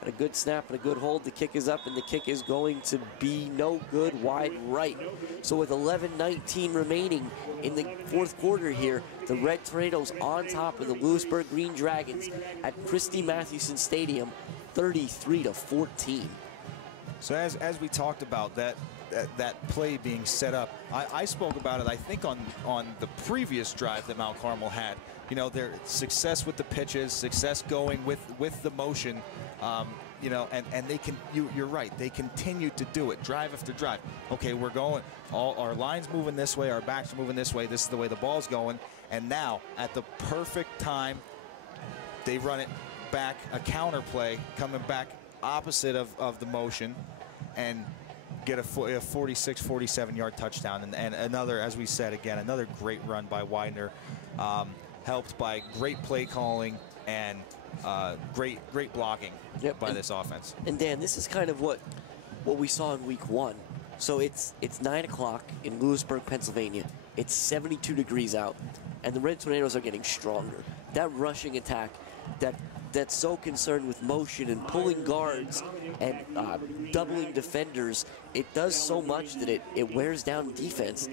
And a good snap and a good hold. The kick is up, and the kick is going to be no good, wide right. So with 11:19 remaining in the fourth quarter here, the Red Tornadoes on top of the Lewisburg Green Dragons at Christy Mathewson Stadium, 33-14. So as we talked about that play being set up, I spoke about it, I think, on the previous drive that Mount Carmel had. You know, their success with the pitches, success going with the motion, you know, and they can, you're right, they continue to do it drive after drive. Okay, we're going, all our lines moving this way, our backs are moving this way, this is the way the ball's going, and now at the perfect time, they run it back, a counter play coming back opposite of the motion, and get a 46, 47-yard touchdown. And another, as we said again, another great run by Widener, helped by great play calling and great blocking by this offense. And Dan, this is kind of what we saw in week 1. So it's 9 o'clock in Lewisburg, Pennsylvania. It's 72 degrees out, and the Red Tornadoes are getting stronger. That rushing attack, that's so concerned with motion and pulling guards and doubling defenders, it does so much that it wears down defense.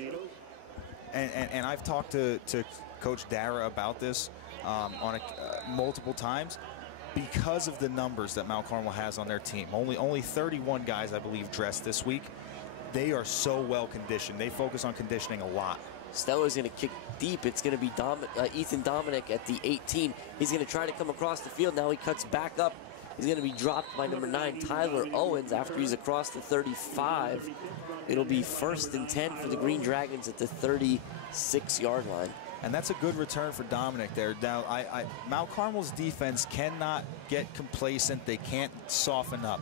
And I've talked to Coach Dara about this on multiple times. Because of the numbers that Mount Carmel has on their team, only 31 guys, I believe, dressed this week. They are so well conditioned. They focus on conditioning a lot. Steller's going to kick deep. It's going to be Ethan Dominic at the 18. He's going to try to come across the field. Now he cuts back up. He's going to be dropped by number 9, Tyler Owens, after he's across the 35. It'll be 1st and 10 for the Green Dragons at the 36-yard line. And that's a good return for Dominic there. Now, Mount Carmel's defense cannot get complacent. They can't soften up.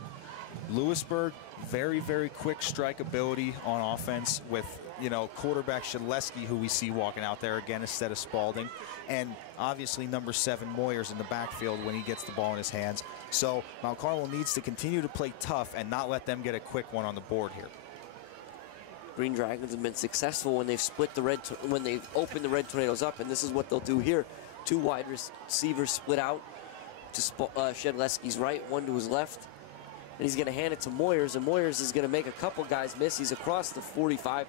Lewisburg, very, very quick strike ability on offense with, you know, quarterback Shaleski, who we see walking out there again instead of Spalding. And obviously number 7, Moyers, in the backfield when he gets the ball in his hands. So Mount Carmel needs to continue to play tough and not let them get a quick one on the board here. Green Dragons have been successful when they've split the when they've opened the Red Tornadoes up, and this is what they'll do here. 2 wide receivers split out to Shedleski's right, 1 to his left. And he's going to hand it to Moyers, and Moyers is going to make a couple guys miss. He's across the 45,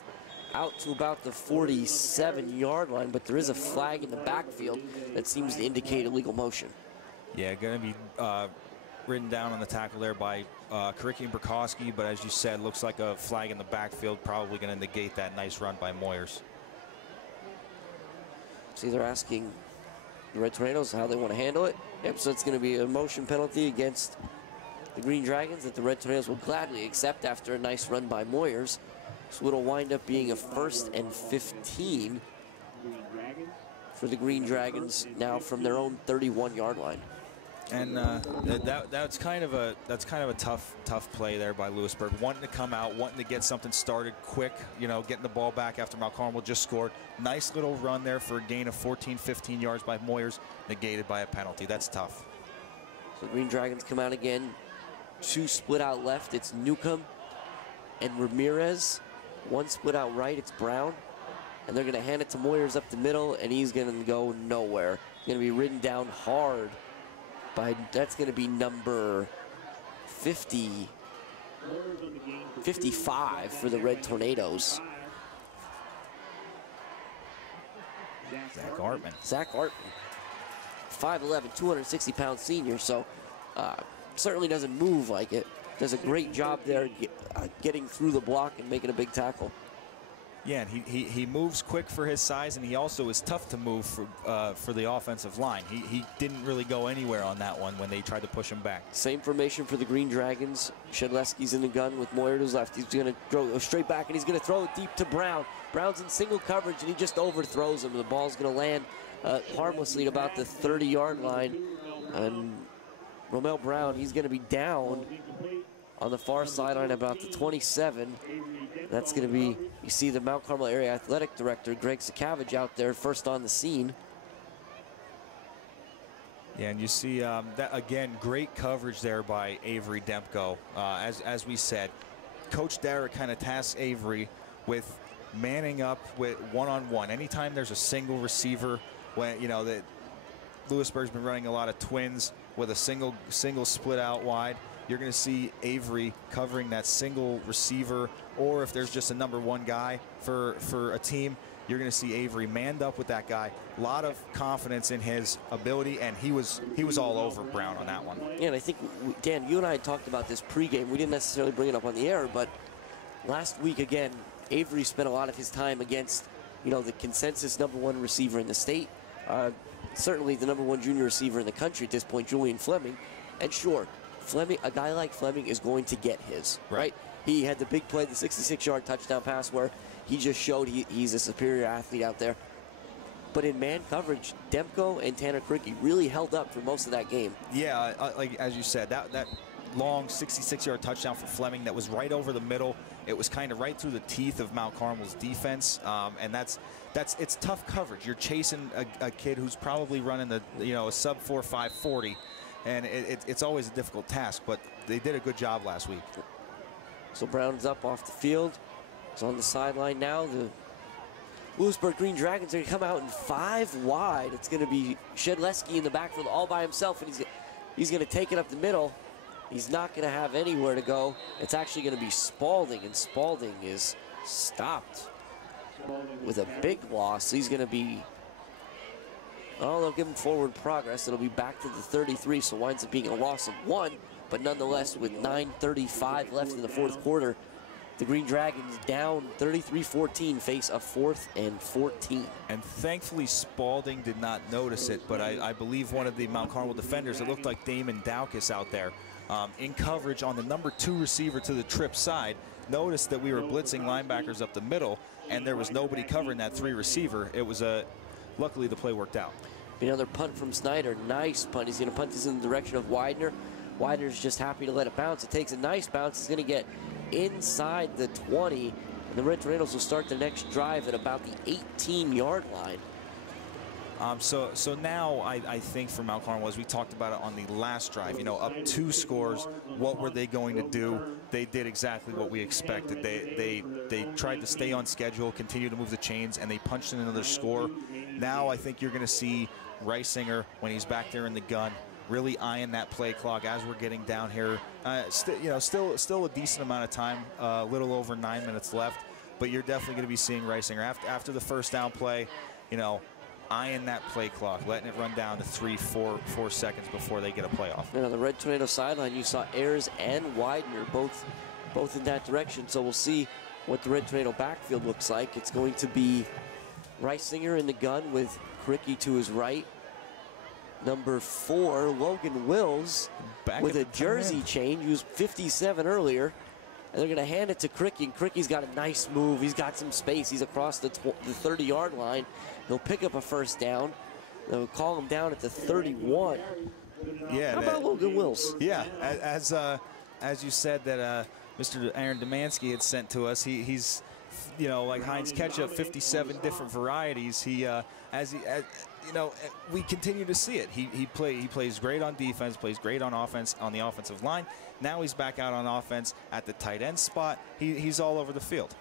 out to about the 47-yard line, but there is a flag in the backfield that seems to indicate illegal motion. Yeah, going to be written down on the tackle there by Karicki and Burkowski, but as you said, looks like a flag in the backfield, probably going to negate that nice run by Moyers. See, they're asking the Red Tornadoes how they want to handle it. Yep, so it's going to be a motion penalty against the Green Dragons that the Red Tornadoes will gladly accept after a nice run by Moyers. So it'll wind up being a 1st and 15 for the Green Dragons now from their own 31-yard line. And that's kind of a tough play there by Lewisburg, wanting to come out, wanting to get something started quick, you know, getting the ball back after Mount Carmel just scored. Nice little run there for a gain of 14-15 yards by Moyers, negated by a penalty. That's tough. So the Green Dragons come out again. 2 split out left. It's Newcomb and Ramirez. 1 split out right. It's Brown. And they're going to hand it to Moyers up the middle, and he's going to go nowhere. He's going to be ridden down hard by, that's going to be number 55 for the Red Tornadoes. Zach Artman. Zach Artman. 5'11", 260-pound senior, so certainly doesn't move like it. Does a great job there getting through the block and making a big tackle. Yeah, and he moves quick for his size, and he also is tough to move for the offensive line. He didn't really go anywhere on that one when they tried to push him back. Same formation for the Green Dragons. Shedleski's in the gun with Moyer to his left. He's going to go straight back, and he's going to throw it deep to Brown. Brown's in single coverage, and he just overthrows him. The ball's going to land harmlessly at about the 30-yard line. And Romel Brown, he's going to be down on the far sideline about the 27. That's going to be, you see the Mount Carmel Area Athletic Director, Greg Sakavage, out there first on the scene. Yeah, and you see that again, great coverage there by Avery Dempko. As we said, Coach Derrick kind of tasks Avery with manning up with one-on-one. Anytime there's a single receiver, when you know that Lewisburg's been running a lot of twins with a single split out wide, you're going to see Avery covering that single receiver, or if there's just a number 1 guy for a team, you're going to see Avery manned up with that guy. A lot of confidence in his ability, and he was all over Brown on that one. Yeah, and I think, Dan, you and I had talked about this pregame. We didn't necessarily bring it up on the air, but last week, again, Avery spent a lot of his time against, you know, the consensus number 1 receiver in the state. Certainly the number 1 junior receiver in the country at this point, Julian Fleming. And sure, Fleming, a guy like Fleming is going to get his, right? He had the big play, the 66-yard touchdown pass where he just showed he's a superior athlete out there. But in man coverage, Dempko and Tanner Karicki really held up for most of that game. Yeah, like as you said, that long 66-yard touchdown for Fleming that was right over the middle. It was kind of right through the teeth of Mount Carmel's defense, and it's tough coverage. You're chasing a kid who's probably running a sub 4.5 40. And it's always a difficult task, but they did a good job last week. So Brown's up off the field. He's on the sideline now. The Lewisburg Green Dragons are going to come out in 5 wide. It's going to be Shedleski in the backfield all by himself, and he's going to take it up the middle. He's not going to have anywhere to go. It's actually going to be Spalding, and Spalding is stopped with a big loss. He's going to be... Oh, they'll give him forward progress. It'll be back to the 33, so winds up being a loss of 1. But nonetheless, with 9:35 left in the 4th quarter, The Green Dragons down 33-14, face a 4th and 14. And thankfully Spalding did not notice it, but I believe one of the Mount Carmel defenders, it looked like Damon Dowkus out there, in coverage on the number 2 receiver to the trip side, noticed that we were blitzing linebackers up the middle, and there was nobody covering that 3 receiver. It was luckily the play worked out. Another punt from Snyder. Nice punt. He's going to punt this in the direction of Widener. Widener's just happy to let it bounce. It takes a nice bounce. It's going to get inside the 20. And the Red Tornadoes will start their next drive at about the 18-yard line. So now I think for Mount Carmel, as we talked about it on the last drive, you know, up 2 scores, what were they going to do? They did exactly what we expected. They tried to stay on schedule, continue to move the chains, and they punched in another score. Now I think you're going to see Reisinger, when he's back there in the gun, really eyeing that play clock as we're getting down here. Still a decent amount of time, a little over 9 minutes left, but you're definitely going to be seeing Reisinger after the first down play, you know, eyeing that play clock, letting it run down to 3-4 seconds before they get a playoff. And on the Red Tornado sideline, you saw Ayers and Widener both in that direction. So we'll see what the Red Tornado backfield looks like. It's going to be Reisinger in the gun with Kricky to his right. Number 4, Logan Wills, Back with a at the jersey change. He was 57 earlier. And they're going to hand it to Kricky, and Kricky's got a nice move. He's got some space. He's across the 30-yard line. He'll pick up a first down. They'll call him down at the 31. Yeah. How about Logan Wills? Yeah, as you said that Mr. Aaron Demansky had sent to us, he's, you know, like Heinz Ketchup, 57 different varieties. You know, we continue to see it. He plays great on defense, plays great on offense, on the offensive line. Now he's back out on offense at the tight end spot. He's all over the field.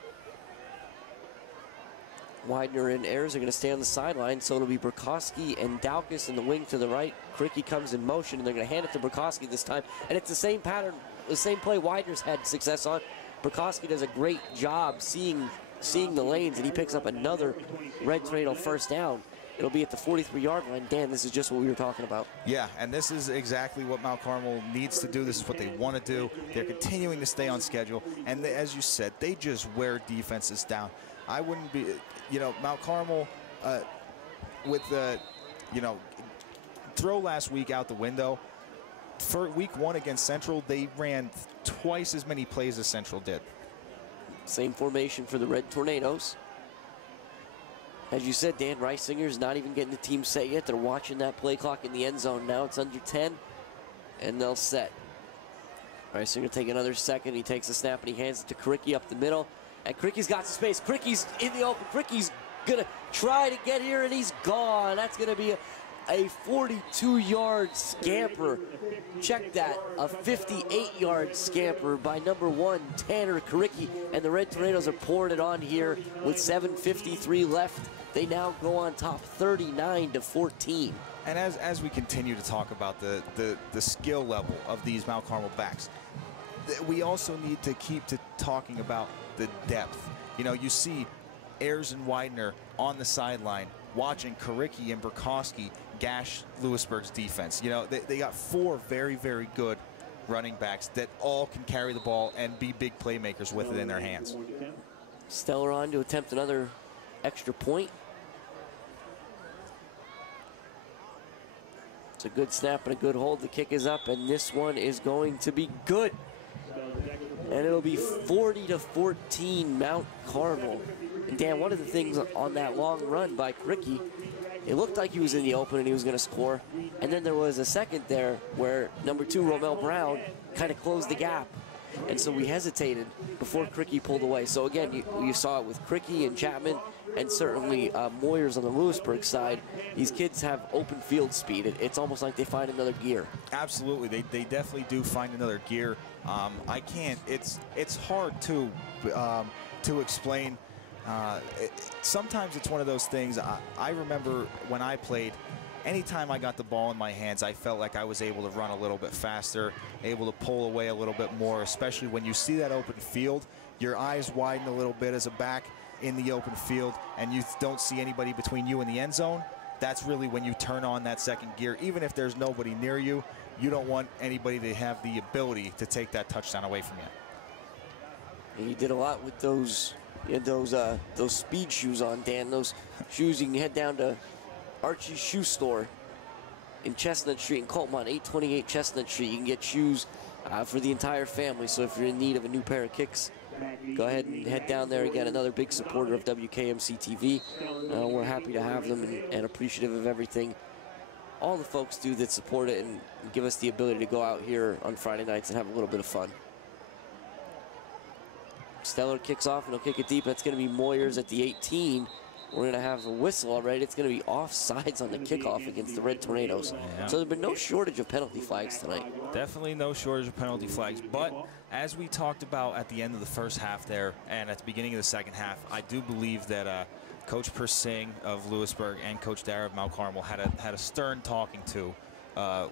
Widener and Ayers are going to stay on the sideline, so it'll be Burkowski and Dowkus in the wing to the right. Kricky comes in motion, and they're going to hand it to Burkowski this time. And it's the same pattern, the same play Widener's had success on. Burkowski does a great job seeing the lanes, and he picks up another Red Tornado first down. It'll be at the 43-yard line. Dan, this is just what we were talking about. Yeah, and this is exactly what Mount Carmel needs to do. This is what they want to do. They're continuing to stay on schedule. And as you said, they just wear defenses down. I wouldn't be, you know, Mount Carmel with the, you know, throw last week out the window. For week 1 against Central, they ran twice as many plays as Central did. Same formation for the Red Tornadoes. As you said, Dan, Reisinger's not even getting the team set yet. They're watching that play clock in the end zone now. It's under 10, and they'll set. Reisinger take another second. He takes the snap, and he hands it to Kricky up the middle. And Kricky's got some space. Kricky's in the open. Kricky's going to try to get here, and he's gone. That's going to be a 42-yard scamper. Check that, a 58-yard scamper by number 1, Tanner Kricky. And the Red Tornadoes are pouring it on here with 7:53 left. They now go on top 39-14. And as we continue to talk about the skill level of these Mount Carmel backs, we also need to keep talking about the depth. You know, you see Ayers and Widener on the sideline watching Kricky and Burkowski gash Lewisburg's defense. You know, they got 4 very, very good running backs that all can carry the ball and be big playmakers with it in their hands. Stellar on to attempt another extra point. It's a good snap and a good hold. The kick is up, and this one is going to be good. And it'll be 40-14 Mount Carmel. And Dan, one of the things on that long run by Kricky, it looked like he was in the open and he was going to score. And then there was a second there where number 2, Romel Brown, kind of closed the gap. And so we hesitated before Kricky pulled away. So again, you saw it with Kricky and Chapman, and certainly Moyers on the Lewisburg side. These kids have open field speed. It's almost like they find another gear. Absolutely, they definitely do find another gear. I can't. It's hard to explain. Sometimes it's one of those things. I remember when I played, anytime I got the ball in my hands, I felt like I was able to run a little bit faster, able to pull away a little bit more, especially when you see that open field. Your eyes widen a little bit as a back in the open field, and you don't see anybody between you and the end zone. That's really when you turn on that second gear. Even if there's nobody near you, you don't want anybody to have the ability to take that touchdown away from you. He did a lot with those, those speed shoes on, Dan. Those shoes you can head down to Archie's Shoe Store in Chestnut Street in Coltmont, 828 Chestnut Street. You can get shoes for the entire family. So if you're in need of a new pair of kicks, go ahead and head down there. Again, another big supporter of WKMC TV. We're happy to have them and appreciative of everything all the folks do that support it and give us the ability to go out here on Friday nights and have a little bit of fun. Stellar kicks off and he'll kick it deep. That's going to be Moyers at the 18. We're going to have a whistle already. It's going to be offsides on the kickoff against the Red Tornadoes. Yeah. So there's been no shortage of penalty flags tonight. Definitely no shortage of penalty flags. But as we talked about at the end of the first half there and at the beginning of the second half, I do believe that Coach Persing of Lewisburg and Coach Dara of Mount Carmel had a stern talking to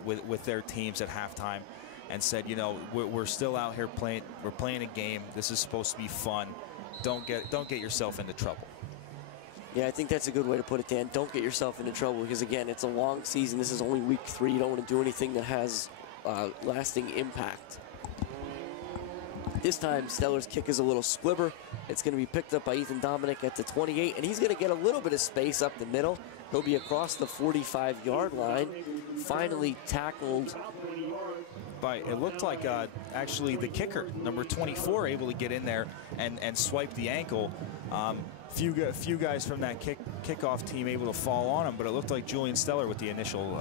with their teams at halftime, and said, you know, we're still out here playing. We're playing a game. This is supposed to be fun. Don't get yourself into trouble. Yeah, I think that's a good way to put it, Dan. Don't get yourself into trouble because, again, it's a long season. This is only week 3. You don't want to do anything that has lasting impact. This time, Stellar's kick is a little squibber. It's going to be picked up by Ethan Dominic at the 28, and he's going to get a little bit of space up the middle. He'll be across the 45-yard line, finally tackled. It looked like actually the kicker, number 24, able to get in there and swipe the ankle. Few guys from that kickoff team able to fall on him, but it looked like Julian Stellar with the initial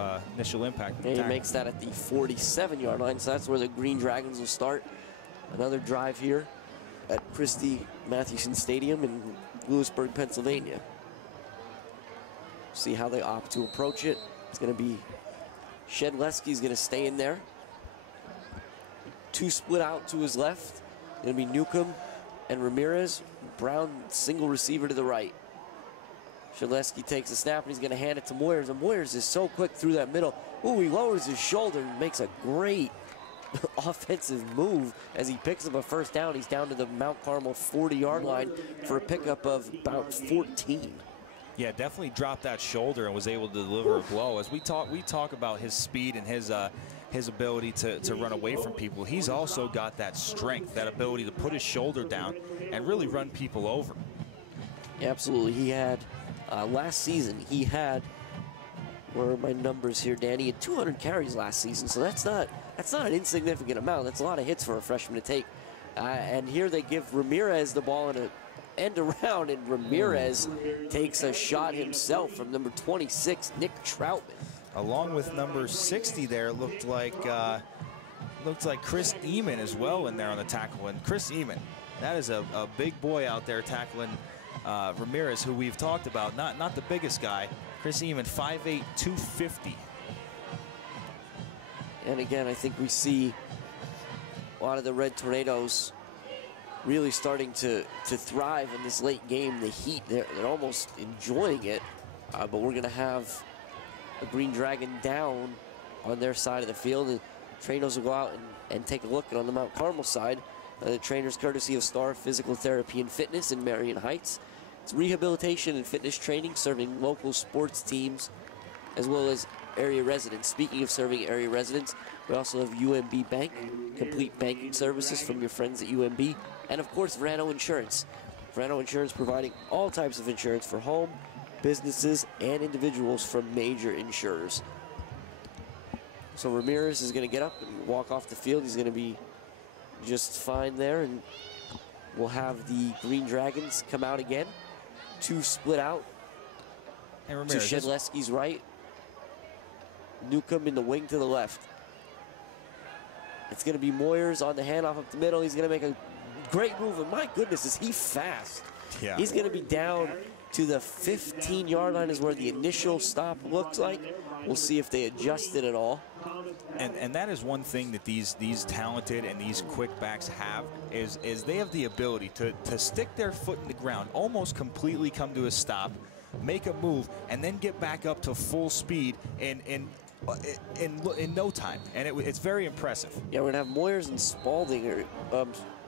impact. And he makes that at the 47-yard line, so that's where the Green Dragons will start. Another drive here at Christie Mathewson Stadium in Lewisburg, Pennsylvania. See how they opt to approach it. It's going to be Shedleski's going to stay in there. 2 split out to his left. Going to be Newcomb and Ramirez. Brown single receiver to the right. Shedleski takes the snap and he's going to hand it to Moyers. And Moyers is so quick through that middle. Ooh, he lowers his shoulder and makes a great offensive move as he picks up a first down. He's down to the Mount Carmel 40-yard line for a pickup of about 14. Yeah, definitely dropped that shoulder and was able to deliver a blow. As we talk about his speed and his ability to run away from people. He's also got that strength, that ability to put his shoulder down and really run people over. Yeah, absolutely. He had last season. He had, where are my numbers here, Danny? He had 200 carries last season, so that's not an insignificant amount. That's a lot of hits for a freshman to take. And here they give Ramirez the ball in an end around, and Ramirez takes a shot himself from number 26, Nick Troutman. Along with number 60 there, looked like Chris Eamon as well in there on the tackle. And Chris Eamon, that is a big boy out there tackling Ramirez, who we've talked about. Not the biggest guy. Chris Eamon, 5'8", 250. And again, I think we see a lot of the Red Tornadoes really starting to thrive in this late game. The Heat, they're almost enjoying it, but we're going to have a Green Dragon down on their side of the field. The trainers will go out and take a look. And on the Mount Carmel side, the trainers courtesy of Star Physical Therapy and Fitness in Marion Heights. It's rehabilitation and fitness training serving local sports teams as well as area residents. Speaking of serving area residents, we also have UMB Bank, complete banking services from your friends at UMB. And of course, Verano Insurance. Verano Insurance providing all types of insurance for home, businesses, and individuals from major insurers. So Ramirez is going to get up and walk off the field. He's going to be just fine there, and we'll have the Green Dragons come out again. 2 split out to Shedleski's right. Newcomb in the wing to the left. It's going to be Moyers on the handoff up the middle. He's going to make a great move, and my goodness, is he fast. Yeah. He's going to be down to the 15-yard line is where the initial stop looks like. We'll see if they adjust it at all. And that is one thing that these talented and these quick backs have is they have the ability to stick their foot in the ground, almost completely come to a stop, make a move, and then get back up to full speed in no time. And it's very impressive. Yeah, we're going to have Moyers and Spalding,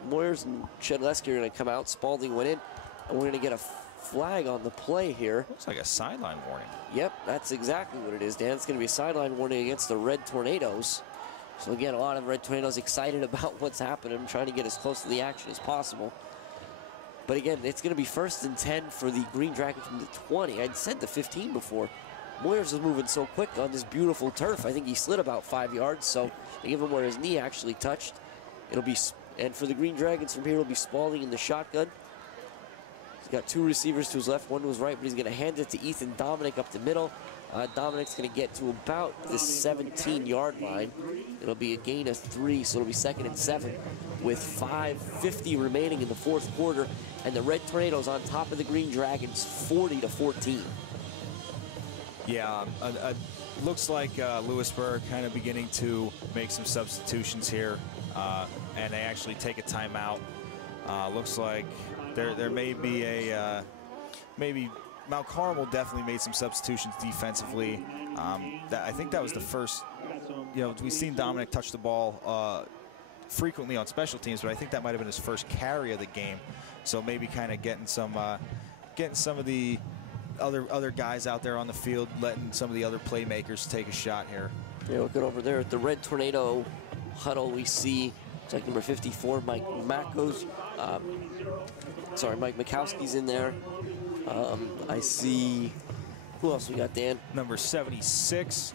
Moyers and Shedleski are going to come out. Spalding went in, and we're going to get a flag on the play here. Looks like a sideline warning. Yep, that's exactly what it is, Dan. It's going to be a sideline warning against the Red Tornadoes. So again, a lot of Red Tornadoes excited about what's happening, trying to get as close to the action as possible. But again, it's going to be 1st and 10 for the Green Dragons from the 20. I'd said the 15 before. Moyers is moving so quick on this beautiful turf. I think he slid about 5 yards, so they give him where his knee actually touched. It'll be, and for the Green Dragons from here, it'll be Spalding in the shotgun. He's got 2 receivers to his left, 1 to his right, but he's going to hand it to Ethan Dominic up the middle. Dominic's going to get to about the 17-yard line. It'll be a gain of 3, so it'll be 2nd and 7 with 5:50 remaining in the 4th quarter. And the Red Tornadoes on top of the Green Dragons, 40-14. Yeah, looks like Lewisburg kind of beginning to make some substitutions here, and they actually take a timeout. Looks like there may be a maybe Mount Carmel definitely made some substitutions defensively. I think that was the first. We've seen Dominic touch the ball frequently on special teams, but I think that might have been his first carry of the game. So maybe kind of getting some of the other guys out there on the field, letting some of the other playmakers take a shot here. Yeah, looking over there at the Red Tornado huddle, we see it's like number 54, Mike Mikowski's in there. I see, who else we got, Dan? Number 76,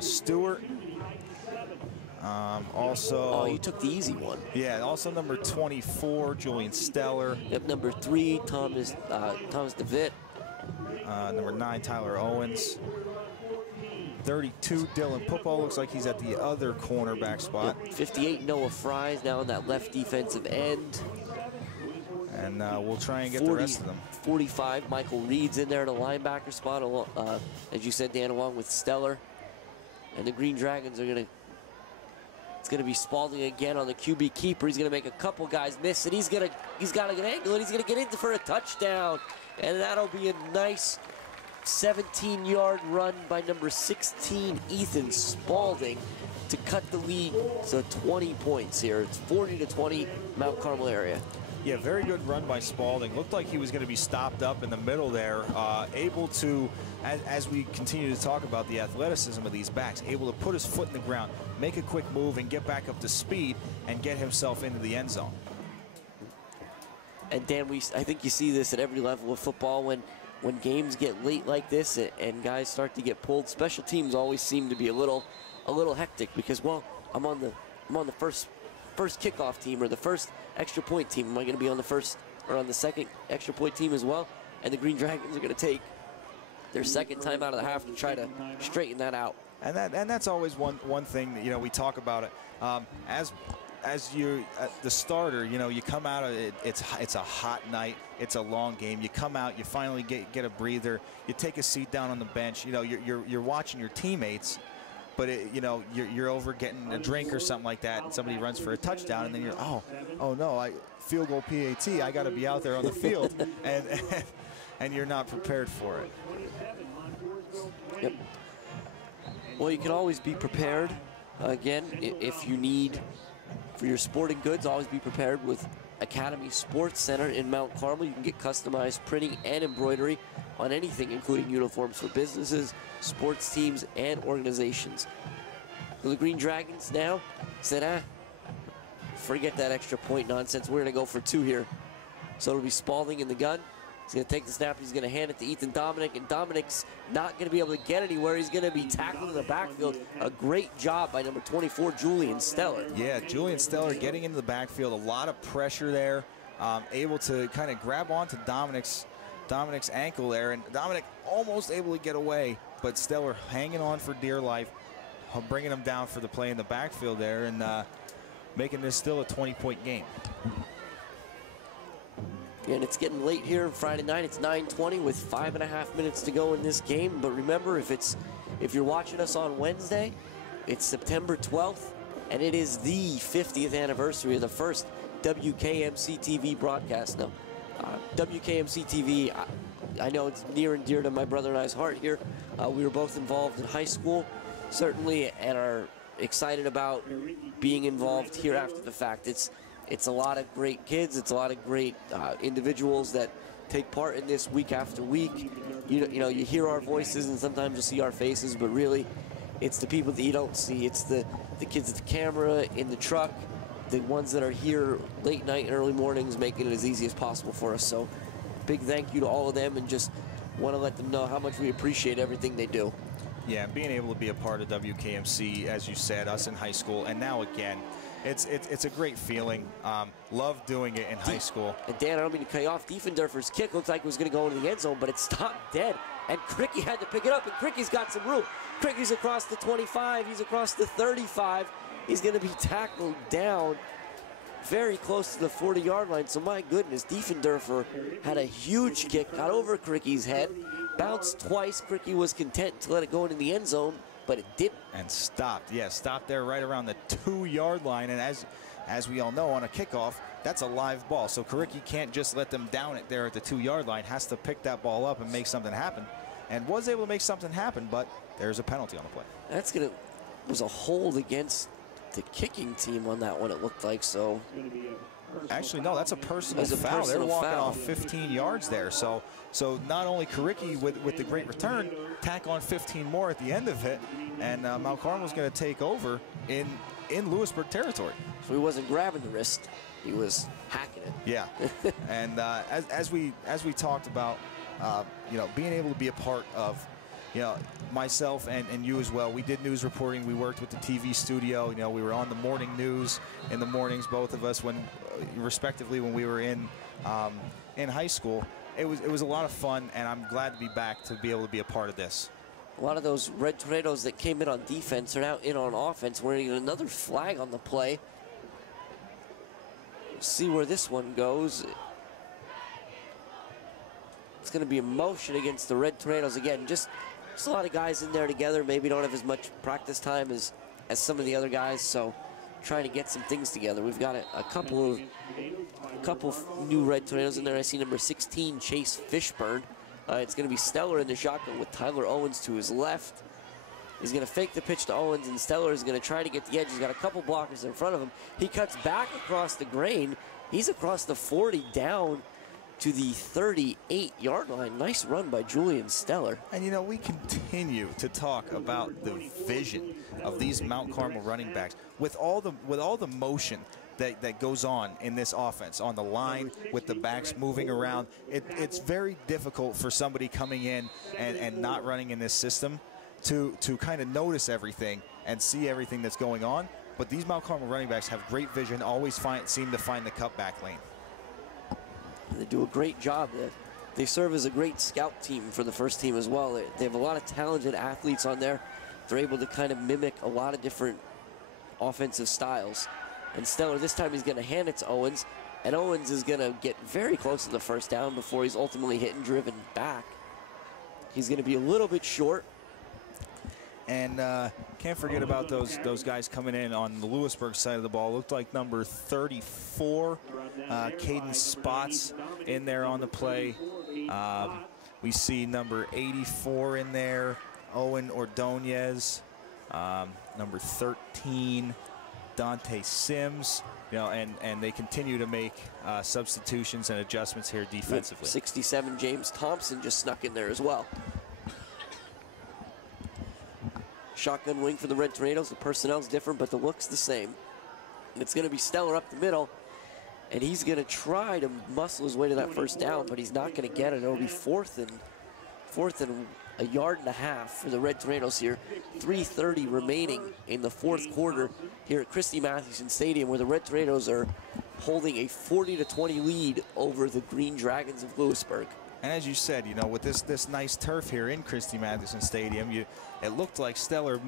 Stewart. Also, oh, you took the easy one. Yeah, also number 24, Julian Steller. Yep, number 3, Thomas DeVitt. Number 9, Tyler Owens. 32, Dylan Pupo. Looks like he's at the other cornerback spot. Yep, 58, Noah Fries now on that left defensive end. And we'll try and get the rest of them. 45, Michael Reed's in there at a linebacker spot, as you said, Dan, along with Steller. And the Green Dragons are going to, it's going to be Spalding again on the QB keeper. He's going to make a couple guys miss, and he's got to get angle, and he's going to get in for a touchdown. And that'll be a nice 17-yard run by number 16, Ethan Spalding, to cut the lead. So 20 points here. It's 40-20, Mount Carmel area. Yeah, very good run by Spalding. Looked like he was going to be stopped up in the middle there. Able to, as we continue to talk about the athleticism of these backs, able to put his foot in the ground, make a quick move, and get back up to speed and get himself into the end zone. And Dan, I think you see this at every level of football when games get late like this and guys start to get pulled. Special teams always seem to be a little hectic because, well, I'm on the first kickoff team or the first extra point team. Am I going to be on the first or on the second extra point team as well? And the Green Dragons are going to take their second time out of the half to try to straighten that out. And that's always one thing that, we talk about it. As you the starter, you come out of it. It's a hot night. It's a long game. You come out. You finally get a breather. You take a seat down on the bench. You're watching your teammates, but you're over getting a drink or something like that, and somebody runs for a touchdown, and then you're oh no, field goal PAT. I got to be out there on the field, and you're not prepared for it. Yep. Well, you can always be prepared. Again, if you need. For your sporting goods, always be prepared with Academy Sports Center in Mount Carmel. You can get customized printing and embroidery on anything, including uniforms for businesses, sports teams, and organizations. So the Green Dragons now said, forget that extra point nonsense. We're going to go for 2 here. So it'll be Spalding in the gun. He's going to take the snap. He's going to hand it to Ethan Dominic, and Dominic's not going to be able to get anywhere. He's going to be tackled in the backfield. A great job by number 24, Julian Steller. Yeah, Julian Steller getting into the backfield. A lot of pressure there. Able to kind of grab onto Dominic's ankle there, and Dominic almost able to get away, but Steller hanging on for dear life, bringing him down for the play in the backfield there, and making this still a 20-point game. And it's getting late here Friday night. It's 9:20 with 5.5 minutes to go in this game. But remember, if you're watching us on Wednesday, it's September 12th, and it is the 50th anniversary of the first WKMC TV broadcast. Now, WKMC TV, I know it's near and dear to my brother and I's heart here. We were both involved in high school, certainly, and are excited about being involved here after the fact. It's a lot of great kids. It's a lot of great individuals that take part in this week after week. You hear our voices and sometimes you see our faces, but really it's the people that you don't see. It's the kids at the camera, in the truck, the ones that are here late night and early mornings, making it as easy as possible for us. So big thank you to all of them, and just want to let them know how much we appreciate everything they do. Yeah, being able to be a part of WKMC, as you said, us in high school, and now again, it's a great feeling. Love doing it in high school. And Dan, I don't mean to cut you off. Diefendorfer's kick looked like it was going to go into the end zone, but it stopped dead. And Cricky had to pick it up, and Cricky's got some room. Cricky's across the 25. He's across the 35. He's going to be tackled down very close to the 40-yard line. So my goodness, Diefendorfer had a huge kick, got over Cricky's head, bounced twice. Cricky was content to let it go into the end zone, but it didn't. And stopped, yeah, stopped there right around the 2-yard line. And as we all know, on a kickoff, that's a live ball. So Cricky can't just let them down it there at the 2-yard line, has to pick that ball up and make something happen. And was able to make something happen, but there's a penalty on the play. Was a hold against the kicking team on that one, it looked like. So actually, no, that's a personal foul. They're walking off 15 yards there. So not only Cricky with the great return, tack on 15 more at the end of it, and Mount Carmel's going to take over in Lewisburg territory. So he wasn't grabbing the wrist, he was hacking it. Yeah, and as we talked about, being able to be a part of, myself and you as well. We did news reporting. We worked with the TV studio. We were on the morning news in the mornings, both of us, respectively, when we were in high school. It was a lot of fun, and I'm glad to be back to be able to be a part of this. A lot of those Red Tornadoes that came in on defense are now in on offense. We're going to get another flag on the play. We'll see where this one goes. It's going to be a motion against the Red Tornadoes again. Just a lot of guys in there together. Maybe don't have as much practice time as some of the other guys, so trying to get some things together. We've got a couple new Red Tornadoes in there. I see number 16, Chase Fishburne. It's going to be Steller in the shotgun with Tyler Owens to his left. He's going to fake the pitch to Owens, and Steller is going to try to get the edge. He's got a couple blockers in front of him. He cuts back across the grain. He's across the 40 down to the 38-yard line. Nice run by Julian Steller. And we continue to talk about the vision of these Mount Carmel running backs with all the motion that goes on in this offense, on the line, with the backs moving around. It's very difficult for somebody coming in and not running in this system to kind of notice everything and see everything that's going on. But these Mount Carmel running backs have great vision, always seem to find the cutback lane. They do a great job. They serve as a great scout team for the first team as well. They have a lot of talented athletes on there. They're able to kind of mimic a lot of different offensive styles. And Steller, this time he's going to hand it to Owens, and Owens is going to get very close to the first down before he's ultimately hit and driven back. He's going to be a little bit short. And can't forget about those guys coming in on the Lewisburg side of the ball. Looked like number 34, Caden Spots, in there on the play. We see number 84 in there, Owen Ordonez. Number 13, Dante Sims. And they continue to make substitutions and adjustments here defensively. 67, James Thompson just snuck in there as well. Shotgun wing for the Red Tornadoes. The personnel's different, but the look's the same. And it's going to be Steller up the middle, and he's going to try to muscle his way to that first down, but he's not going to get it. It'll be fourth and a yard and a half for the Red Tornadoes here. 3:30 remaining in the fourth quarter here at Christy Mathewson Stadium, where the Red Tornadoes are holding a 40-20 lead over the Green Dragons of Lewisburg. And as you said, with this nice turf here in Christy Mathewson Stadium, it looked like Steller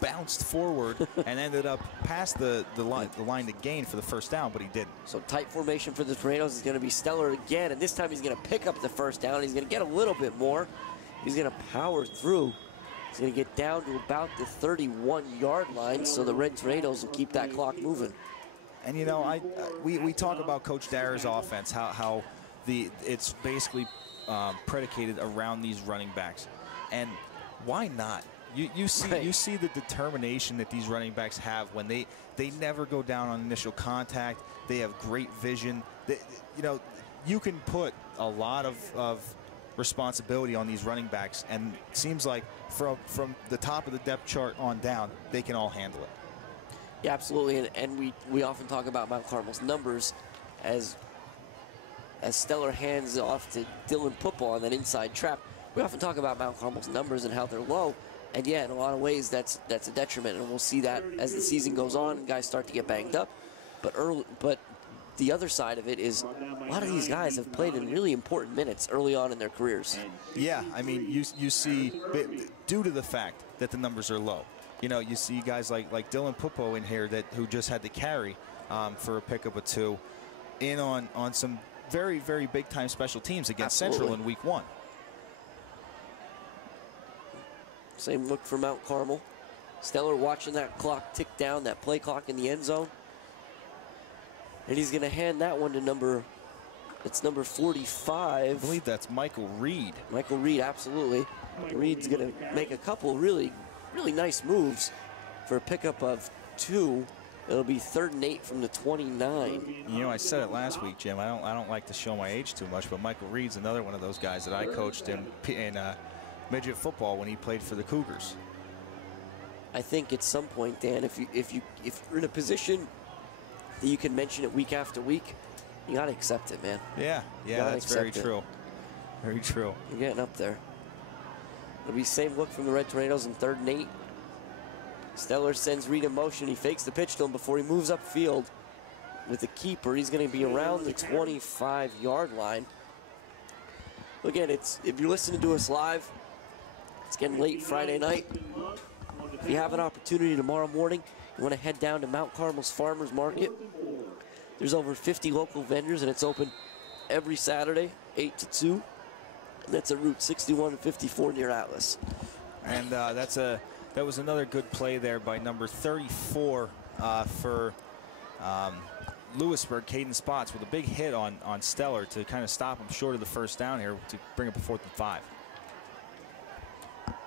bounced forward and ended up past the line to gain for the first down, but he didn't. So tight formation for the Tornadoes is going to be Steller again, and this time he's going to pick up the first down. He's going to get a little bit more. He's going to power through. He's going to get down to about the 31-yard line, so the Red Tornadoes will keep that clock moving. And we talk about Coach Darr's offense, how it's basically predicated around these running backs, and why not? You see the determination that these running backs have when they never go down on initial contact. They have great vision. You can put a lot of responsibility on these running backs, and it seems like from the top of the depth chart on down, they can all handle it. Yeah, absolutely, and we often talk about Mount Carmel's numbers as Stellar hands off to Dylan Puppo on that inside trap. We often talk about Mount Carmel's numbers and how they're low, and yeah, in a lot of ways that's a detriment, and we'll see that as the season goes on and guys start to get banged up. But the other side of it is a lot of these guys have played in really important minutes early on in their careers. Yeah, I mean, you see, due to the fact that the numbers are low, you know, you see guys like Dylan Puppo in here who just had to carry for a pickup of 2 in on some very, very big-time special teams against Central in week 1. Same look for Mount Carmel. Stellar watching that clock tick down, that play clock in the end zone. And he's going to hand that one to number 45. I believe that's Michael Reed. Michael Reed, absolutely. Reed's going to make a couple really, really nice moves for a pickup of 2. It'll be 3rd and 8 from the 29. You know, I said it last week, Jim. I don't like to show my age too much, but Michael Reed's another one of those guys that I coached in midget football when he played for the Cougars. I think at some point, Dan, if you're in a position that you can mention it week after week, you gotta accept it, man. Yeah, that's very true. Very true. You're getting up there. It'll be same look from the Red Tornadoes in 3rd and 8. Stellar sends Reed in motion. He fakes the pitch to him before he moves upfield with the keeper. He's going to be around the 25-yard line. Again, if you're listening to us live, it's getting late Friday night. If you have an opportunity tomorrow morning, you want to head down to Mount Carmel's Farmers Market. There's over 50 local vendors, and it's open every Saturday, 8 to 2. And that's at Route 61 and 54 near Atlas. And that was another good play there by number 34 for Lewisburg, Caden Spots, with a big hit on Stellar to kind of stop him short of the 1st down here to bring up a 4th and 5.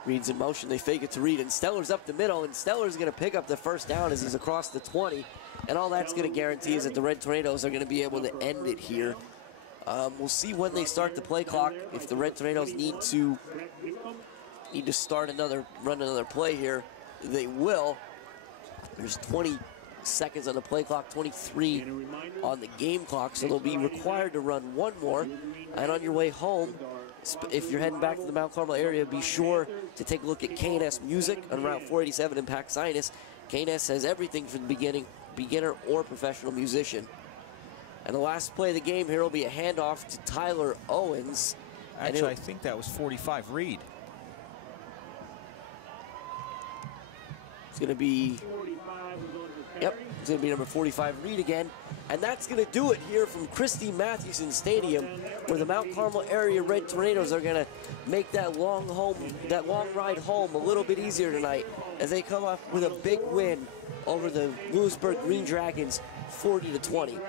Reed's in motion. They fake it to Reed, and Stellar's up the middle, and Stellar's going to pick up the 1st down as he's across the 20. And all that's going to guarantee is that the Red Tornadoes are going to be able to end it here. We'll see when they start the play clock. If the Red Tornadoes need to run another play here, they will. There's 20 seconds on the play clock, 23 on the game clock, so they'll be required to run one more. And on your way home, if you're heading back to the Mount Carmel area, be sure to take a look at K&S Music on Route 487 in Paxinas. K&S has everything for the beginner or professional musician. And the last play of the game here will be a handoff to Tyler Owens. Actually, I think that was 45 Reed. It's going to be, yep, it's going to be number 45 Reed again. And that's going to do it here from Christy Mathewson Stadium, where the Mount Carmel area Red Tornadoes are going to make that long ride home a little bit easier tonight as they come up with a big win over the Lewisburg Green Dragons, 40-20.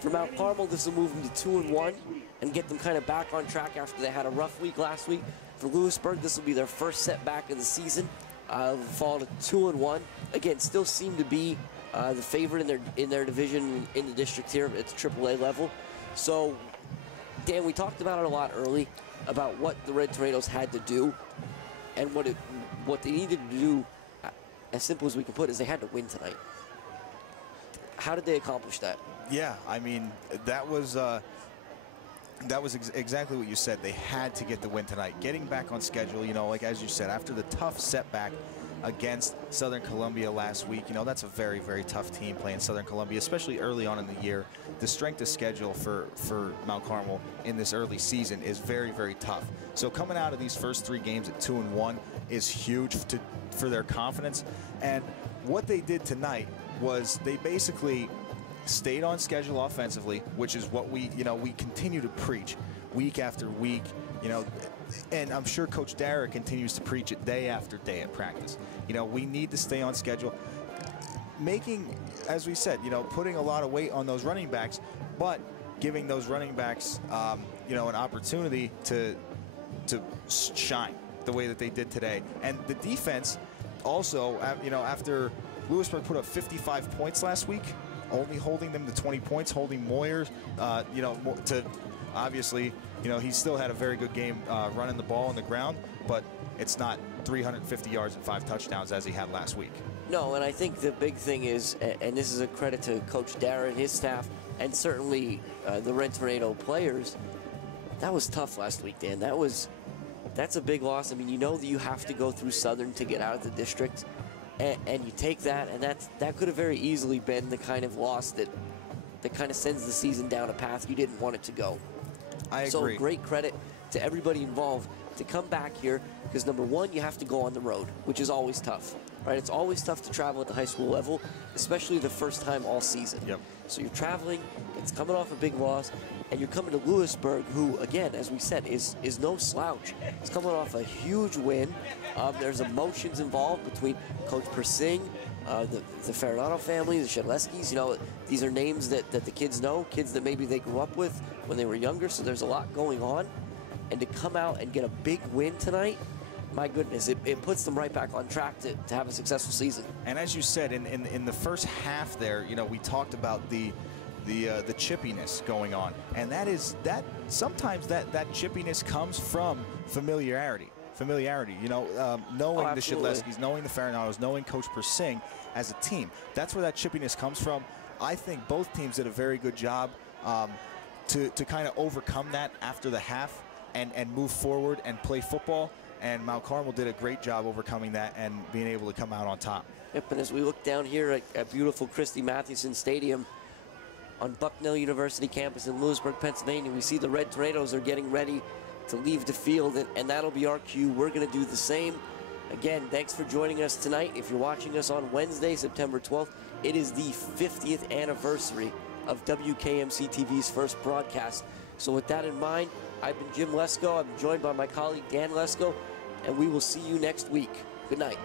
For Mount Carmel, this will move them to 2-1 and get them kind of back on track after they had a rough week last week. For Lewisburg, this will be their first setback of the season. Fall to 2-1. Again, still seem to be the favorite in their division in the district here at the AAA level. So, Dan, we talked about it a lot early about what the Red Tornadoes had to do, and what they needed to do, as simple as we can put it, is they had to win tonight. How did they accomplish that? Yeah, I mean, that was exactly what you said. They had to get the win tonight. Getting back on schedule, you know, like as you said, after the tough setback against Southern Columbia last week, you know, that's a very, very tough team playing Southern Columbia, especially early on in the year. The strength of schedule for Mount Carmel in this early season is very, very tough. So coming out of these first 3 games at 2-1 is huge for their confidence. And what they did tonight was they basically stayed on schedule offensively, which is what we continue to preach week after week, you know, and I'm sure Coach Dara continues to preach it day after day at practice. You know, we need to stay on schedule, making, as we said, you know, putting a lot of weight on those running backs, but giving those running backs, you know, an opportunity to shine the way that they did today. And the defense also, you know, after Lewisburg put up 55 points last week, only holding them to 20 points, holding Moyer, you know, to obviously, you know, he still had a very good game running the ball on the ground, but it's not 350 yards and 5 touchdowns as he had last week. No, and I think the big thing is, and this is a credit to Coach Darren, his staff, and certainly the Red Tornado players, that was tough last week, Dan. That's a big loss. I mean, you know that you have to go through Southern to get out of the district, and you take that, and that could have very easily been the kind of loss that kind of sends the season down a path you didn't want it to go. I agree. So great credit to everybody involved to come back here, because number one, you have to go on the road, which is always tough, right? It's always tough to travel at the high school level, especially the first time all season. Yep. So you're traveling, it's coming off a big loss, and you're coming to Lewisburg, who, again, as we said, is no slouch. It's coming off a huge win. There's emotions involved between Coach Persing, the Farinado family, the Shedleskis. You know, these are names that the kids know, kids that maybe they grew up with when they were younger, so there's a lot going on. And to come out and get a big win tonight, my goodness, it puts them right back on track to have a successful season. And as you said, in the first half there, you know, we talked about the chippiness going on, and sometimes that chippiness comes from familiarity. You know, knowing the Shedleskis, knowing the Farinados, knowing Coach Persing as a team. That's where that chippiness comes from. I think both teams did a very good job to kind of overcome that after the half and move forward and play football. And Mount Carmel did a great job overcoming that and being able to come out on top. Yep, and as we look down here at beautiful Christy Mathewson Stadium on Bucknell University campus in Lewisburg, Pennsylvania, we see the Red Tornadoes are getting ready to leave the field, and that'll be our cue. We're going to do the same. Again, thanks for joining us tonight. If you're watching us on Wednesday, September 12th, it is the 50th anniversary of WKMC TV's first broadcast. So with that in mind, I've been Jim Lesko. I've been joined by my colleague Dan Lesko, and we will see you next week. Good night.